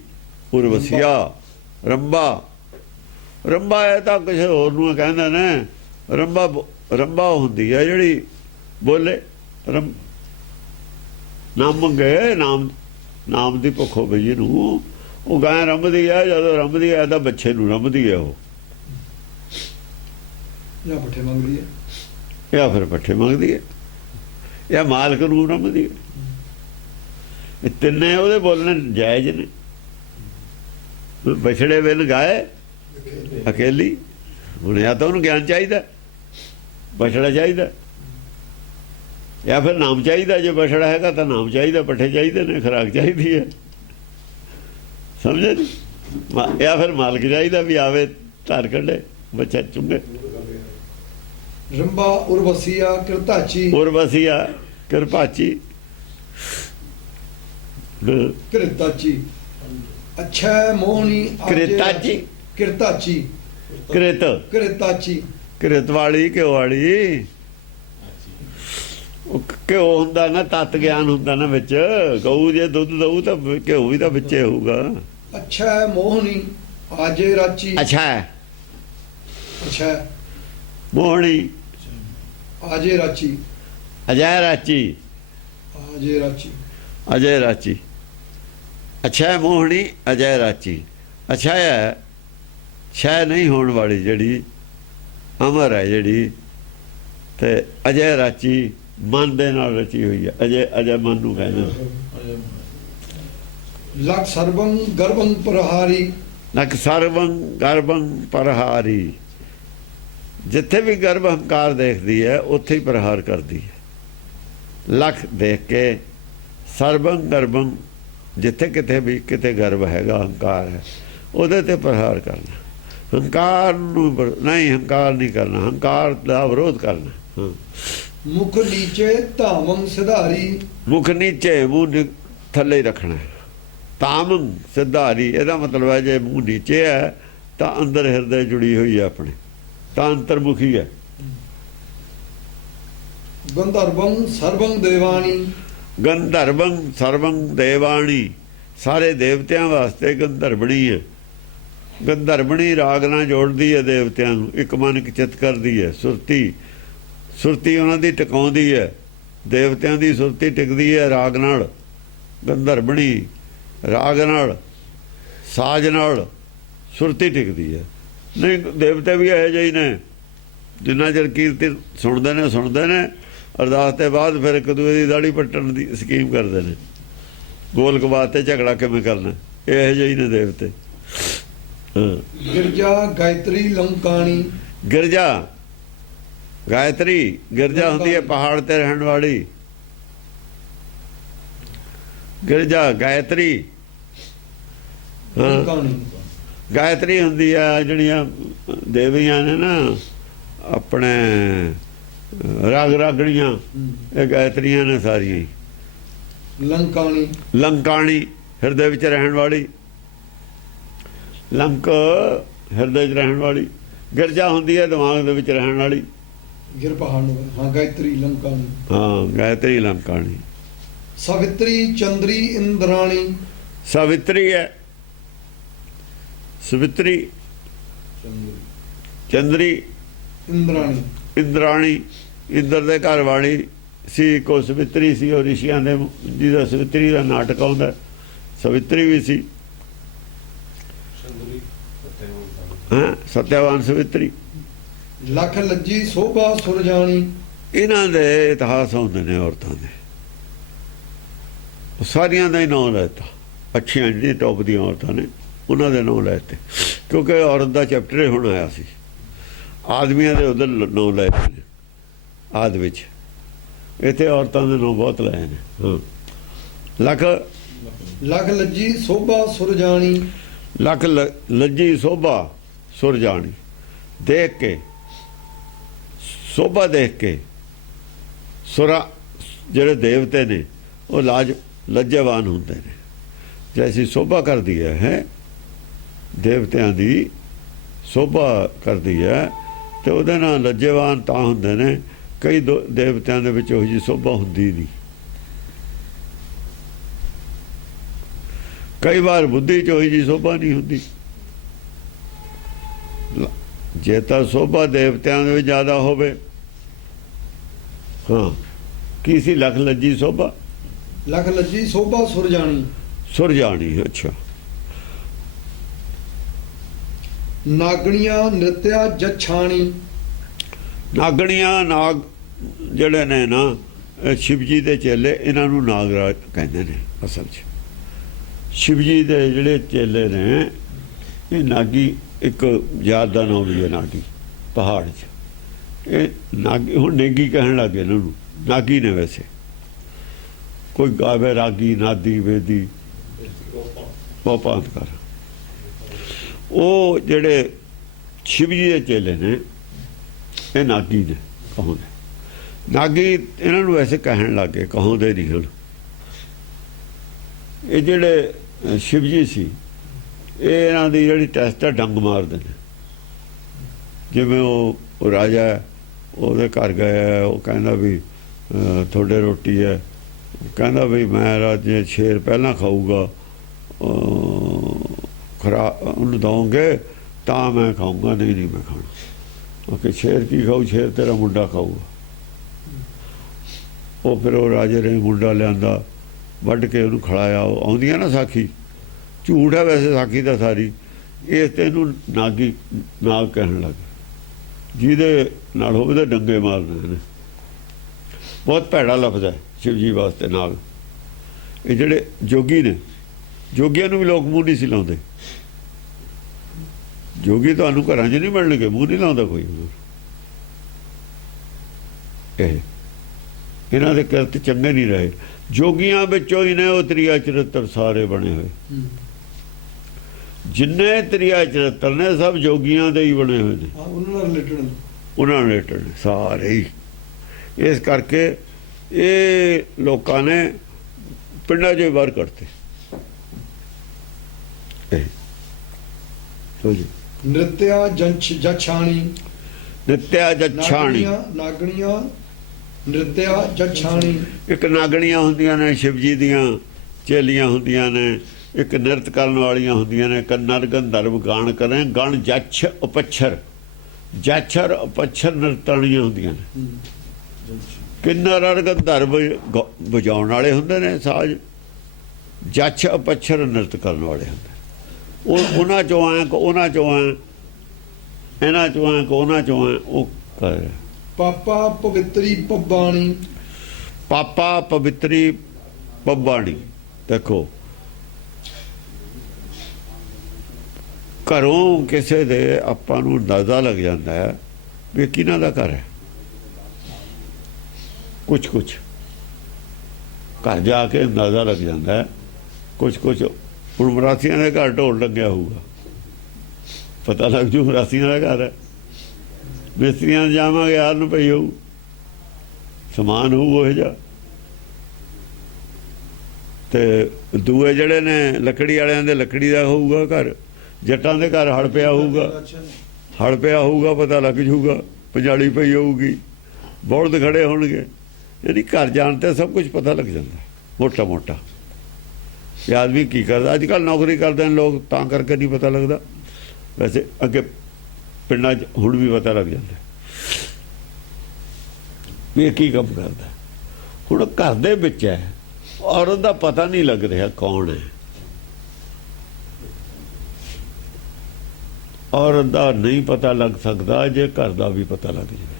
ਉਰਵਸੀਆ ਰੰਬਾ, ਰੰਬਾ ਇਹ ਤਾਂ ਕਿਸੇ ਹੋਰ ਨੂੰ ਕਹਿੰਦੇ ਨੇ। ਰੰਬਾ, ਰੰਬਾ ਹੁੰਦੀ ਹੈ ਜਿਹੜੀ ਬੋਲੇ, ਨਾਮ ਮੰਗੇ, ਨਾਮ ਦੀ ਭੁੱਖ ਹੋਵੇ ਜਿਹਨੂੰ। ਉਹ ਗਾਂ ਰੰਭਦੀ ਹੈ, ਜਦੋਂ ਰੰਭਦੀ ਹੈ ਤਾਂ ਬੱਚੇ ਨੂੰ ਰੰਭਦੀ ਹੈ ਉਹ, ਜਾਂ ਪੱਠੇ ਮੰਗਦੀ ਹੈ, ਜਾਂ ਫਿਰ ਪੱਠੇ ਮੰਗਦੀ ਹੈ, ਜਾਂ ਮਾਲਕ ਨੂੰ ਰੰਭਦੀ ਹੈ। ਇਹ ਤਿੰਨੇ ਉਹਦੇ ਬੋਲਣੇ ਜਾਇਜ਼ ਨੇ। ਬਛੜੇ ਬਿਨ ਗਾਏ ਅਕੇਲੀ। ਹੁਣ ਜਾਂ ਤਾਂ ਉਹਨੂੰ ਗਿਆਨ ਚਾਹੀਦਾ, ਬਛੜਾ ਚਾਹੀਦਾ, ਜਾਂ ਫਿਰ ਨਾਮ ਚਾਹੀਦਾ। ਜੇ ਬਛੜਾ ਹੈਗਾ ਤਾਂ ਨਾਮ ਚਾਹੀਦਾ, ਪੱਠੇ ਚਾਹੀਦੇ ਨੇ, ਖੁਰਾਕ ਚਾਹੀਦੀ ਹੈ। ਸਮਝੇ ਜੀ? ਜਾਂ ਫਿਰ ਮਾਲਕ ਚਾਹੀਦਾ ਵੀ ਆਵੇ, ਧਾਰ ਕੱਢੇ, ਬੱਚਾ ਚੁੰਗੇ। ਰੰਬਾ ਉਰਵਸੀਆ ਕਿਰਤਾਚੀ, ਉਰਵਸੀਆ ਕਿਰਪਾਚੀ, ਕਿਰਤਾਚੀ, ਅੱਛਾ ਮੋਹਨੀ ਕਿਰਤਾਚੀ, ਕਿਰਤਾਚੀ, ਕਿਰਤ, ਕਿਰਤਾਚੀ। ਕਿਰਤ ਵਾਲੀ, ਘਿਓ ਵਾਲੀ। ਉਹ ਘਿਓ ਹੁੰਦਾ ਨਾ, ਤਤ ਗਿਆਨ ਹੁੰਦਾ ਨਾ ਵਿੱਚ। ਗਊ ਜੇ ਦੁੱਧ ਦਊ ਤਾਂ ਘਿਓ ਵੀ ਤਾਂ ਵਿੱਚੇ ਹੋਊਗਾ। ਅੱਛਾ ਮੋਹਨੀ ਆਜੇ ਰਾਚੀ। ਅੱਛਾ, ਅੱਛਾ ਮੋਹਣੀ ਆਜੇ ਰਾਚੀ, ਅਜੈ ਰਾਚੀ, ਆਜੇ ਰਾਚੀ। ਅਜੈ ਰਾਚੀ। ਅੱਛਾ ਮੋਹਣੀ ਅਜੈ ਰਾਚੀ। ਅੱਛਾ ਹੈ ਛੈ ਨਹੀਂ ਹੋਣ ਵਾਲੀ, ਜਿਹੜੀ ਅਮਰ ਹੈ ਜਿਹੜੀ। ਤੇ ਅਜੈ ਰਾਚੀ ਮਨ ਦੇ ਨਾਲ ਰਚੀ ਹੋਈ ਹੈ। ਅਜੈ, ਅਜੈ ਮਨ ਨੂੰ ਕਹਿੰਦੇ। ਲਖ ਸਰਬੰ ਗਰਭੰ ਪ੍ਰਹਾਰੀ, ਨਕ ਸਰਵੰ ਗਰਭੰ ਪ੍ਰਹਾਰੀ। ਜਿੱਥੇ ਵੀ ਗਰਭ ਹੰਕਾਰ ਦੇਖਦੀ ਹੈ ਉੱਥੇ ਹੀ ਪ੍ਰਹਾਰ ਕਰਦੀ ਹੈ। ਲਖ ਦੇਖ ਕੇ, ਸਰਬੰ ਗਰਭੰ, ਜਿੱਥੇ ਕਿਤੇ ਵੀ ਕਿਤੇ ਗਰਭ ਹੈਗਾ, ਹੰਕਾਰ ਹੈ, ਉਹਦੇ ਤੇ ਪ੍ਰਹਾਰ ਕਰਨਾ। ਹੰਕਾਰ ਨੂੰ ਨਹੀਂ, ਹੰਕਾਰ ਨਹੀਂ ਕਰਨਾ, ਹੰਕਾਰ ਦਾ ਵਿਰੋਧ ਕਰਨਾ। ਹਾਂ। ਮੁਖ ਨੀਚੇ ਧਾਵੰ ਸਿਧਾਰੀ, ਮੁਖ ਨੀਚੇ, ਮੂੰਹ ਥੱਲੇ ਰੱਖਣਾ। ਤਾਮੰ ਸਿਧਾਰੀ, ਇਹਦਾ ਮਤਲਬ ਹੈ ਜੇ ਮੂੰਹ ਨੀਚੇ ਹੈ ਤਾਂ ਅੰਦਰ ਹਿਰਦੇ ਜੁੜੀ ਹੋਈ ਹੈ ਆਪਣੇ, ਤਾਂ ਅੰਤਰਮੁਖੀ ਹੈ। ਗੰਧਰਵੰ ਸਰਵੰ ਦੇਵਾਨੀ, ਗੰਧਰਵੰ ਸਰਵੰ ਦੇਵਾਣੀ। ਸਾਰੇ ਦੇਵਤਿਆਂ ਵਾਸਤੇ ਗੰਧਰਵਣੀ ਹੈ। ਗੰਧਰਵਣੀ ਰਾਗ ਨਾਲ ਜੋੜਦੀ ਹੈ ਦੇਵਤਿਆਂ ਨੂੰ, ਇੱਕ ਮਨ ਇੱਕ ਚਿੱਤ ਕਰਦੀ ਹੈ। ਸੁਰਤੀ, ਸੁਰਤੀ ਉਹਨਾਂ ਦੀ ਟਿਕਾਉਂਦੀ ਹੈ। ਦੇਵਤਿਆਂ ਦੀ ਸੁਰਤੀ ਟਿਕਦੀ ਹੈ ਰਾਗ ਨਾਲ। ਗੰਧਰਵਣੀ ਰਾਗ ਨਾਲ, ਸਾਜ ਨਾਲ ਸੁਰਤੀ ਟਿਕਦੀ ਹੈ। ਨਹੀਂ, ਦੇਵਤੇ ਵੀ ਇਹੋ ਜਿਹੇ ਨੇ, ਜਿੰਨਾ ਚਿਰ ਕੀਰਤਨ ਸੁਣਦੇ ਨੇ, ਅਰਦਾਸ ਤੋਂ ਬਾਅਦ ਫਿਰ ਇੱਕ ਦੂਏ ਦੀ ਦਾੜੀ ਪੱਟਣ ਦੀ ਸਕੀਮ ਕਰਦੇ ਨੇ। ਗੋਲਕ ਵਾਸਤੇ ਝਗੜਾ ਕਿਵੇਂ ਕਰਨਾ, ਇਹੋ ਜਿਹੇ ਨੇ ਦੇਵਤੇ। ਗਿਰਜਾ ਗਾਇਤਰੀ ਲੰਕਾਣੀ। ਗਿਰਜਾ, ਗਾਇਤਰੀ, ਗਿਰਜਾ ਹੁੰਦੀ ਹੈ ਪਹਾੜ ਤੇ ਰਹਿਣ ਵਾਲੀ। ਗਿਰਜਾ ਗਾਇਤਰੀ, ਲੰਕਾਣੀ। ਗਾਇਤਰੀ ਹੁੰਦੀ ਆ ਜਿਹੜੀਆਂ ਦੇਵੀਆਂ ਨੇ ਨਾ ਆਪਣੇ ਰਾਗ ਰਾਗਣੀਆਂ, ਇਹ ਗਾਇਤਰੀਆਂ ਨੇ ਸਾਰੀਆਂ ਹੀ। ਲੰਕਾਣੀ, ਲੰਕਾਣੀ ਹਿਰਦੇ ਵਿੱਚ ਰਹਿਣ ਵਾਲੀ। ਲੰਕ ਹਿਰਦੇ 'ਚ ਰਹਿਣ ਵਾਲੀ। ਗਿਰਜਾ ਹੁੰਦੀ ਹੈ ਦਿਮਾਗ ਦੇ ਵਿੱਚ ਰਹਿਣ ਵਾਲੀ। ਗਿਰ ਪਹਾੜ ਨੂੰ, ਹਾਂ ਗਾਇਤਰੀ ਲੰਕਾਣੀ। ਹਾਂ, ਗਾਇਤਰੀ ਲੰਕਾਣੀ। ਸਵਿਤਰੀ ਚੰਦਰੀ ਇੰਦਰਾਣੀ। ਸਾਵਿਤਰੀ ਹੈ, ਸਵਿਤਰੀ, ਚੰਦਰੀ, ਇੰਦਰਾਣੀ। ਇੰਦਰਾਣੀ, ਇੰਦਰ ਦੇ ਘਰ ਵਾਲੀ ਸੀ। ਕੋ ਸਵਿਤਰੀ ਸੀ, ਉਹ ਰਿਸ਼ੀਆਂ ਦੇ ਜਿਹਦਾ ਸਵਿਤਰੀ ਦਾ ਨਾਟਕ ਆਉਂਦਾ, ਸਵਿਤਰੀ ਵੀ ਸੀ। ਹਾਂ, ਸਤਿਆਵਾਨ ਸਵਿਤਰੀ। ਲੱਖ ਲੱਜੀ ਸੋਭਾ ਸੁਰਜਾਣੀ। ਇਹਨਾਂ ਦੇ ਇਤਿਹਾਸ ਹੁੰਦੇ ਨੇ ਔਰਤਾਂ ਦੇ, ਸਾਰੀਆਂ ਦਾ ਹੀ ਨਾਂ ਲੈਤਾ। ਅੱਛੀਆਂ ਜਿਹੜੀਆਂ ਟੌਪ ਦੀਆਂ ਔਰਤਾਂ ਨੇ ਉਹਨਾਂ ਦੇ ਨਾਂ ਲੈਤੇ, ਕਿਉਂਕਿ ਔਰਤ ਦਾ ਚੈਪਟਰ ਹੁਣ ਆਇਆ ਸੀ। ਆਦਮੀਆਂ ਦੇ ਉਧਰ ਨਾਂ ਲੈਤੇ ਨੇ ਆਦ ਵਿੱਚ, ਇੱਥੇ ਔਰਤਾਂ ਦੇ ਨਾਂ ਬਹੁਤ ਲਏ ਨੇ। ਹਾਂ, ਲੱਖ ਲਖ ਲੱਜੀ ਸੋਭਾ ਸੁਰਜਾਣੀ। ਲੱਖ ਲੱਜੀ ਸੋਭਾ ਸੁਰਜਾਣੀ, ਦੇਖ ਕੇ ਸੋਭਾ ਦੇਖ ਕੇ ਸੁਰਾ ਜਿਹੜੇ ਦੇਵਤੇ ਨੇ ਉਹ ਲੱਜਵਾਨ ਹੁੰਦੇ ਨੇ। ਜੈਸੀ ਸੋਭਾ ਕਰਦੀ ਹੈ ਦੇਵਤਿਆਂ ਦੀ ਸੋਭਾ ਕਰਦੀ ਹੈ ਤੇ ਉਹਦੇ ਨਾਲ ਲੱਜਵਾਨ ਤਾਂ ਹੁੰਦੇ ਨੇ। ਕਈ ਦੇਵਤਿਆਂ ਦੇ ਵਿੱਚ ਉਹ ਜਿਹੀ ਸੋਭਾ ਹੁੰਦੀ ਨਹੀਂ। ਕਈ ਵਾਰ ਬੁੱਧੀ 'ਚ ਉਹੀ ਜਿਹੀ ਸੋਭਾ ਨਹੀਂ ਹੁੰਦੀ। ਜੇ ਤਾਂ ਸੋਭਾ ਦੇਵਤਿਆਂ ਦੇ ਵਿੱਚ ਜ਼ਿਆਦਾ ਹੋਵੇ। ਹਾਂ, ਕੀ ਸੀ ਲੱਖ ਲੱਜੀ ਸੋਭਾ? ਲਖ ਲੱਜੀ ਸੋਭਾ ਸੁਰਜਾਣੀ। ਸੁਰਜਾਣੀ, ਅੱਛਾ। ਨਾਗਣੀਆਂ ਨ੍ਰਿਤਿਆ ਜਛਾਣੀ। ਨਾਗਣੀਆਂ, ਨਾਗ ਜਿਹੜੇ ਨੇ ਨਾ ਸ਼ਿਵ ਜੀ ਦੇ ਚੇਲੇ, ਇਹਨਾਂ ਨੂੰ ਨਾਗਰਾਜ ਕਹਿੰਦੇ ਨੇ ਅਸਲ 'ਚ। ਸ਼ਿਵ ਜੀ ਦੇ ਜਿਹੜੇ ਚੇਲੇ ਨੇ ਇਹ ਨਾਗੀ, ਇੱਕ ਯਾਦ ਦਾ ਨਾਮ ਵੀ ਹੈ ਨਾਗੀ ਪਹਾੜ 'ਚ। ਇਹ ਨਾਗੀ ਹੁਣ ਨੇਗੀ ਕਹਿਣ ਲੱਗੇ ਇਹਨਾਂ ਨੂੰ, ਨਾਗੀ ਨੇ ਵੈਸੇ। ਕੋਈ ਗਾਵੇ ਰਾਗੀ, ਨਾਦੀ, ਵੇਦੀ, ਪੋਪਾਂਤ ਕਰ। ਉਹ ਜਿਹੜੇ ਸ਼ਿਵ ਜੀ ਦੇ ਚੇਲੇ ਨੇ ਇਹ ਨਾਗੀ ਨੇ, ਕਹਾਉਂਦੇ ਨਾਗੀ। ਇਹਨਾਂ ਨੂੰ ਵੈਸੇ ਕਹਿਣ ਲੱਗੇ, ਕਹਾਉਂਦੇ ਨਹੀਂ ਹੁਣ। ਇਹ ਜਿਹੜੇ ਸ਼ਿਵ ਜੀ ਸੀ, ਇਹ ਇਹਨਾਂ ਦੀ ਜਿਹੜੀ ਟੈਸਟ ਹੈ ਡੰਗ ਮਾਰਦੇ ਨੇ। ਜਿਵੇਂ ਉਹ ਰਾਜਾ ਉਹਦੇ ਘਰ ਗਿਆ, ਉਹ ਕਹਿੰਦਾ ਵੀ ਤੁਹਾਡੇ ਰੋਟੀ ਹੈ। ਕਹਿੰਦਾ ਵੀ ਮੈਂ ਰਾਜੇ ਸ਼ੇਰ ਪਹਿਲਾਂ ਖਾਊਗਾ, ਉਹਨੂੰ ਦਓਗੇ ਤਾਂ ਮੈਂ ਖਾਊਂਗਾ, ਨਹੀਂ ਮੈਂ ਖਾਣਾ। ਕਿ ਸ਼ੇਰ ਕੀ ਖਾਊ? ਸ਼ੇਰ ਤੇਰਾ ਮੁੰਡਾ ਖਾਊਗਾ। ਉਹ ਫਿਰ ਉਹ ਰਾਜੇ ਨੇ ਮੁੰਡਾ ਲਿਆਂਦਾ, ਵੱਢ ਕੇ ਉਹਨੂੰ ਖੜਾਇਆ। ਉਹ ਆਉਂਦੀਆਂ ਨਾ ਸਾਖੀ, ਝੂਠ ਹੈ ਵੈਸੇ ਸਾਖੀ ਤਾਂ ਸਾਰੀ। ਇਸ ਤੇ ਇਹਨੂੰ ਨਾਗੀ, ਨਾਗ ਕਹਿਣ ਲੱਗ। ਜਿਹਦੇ ਨਾਲ ਹੋਵੇ ਤਾਂ ਡੰਗੇ ਮਾਰਦੇ ਨੇ। ਬਹੁਤ ਭੈੜਾ ਲਫ਼ਜ਼ ਹੈ ਸ਼ਿਵ ਜੀ ਵਾਸਤੇ ਨਾਗ। ਇਹ ਜਿਹੜੇ ਜੋਗੀ ਨੇ, ਜੋਗੀਆਂ ਨੂੰ ਵੀ ਲੋਕ ਮੂੰਹ ਨਹੀਂ ਸੀ ਲਾਉਂਦੇ। ਜੋਗੀ ਤੁਹਾਨੂੰ ਘਰਾਂ 'ਚ ਨਹੀਂ ਮਿਲਣਗੇ, ਮੂੰਹ ਨਹੀਂ ਲਾਉਂਦਾ ਕੋਈ। ਇਹਨਾਂ ਦੇ ਕਿਰਤ ਚੰਗੇ ਨਹੀਂ ਰਹੇ। ਜੋਗੀਆਂ ਵਿੱਚੋਂ ਹੀ ਨੇ ਉਹ ਤ੍ਰਿਆ ਚਰਿੱਤਰ ਸਾਰੇ ਬਣੇ ਹੋਏ। ਜਿੰਨੇ ਤ੍ਰਿਆ ਚਰਿੱਤਰ ਨੇ ਸਭ ਜੋਗੀਆਂ ਦੇ ਹੀ ਬਣੇ ਹੋਏ ਨੇ। ਉਹਨਾਂ ਨਾਲ ਰਿਲੇਟਡ ਨੇ ਸਾਰੇ ਹੀ। ਇਸ ਕਰਕੇ ਇਹ ਲੋਕਾਂ ਨੇ ਪਿੰਡਾਂ 'ਚੋਂ ਬਾਹਰ ਕੱਢਤੇ। ਨ੍ਰਿਤਿਆ ਜਛਾਣੀ। ਨ੍ਰਿਤਿਆ ਜਛਾਣੀ, ਨਾਗਣੀਆਂ ਨ੍ਰਿਤਿਆ ਜਛਾਣੀ। ਇੱਕ ਨਾਗਣੀਆਂ ਹੁੰਦੀਆਂ ਨੇ ਸ਼ਿਵ ਜੀ ਦੀਆਂ ਚੇਲੀਆਂ ਹੁੰਦੀਆਂ ਨੇ, ਇੱਕ ਨਿਰਤ ਕਰਨ ਵਾਲੀਆਂ ਹੁੰਦੀਆਂ ਨੇ। ਕੰਨਰ ਗੰਧਰਵ ਗਾਣ ਕਰੇ, ਗਣ ਜਛ ਉਪੱਛਰ। ਜਛਰ ਉਪੱਛਰ ਨਿਰਤਣੀਆਂ ਹੁੰਦੀਆਂ ਨੇ। ਕਿੰਨਰ ਗੰਧਰਵ ਵਜਾਉਣ ਵਾਲੇ ਹੁੰਦੇ ਨੇ ਸਾਜ਼, ਜਛ ਉਪੱਛਰ ਨਿਰਤ ਕਰਨ ਵਾਲੇ ਹੁੰਦੇ। ਉਹਨਾਂ ਚੋਂ ਆਏ, ਉਹਨਾਂ ਚੋਂ ਆਏ, ਇਹਨਾਂ ਚੋਂ ਆਏ, ਉਹਨਾਂ ਚੋਂ ਆਏ। ਉਹ ਕਰ ਪਾਪਾ ਪਵਿੱਤਰੀ ਪੱਬਾਣੀ। ਪਾਪਾ ਪਵਿੱਤਰੀ ਪੱਬਾਣੀ। ਦੇਖੋ, ਘਰੋਂ ਕਿਸੇ ਦੇ ਆਪਾਂ ਨੂੰ ਅੰਦਾਜ਼ਾ ਲੱਗ ਜਾਂਦਾ ਹੈ ਵੀ ਕਿਹਨਾਂ ਦਾ ਘਰ ਹੈ। ਕੁਛ ਘਰ ਜਾ ਕੇ ਅੰਦਾਜ਼ਾ ਲੱਗ ਜਾਂਦਾ ਹੈ। ਕੁਛ ਹੁਣ ਮਰਾਸੀਆਂ ਦੇ ਘਰ ਢੋਲ ਲੱਗਿਆ ਹੋਊਗਾ, ਪਤਾ ਲੱਗ ਜੂ ਮਰਾਸੀਆਂ ਦਾ ਘਰ ਹੈ। ਮਿਸਤਰੀਆਂ ਜਾਵਾਂਗੇ, ਯਾਰ ਨੂੰ ਪਈ ਹੋਊ, ਸਮਾਨ ਹੋਊ ਉਹ ਜਿਹਾ। ਤੇ ਦੂਏ ਜਿਹੜੇ ਨੇ ਲੱਕੜੀ ਵਾਲਿਆਂ ਦੇ ਲੱਕੜੀ ਦਾ ਹੋਊਗਾ ਘਰ। ਜੱਟਾਂ ਦੇ ਘਰ ਹਲ ਪਿਆ ਹੋਊਗਾ, ਪਤਾ ਲੱਗ ਜੂਗਾ। ਪੰਜਾਲੀ ਪਈ ਹੋਊਗੀ, ਬਲਦ ਖੜੇ ਹੋਣਗੇ। ਯਾਨੀ ਘਰ ਜਾਣ ਤੇ ਸਭ ਕੁਝ ਪਤਾ ਲੱਗ ਜਾਂਦਾ ਮੋਟਾ। ਇਹ ਆਦਮੀ ਕੀ ਕਰਦਾ? ਅੱਜ ਕੱਲ੍ਹ ਨੌਕਰੀ ਕਰਦੇ ਨੇ ਲੋਕ, ਤਾਂ ਕਰਕੇ ਨਹੀਂ ਪਤਾ ਲੱਗਦਾ। ਵੈਸੇ ਅੱਗੇ ਪਿੰਡਾਂ 'ਚ ਹੁਣ ਵੀ ਪਤਾ ਲੱਗ ਜਾਂਦਾ ਵੀ ਇਹ ਕੀ ਕੰਮ ਕਰਦਾ। ਹੁਣ ਘਰ ਦੇ ਵਿੱਚ ਹੈ, ਔਰਤ ਦਾ ਪਤਾ ਨਹੀਂ ਲੱਗ ਰਿਹਾ ਕੌਣ ਹੈ। ਔਰਤ ਦਾ ਨਹੀਂ ਪਤਾ ਲੱਗ ਸਕਦਾ ਜੇ ਘਰ ਦਾ ਵੀ ਪਤਾ ਲੱਗ ਜਾਵੇ।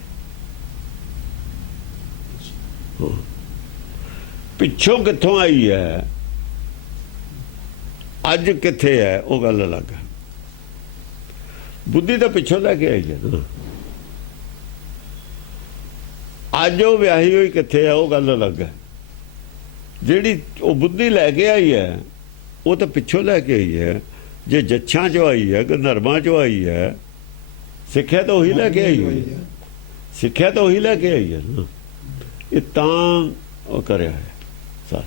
ਪਿੱਛੋਂ ਕਿੱਥੋਂ ਆਈ ਹੈ, ਅੱਜ ਕਿੱਥੇ ਹੈ, ਉਹ ਗੱਲ ਅਲੱਗ ਹੈ। ਬੁੱਧੀ ਤਾਂ ਪਿੱਛੋਂ ਲੈ ਕੇ ਆਈ ਹੈ ਨਾ। ਅੱਜ ਉਹ ਵਿਆਹੀ ਹੋਈ ਕਿੱਥੇ ਆ, ਉਹ ਗੱਲ ਅਲੱਗ ਹੈ। ਜਿਹੜੀ ਉਹ ਬੁੱਧੀ ਲੈ ਕੇ ਆਈ ਹੈ ਉਹ ਤਾਂ ਪਿੱਛੋਂ ਲੈ ਕੇ ਆਈ ਹੈ। ਜੇ ਜੱਛਾਂ ਚੋਂ ਆਈ ਹੈ, ਗੰਧਰਵਾਂ ਚੋਂ ਆਈ ਹੈ, ਸਿੱਖਿਆ ਤਾਂ ਉਹੀ ਲੈ ਕੇ ਆਈ ਹੈ। ਸਿੱਖਿਆ ਤਾਂ ਉਹੀ ਲੈ ਕੇ ਆਈ ਹੈ ਨਾ। ਇਹ ਤਾਂ ਉਹ ਕਰਿਆ ਹੈ ਸਾਰਾ।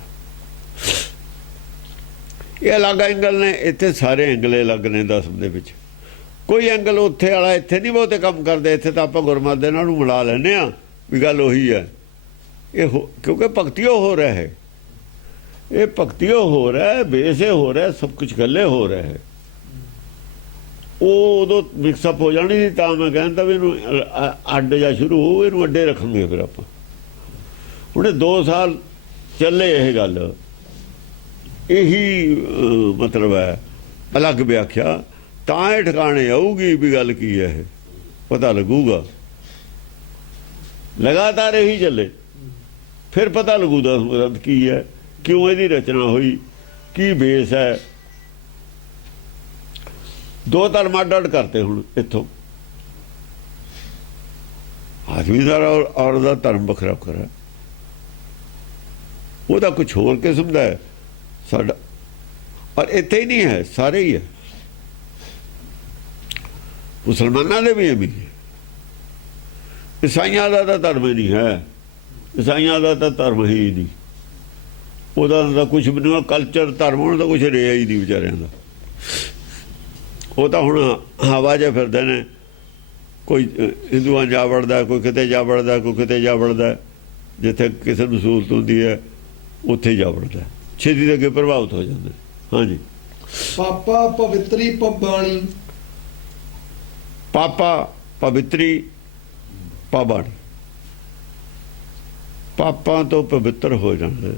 ਇਹ ਅਲੱਗ ਐਂਗਲ ਨੇ, ਇੱਥੇ ਸਾਰੇ ਐਂਗਲ ਅਲੱਗ ਨੇ ਦਸਮ ਦੇ ਵਿੱਚ। ਕੋਈ ਐਂਗਲ ਉੱਥੇ ਵਾਲਾ ਇੱਥੇ ਨਹੀਂ ਬਹੁਤੇ ਕੰਮ ਕਰਦੇ। ਇੱਥੇ ਤਾਂ ਆਪਾਂ ਗੁਰਮਤਿ ਦੇ ਨਾਲ ਨੂੰ ਮਿਲਾ ਲੈਂਦੇ ਹਾਂ ਵੀ ਗੱਲ ਉਹੀ ਹੈ। ਇਹ ਕਿਉਂਕਿ ਭਗਤੀਓ ਹੋ ਰਿਹਾ ਹੈ, ਇਹ ਭਗਤੀਓ ਹੋ ਰਿਹਾ ਹੈ, ਬੇਸੇ ਹੋ ਰਿਹਾ, ਸਭ ਕੁਝ ਗੱਲੇ ਹੋ ਰਿਹਾ ਹੈ। ਉਹ ਉਦੋਂ ਮਿਕਸਅਪ ਹੋ ਜਾਣੀ ਸੀ, ਤਾਂ ਮੈਂ ਕਹਿੰਦਾ ਵੀ ਇਹਨੂੰ ਅੱਡ ਜਾਂ ਸ਼ੁਰੂ ਹੋ, ਇਹਨੂੰ ਅੱਡੇ ਰੱਖਾਂਗੇ ਫਿਰ ਆਪਾਂ। ਹੁਣ 2 ਸਾਲ ਚੱਲੇ ਇਹ ਗੱਲ, ਇਹੀ ਮਤਲਬ ਹੈ ਅਲੱਗ ਵਿਆਖਿਆ। ਤਾਂ ਇਹ ਠਿਕਾਣੇ ਆਊਗੀ ਵੀ ਗੱਲ ਕੀ ਹੈ, ਇਹ ਪਤਾ ਲੱਗੂਗਾ। ਲਗਾਤਾਰ ਇਹੀ ਚੱਲੇ, ਫਿਰ ਪਤਾ ਲੱਗੂ ਦਸਮ ਗ੍ਰੰਥ ਕੀ ਹੈ, ਕਿਉਂ ਇਹਦੀ ਰਚਨਾ ਹੋਈ, ਕੀ ਬੇਸ ਹੈ। 2 ਧਰਮ ਅੱਡ ਕਰਤੇ ਹੁਣ ਇੱਥੋਂ। ਆਦਮੀ ਦਾ ਔਰ ਦਾ ਧਰਮ ਵੱਖਰਾ ਵੱਖਰਾ, ਉਹਦਾ ਕੁਛ ਹੋਰ ਕਿਸਮ ਦਾ ਹੈ ਸਾਡਾ। ਔਰ ਇੱਥੇ ਹੀ ਨਹੀਂ ਹੈ, ਸਾਰੇ ਹੀ ਹੈ। ਮੁਸਲਮਾਨਾਂ ਦੇ ਵੀ ਐਵੇਂ ਹੈ। ਈਸਾਈਆਂ ਦਾ ਤਾਂ ਧਰਮ ਹੀ ਨਹੀਂ ਹੈ। ਈਸਾਈਆਂ ਦਾ ਤਾਂ ਧਰਮ ਹੀ ਨਹੀਂ, ਉਹਦਾ ਤਾਂ ਕੁਛ ਵੀ ਨਹੀਂ। ਕਲਚਰ ਧਰਮ ਉਹਨਾਂ ਦਾ ਕੁਛ ਰਿਹਾ ਹੀ ਨਹੀਂ ਵਿਚਾਰਿਆਂ ਦਾ। ਉਹ ਤਾਂ ਹੁਣ ਹਵਾ 'ਚ ਫਿਰਦੇ ਨੇ। ਕੋਈ ਹਿੰਦੂਆਂ ਜਾ ਵੜਦਾ, ਕੋਈ ਕਿਤੇ ਜਾ ਵੜਦਾ, ਕੋਈ ਕਿਤੇ ਜਾ ਵੜਦਾ। ਜਿੱਥੇ ਕਿਸੇ ਨੂੰ ਸਹੂਲਤ ਹੁੰਦੀ ਹੈ ਉੱਥੇ ਜਾ ਵੜਦਾ, ਛੇਤੀ ਦੇ ਅੱਗੇ ਪ੍ਰਭਾਵਿਤ ਹੋ ਜਾਂਦੇ। ਹਾਂਜੀ। ਪਾਪਾ ਪਵਿੱਤਰੀ ਪਬਾਣੀ। ਪਾਪਾ ਪਵਿੱਤਰੀ ਪਾਬਾਣੀ, ਪਾਪਾਂ ਤੋਂ ਪਵਿੱਤਰ ਹੋ ਜਾਂਦਾ।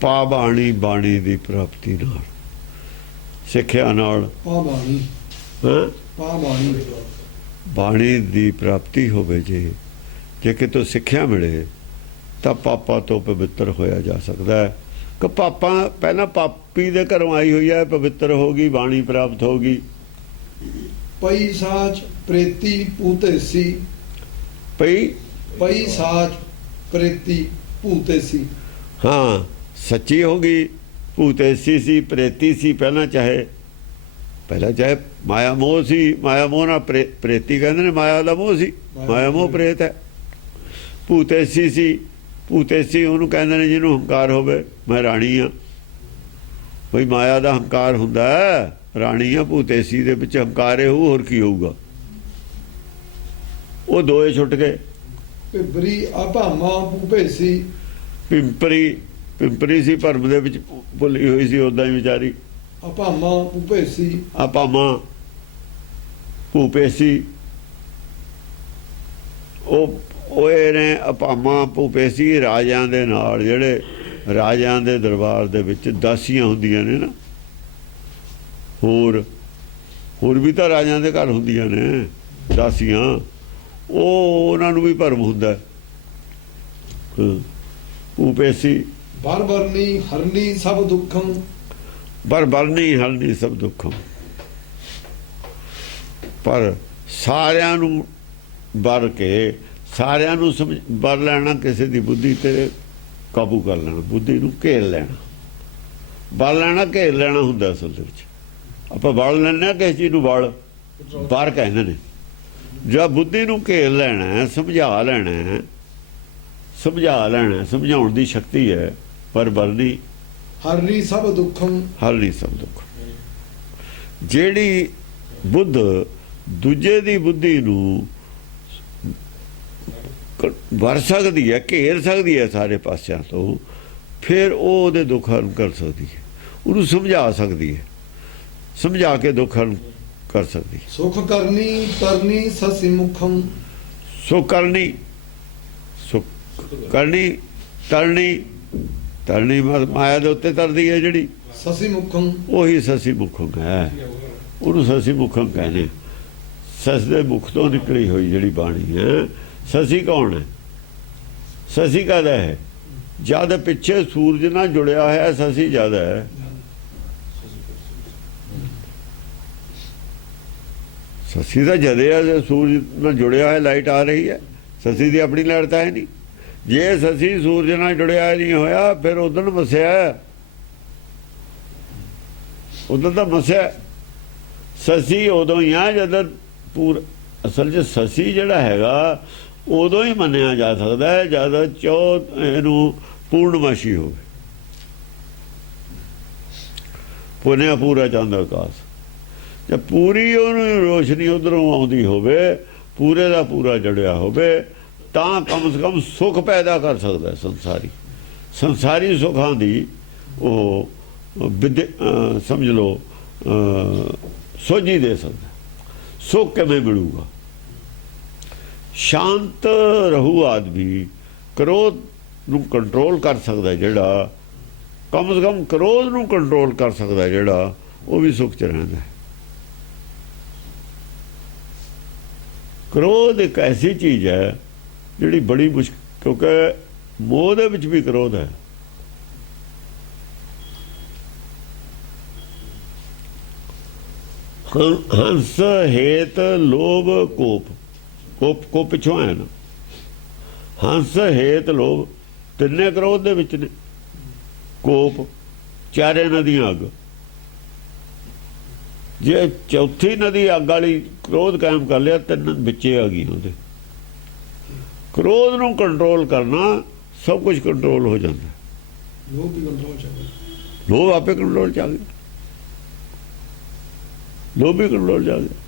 ਪਾਬਾਣੀ ਬਾਣੀ ਦੀ ਪ੍ਰਾਪਤੀ ਨਾਲ, ਸਿੱਖਿਆ ਨਾਲ। ਪਾਬਾਣੀ, ਹਾਂ, ਪਾਬਾਣੀ ਬਾਣੀ ਦੀ ਪ੍ਰਾਪਤੀ ਹੋਵੇ। ਜੇ ਕਿਤੋਂ ਸਿੱਖਿਆ ਮਿਲੇ ਤਾਂ ਪਾਪਾ ਤੋਂ ਪਵਿੱਤਰ ਹੋਇਆ ਜਾ ਸਕਦਾ ਹੈ। ਕਿ ਪਾਪਾ ਪਹਿਲਾਂ ਪਾਪੀ ਦੇ ਘਰੋਂ ਆਈ ਹੋਈ ਹੈ, ਪਵਿੱਤਰ ਹੋ ਗਈ, ਬਾਣੀ ਪ੍ਰਾਪਤ ਹੋ ਗਈ। ਪਈ ਸਾਚ ਪ੍ਰੇਤੀ ਭੂਤੇਸੀ। ਪਈ ਸਾਚ ਪ੍ਰੇਤੀ ਭੂਤੇਸੀ। ਹਾਂ, ਸੱਚੀ ਹੋ ਗਈ। ਭੂਤੇਸੀ ਸੀ, ਪ੍ਰੇਤੀ ਸੀ ਪਹਿਲਾਂ। ਚਾਹੇ ਮਾਇਆ ਮੋਹ ਸੀ। ਮਾਇਆ ਮੋਹ ਨਾਲ ਪ੍ਰੇਤੀ ਕਹਿੰਦੇ ਨੇ, ਮਾਇਆ ਦਾ ਮੋਹ ਸੀ। ਮਾਇਆ ਮੋਹ ਪ੍ਰੇਤ ਹੈ। ਭੂਤੇਸੀ ਸੀ, ਭੂਤੇਸੀ ਉਹਨੂੰ ਕਹਿੰਦੇ ਨੇ ਜਿਹਨੂੰ ਹੰਕਾਰ ਹੋਵੇ, ਮੈਂ ਰਾਣੀ ਹਾਂ। ਬਈ ਮਾਇਆ ਦਾ ਹੰਕਾਰ ਹੁੰਦਾ ਹੈ, ਰਾਣੀ ਆ। ਭੂਤੇਸੀ ਦੇ ਵਿੱਚ ਹੰਕਾਰੇ ਹੋਊ, ਹੋਰ ਕੀ ਹੋਊਗਾ। ਉਹ ਦੋਏ ਛੁੱਟ ਗਏ। ਪਿੰਪਰੀ ਅਭਾਮਾ ਭੂਪੇਸੀ। ਪਿੰਪਰੀ ਸੀ, ਭਰਮ ਦੇ ਵਿੱਚ ਭੁੱਲੀ ਹੋਈ ਸੀ ਉਦਾਂ ਹੀ ਵਿਚਾਰੀ। ਅਭਾਮਾ ਭੂਪੇਸੀ। ਅਭਾਮਾ ਭੂਪੇਸੀ। ਉਹ ਨੇ ਅਭਾਮਾ ਭੂਪੇਸੀ ਰਾਜਿਆਂ ਦੇ ਨਾਲ, ਜਿਹੜੇ ਰਾਜਿਆਂ ਦੇ ਦਰਬਾਰ ਦੇ ਵਿੱਚ ਦਾਸੀਆਂ ਹੁੰਦੀਆਂ ਨੇ ਨਾ। ਹੋਰ ਵੀ ਤਾਂ ਰਾਜਿਆਂ ਦੇ ਘਰ ਹੁੰਦੀਆਂ ਨੇ ਦਾਸੀਆਂ। ਉਹਨਾਂ ਨੂੰ ਵੀ ਭਰਮ ਹੁੰਦਾ। ਭੂਪੇਸੀ। ਬਰਬਰਨੀ ਹਰਨੀ ਸਭ ਦੁੱਖਮ। ਬਰਬਰਨੀ ਹਰਨੀ ਸਭ ਦੁੱਖਮ। ਪਰ ਸਾਰਿਆਂ ਨੂੰ ਬਰ ਕੇ, ਸਾਰਿਆਂ ਨੂੰ ਬਰ ਲੈਣਾ, ਕਿਸੇ ਦੀ ਬੁੱਧੀ ਤੇ ਕਾਬੂ ਕਰ ਲੈਣਾ, ਬੁੱਧੀ ਨੂੰ ਘੇਰ ਲੈਣਾ। ਬਰ ਲੈਣਾ, ਘੇਰ ਲੈਣਾ ਹੁੰਦਾ ਅਸਲ ਦੇ ਵਿੱਚ। ਆਪਾਂ ਵਲ ਲੈਂਦੇ ਹਾਂ ਕਿਸੇ ਚੀਜ਼ ਨੂੰ, ਬਰ ਕਹਿੰਦੇ ਨੇ। ਜਾਂ ਬੁੱਧੀ ਨੂੰ ਘੇਰ ਲੈਣਾ, ਸਮਝਾ ਲੈਣਾ, ਸਮਝਾਉਣ ਦੀ ਸ਼ਕਤੀ ਹੈ। ਪਰ ਬਰਨੀ ਹਰਨੀ ਸਭ ਦੁੱਖਮ। ਹਰਨੀ ਸਭ ਦੁੱਖ। ਜਿਹੜੀ ਬੁੱਧ ਦੂਜੇ ਦੀ ਬੁੱਧੀ ਨੂੰ ਵਰ ਸਕਦੀ ਹੈ, ਘੇਰ ਸਕਦੀ ਹੈ ਸਾਰੇ ਪਾਸਿਆਂ ਤੋਂ, ਫਿਰ ਉਹ ਉਹਦੇ ਦੁੱਖ ਹਰਨ ਕਰ ਸਕਦੀ ਹੈ। ਉਹਨੂੰ ਸਮਝਾ ਸਕਦੀ ਹੈ, ਸਮਝਾ ਕੇ ਦੁੱਖ ਹਰਨ ਕਰ ਸਕਦੀ। ਸੁਖ ਕਰਨੀ ਤਰਨੀ ਸਸੀ ਮੁਖਮ। ਸੁਖ ਕਰਨੀ ਤਰਨੀ ਮਾਇਆ ਦੇ ਉੱਤੇ ਤਰਦੀ ਹੈ ਜਿਹੜੀ। ਸਸੀ ਮੁਖਮ, ਉਹੀ ਸਸੀ ਮੁਖਮ ਹੈ। ਉਹਨੂੰ ਸਸੀ ਮੁਖਮ ਕਹਿੰਦੇ। ਸਸ ਦੇ ਮੁਖ ਤੋਂ ਨਿਕਲੀ ਹੋਈ ਜਿਹੜੀ ਬਾਣੀ ਹੈ। ਸਸੀ ਕੌਣ ਹੈ? ਸਸੀ ਕਾਹਦਾ ਹੈ? ਜਦ ਪਿੱਛੇ ਸੂਰਜ ਨਾਲ ਜੁੜਿਆ ਹੋਇਆ ਸਸੀ ਜ਼ਿਆਦਾ ਹੈ। ਸੱਸੀ ਦਾ ਜਦੇ ਆ ਸੂਰਜ ਨਾਲ ਜੁੜਿਆ ਹੋਇਆ ਲਾਈਟ ਆ ਰਹੀ ਹੈ, ਸੱਸੀ ਦੀ ਆਪਣੀ ਲਾਈਟ ਤਾਂ ਹੈ ਨਹੀਂ। ਜੇ ਸੱਸੀ ਸੂਰਜ ਨਾਲ ਜੁੜਿਆ ਨਹੀਂ ਹੋਇਆ ਫਿਰ ਉਦੋਂ ਮਸਿਆ, ਉਦੋਂ ਤਾਂ ਮਸਿਆ। ਸੱਸੀ ਉਦੋਂ ਹੀ ਆ ਜਦੋਂ ਅਸਲ 'ਚ ਸੱਸੀ ਜਿਹੜਾ ਹੈਗਾ ਉਦੋਂ ਹੀ ਮੰਨਿਆ ਜਾ ਸਕਦਾ ਹੈ ਜਦ ਇਹਨੂੰ ਪੂਰਨਮਾਸ਼ੀ ਹੋਵੇ, ਪੁਨਿਆ ਪੂਰਾ ਚੰਦ ਆਕਾਸ਼, ਜੇ ਪੂਰੀ ਉਹਨੂੰ ਰੋਸ਼ਨੀ ਉਧਰੋਂ ਆਉਂਦੀ ਹੋਵੇ, ਪੂਰੇ ਦਾ ਪੂਰਾ ਜੜਿਆ ਹੋਵੇ, ਤਾਂ ਕਮ ਸੇ ਕਮ ਸੁੱਖ ਪੈਦਾ ਕਰ ਸਕਦਾ ਸੰਸਾਰੀ ਸੁੱਖਾਂ ਦੀ ਉਹ ਸਮਝ ਲਓ ਸੋਝੀ ਦੇ ਸਕਦਾ। ਸੁੱਖ ਕਿਵੇਂ ਮਿਲੂਗਾ? ਸ਼ਾਂਤ ਰਹੂ ਆਦਮੀ ਕ੍ਰੋਧ ਨੂੰ ਕੰਟਰੋਲ ਕਰ ਸਕਦਾ, ਜਿਹੜਾ ਕਮ ਸੇ ਕਮ ਕ੍ਰੋਧ ਨੂੰ ਕੰਟਰੋਲ ਕਰ ਸਕਦਾ ਜਿਹੜਾ, ਉਹ ਵੀ ਸੁੱਖ 'ਚ ਰਹਿੰਦਾ। ਕ੍ਰੋਧ ਇੱਕ ਐਸੀ ਚੀਜ਼ ਹੈ ਜਿਹੜੀ ਬੜੀ ਮੁਸ਼ਕਿਲ, ਕਿਉਂਕਿ ਮੋਹ ਦੇ ਵਿੱਚ ਵੀ ਕ੍ਰੋਧ ਹੈ। ਹੰਸ ਹੇਤ ਲੋਭ ਕੋਪ ਪਿੱਛੋਂ ਆਇਆ ਨਾ, ਹੰਸ ਹੇਤ ਲੋਭ ਤਿੰਨੇ ਕ੍ਰੋਧ ਦੇ ਵਿੱਚ ਨੇ। ਕੋਪ ਚਾਰੇ ਨਦੀਆਂ ਅੱਗ, ਜੇ ਚੌਥੀ ਨਦੀ ਅੱਗ ਵਾਲੀ ਕ੍ਰੋਧ ਕਾਇਮ ਕਰ ਲਿਆ, ਤਿੰਨ ਵਿੱਚੇ ਆ ਗਈ ਉਹਦੇ। ਕ੍ਰੋਧ ਨੂੰ ਕੰਟਰੋਲ ਕਰਨਾ, ਸਭ ਕੁਝ ਕੰਟਰੋਲ ਹੋ ਜਾਂਦਾ। ਲੋਭ ਵੀ ਕੰਟਰੋਲ ਚ ਆ ਗਿਆ, ਲੋਭ ਆਪੇ ਕੰਟਰੋਲ ਚ ਆ ਗਿਆ, ਲੋਭ ਵੀ ਕੰਟਰੋਲ ਚ ਆ ਗਿਆ।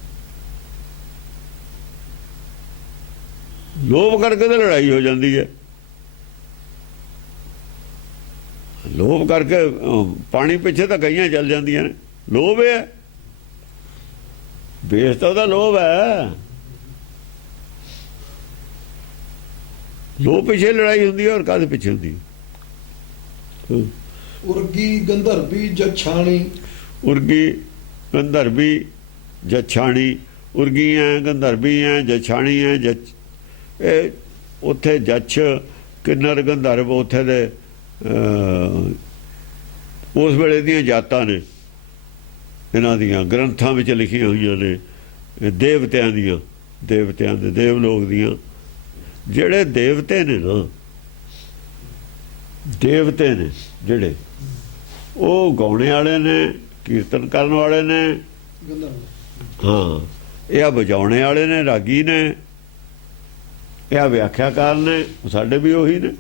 ਲੋਭ ਕਰਕੇ ਤਾਂ ਲੜਾਈ ਹੋ ਜਾਂਦੀ ਹੈ। ਲੋਭ ਕਰਕੇ ਪਾਣੀ ਪਿੱਛੇ ਤਾਂ ਗਈਆਂ ਚੱਲ ਜਾਂਦੀਆਂ ਨੇ। ਲੋਭ ਹੈ, ਬੇਸ ਤਾਂ ਉਹਦਾ ਲੋਭ ਹੈ। ਲੋਭ ਪਿੱਛੇ ਲੜਾਈ ਹੁੰਦੀ ਹੈ, ਔਰ ਕਾਹਦੇ ਪਿੱਛੇ ਹੁੰਦੀ ਹੈ? ਉਰਗੀ ਗੰਧਰਵੀ ਜਛਾਣੀ, ਉਰਗੀ ਗੰਧਰਵੀ ਜਛਾਣੀ, ਉਰਗੀ ਹੈ, ਗੰਧਰਵੀ ਹੈ, ਜਛਾਣੀ ਹੈ। ਇਹ ਉੱਥੇ ਜਛ ਕਿੰਨਰ ਗੰਧਰਵ ਉੱਥੇ ਦੇ ਉਸ ਵੇਲੇ ਦੀਆਂ ਜਾਤਾਂ ਨੇ, ਇਹਨਾਂ ਦੀਆਂ ਗ੍ਰੰਥਾਂ ਵਿੱਚ ਲਿਖੀਆਂ ਹੋਈਆਂ ਨੇ, ਦੇਵਤਿਆਂ ਦੀਆਂ, ਦੇਵਤਿਆਂ ਦੇ ਦੇਵਲੋਕ ਦੀਆਂ। ਜਿਹੜੇ ਦੇਵਤੇ ਨੇ ਨਾ, ਦੇਵਤੇ ਨੇ ਜਿਹੜੇ, ਉਹ ਗਾਉਣੇ ਵਾਲੇ ਨੇ, ਕੀਰਤਨ ਕਰਨ ਵਾਲੇ ਨੇ, ਹਾਂ, ਇਹ ਆ ਵਜਾਉਣੇ ਵਾਲੇ ਨੇ, ਰਾਗੀ ਨੇ, ਇਹ ਆ ਵਿਆਖਿਆਕਾਰ ਨੇ, ਸਾਡੇ ਵੀ ਉਹੀ ਨੇ।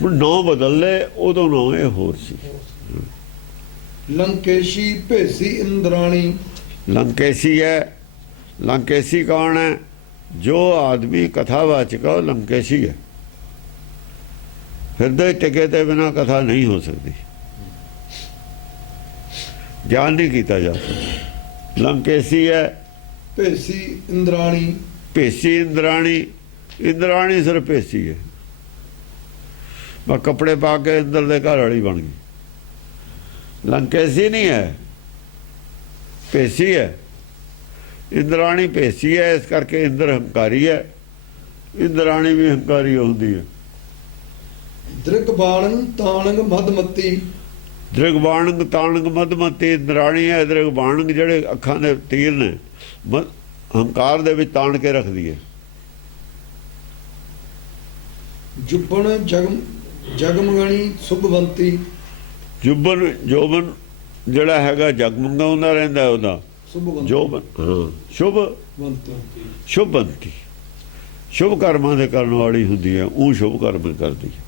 ਹੁਣ ਨਾਂ ਬਦਲ ਲਏ, ਉਦੋਂ ਨਾਂ ਇਹ ਹੋਰ ਸੀ। ਲੰਕੇਸ਼ੀ ਭੇਸੀ ਇੰਦਰਾਣੀ, ਲੰਕੇਸ਼ੀ ਹੈ। ਲੰਕੇਸ਼ੀ ਕੌਣ ਹੈ? ਜੋ ਆਦਮੀ ਕਥਾਵਾਚਕ ਹੈ, ਲੰਕੇਸ਼ੀ ਹੈ। ਹਿਰਦੇ ਟਿਕੇ ਤੇ ਬਿਨਾਂ ਕਥਾ ਨਹੀਂ ਹੋ ਸਕਦੀ, ਗਿਆਨ ਨਹੀਂ ਕੀਤਾ ਜਾ ਸਕਦਾ। ਲੰਕੇਸ਼ੀ ਹੈ। ਭੇਸੀ ਇੰਦਰਾਣੀ, ਭੇਸੀ ਇੰਦਰਾਣੀ, ਇੰਦਰਾਣੀ ਸਿਰਫ ਭੇਸੀ ਹੈ। ਮੈਂ ਕੱਪੜੇ ਪਾ ਕੇ ਇੰਦਰ ਦੇ ਘਰ ਵਾਲੀ ਬਣ ਗਈ। ਲੰਕੇਸ਼ੀ ਨਹੀਂ ਹੈ, ਭੇਸੀ ਹੈ। ਇੰਦਰਾਣੀ ਭੇਸੀ ਹੈ, ਇਸ ਕਰਕੇ ਇੰਦਰ ਹੰਕਾਰੀ ਹੈ, ਇੰਦਰਾਣੀ ਵੀ ਹੰਕਾਰੀ ਹੁੰਦੀ ਹੈ। ਦ੍ਰਿਗਬਾਣੰ ਤਾਣੰਗ ਮਧਮਤੀ, ਦ੍ਰਿਗਬਾਣੰਗ ਤਾਣੰਗ ਮਧਮਤੀ ਇੰਦਰਾਣੀ ਹੈ। ਦ੍ਰਿਗਬਾਣੰਗ ਜਿਹੜੇ ਅੱਖਾਂ ਦੇ ਤੀਰ ਨੇ, ਹੰਕਾਰ ਦੇ ਵਿੱਚ ਤਾਣ ਕੇ ਰੱਖਦੀ ਹੈ। ਜੁਬਨ ਜਗਮਗਣੀ ਸੁਭਵੰਤੀ, ਜੁਬਨ ਜੋਬਨ ਜਿਹੜਾ ਹੈਗਾ ਜਗਮਗਾਉਂਦਾ ਰਹਿੰਦਾ ਉਹਦਾ ਸੁਭਵੰਤੀ, ਜੋਬਨ, ਹਾਂ, ਸ਼ੁਭਵੰਤੀ, ਸ਼ੁਭ ਕਰਮਾਂ ਦੇ ਕਰਨ ਵਾਲੀ ਹੁੰਦੀ ਹੈ। ਉਹ ਸ਼ੁਭ ਕਰਮ ਕਰਦੀ ਹੈ।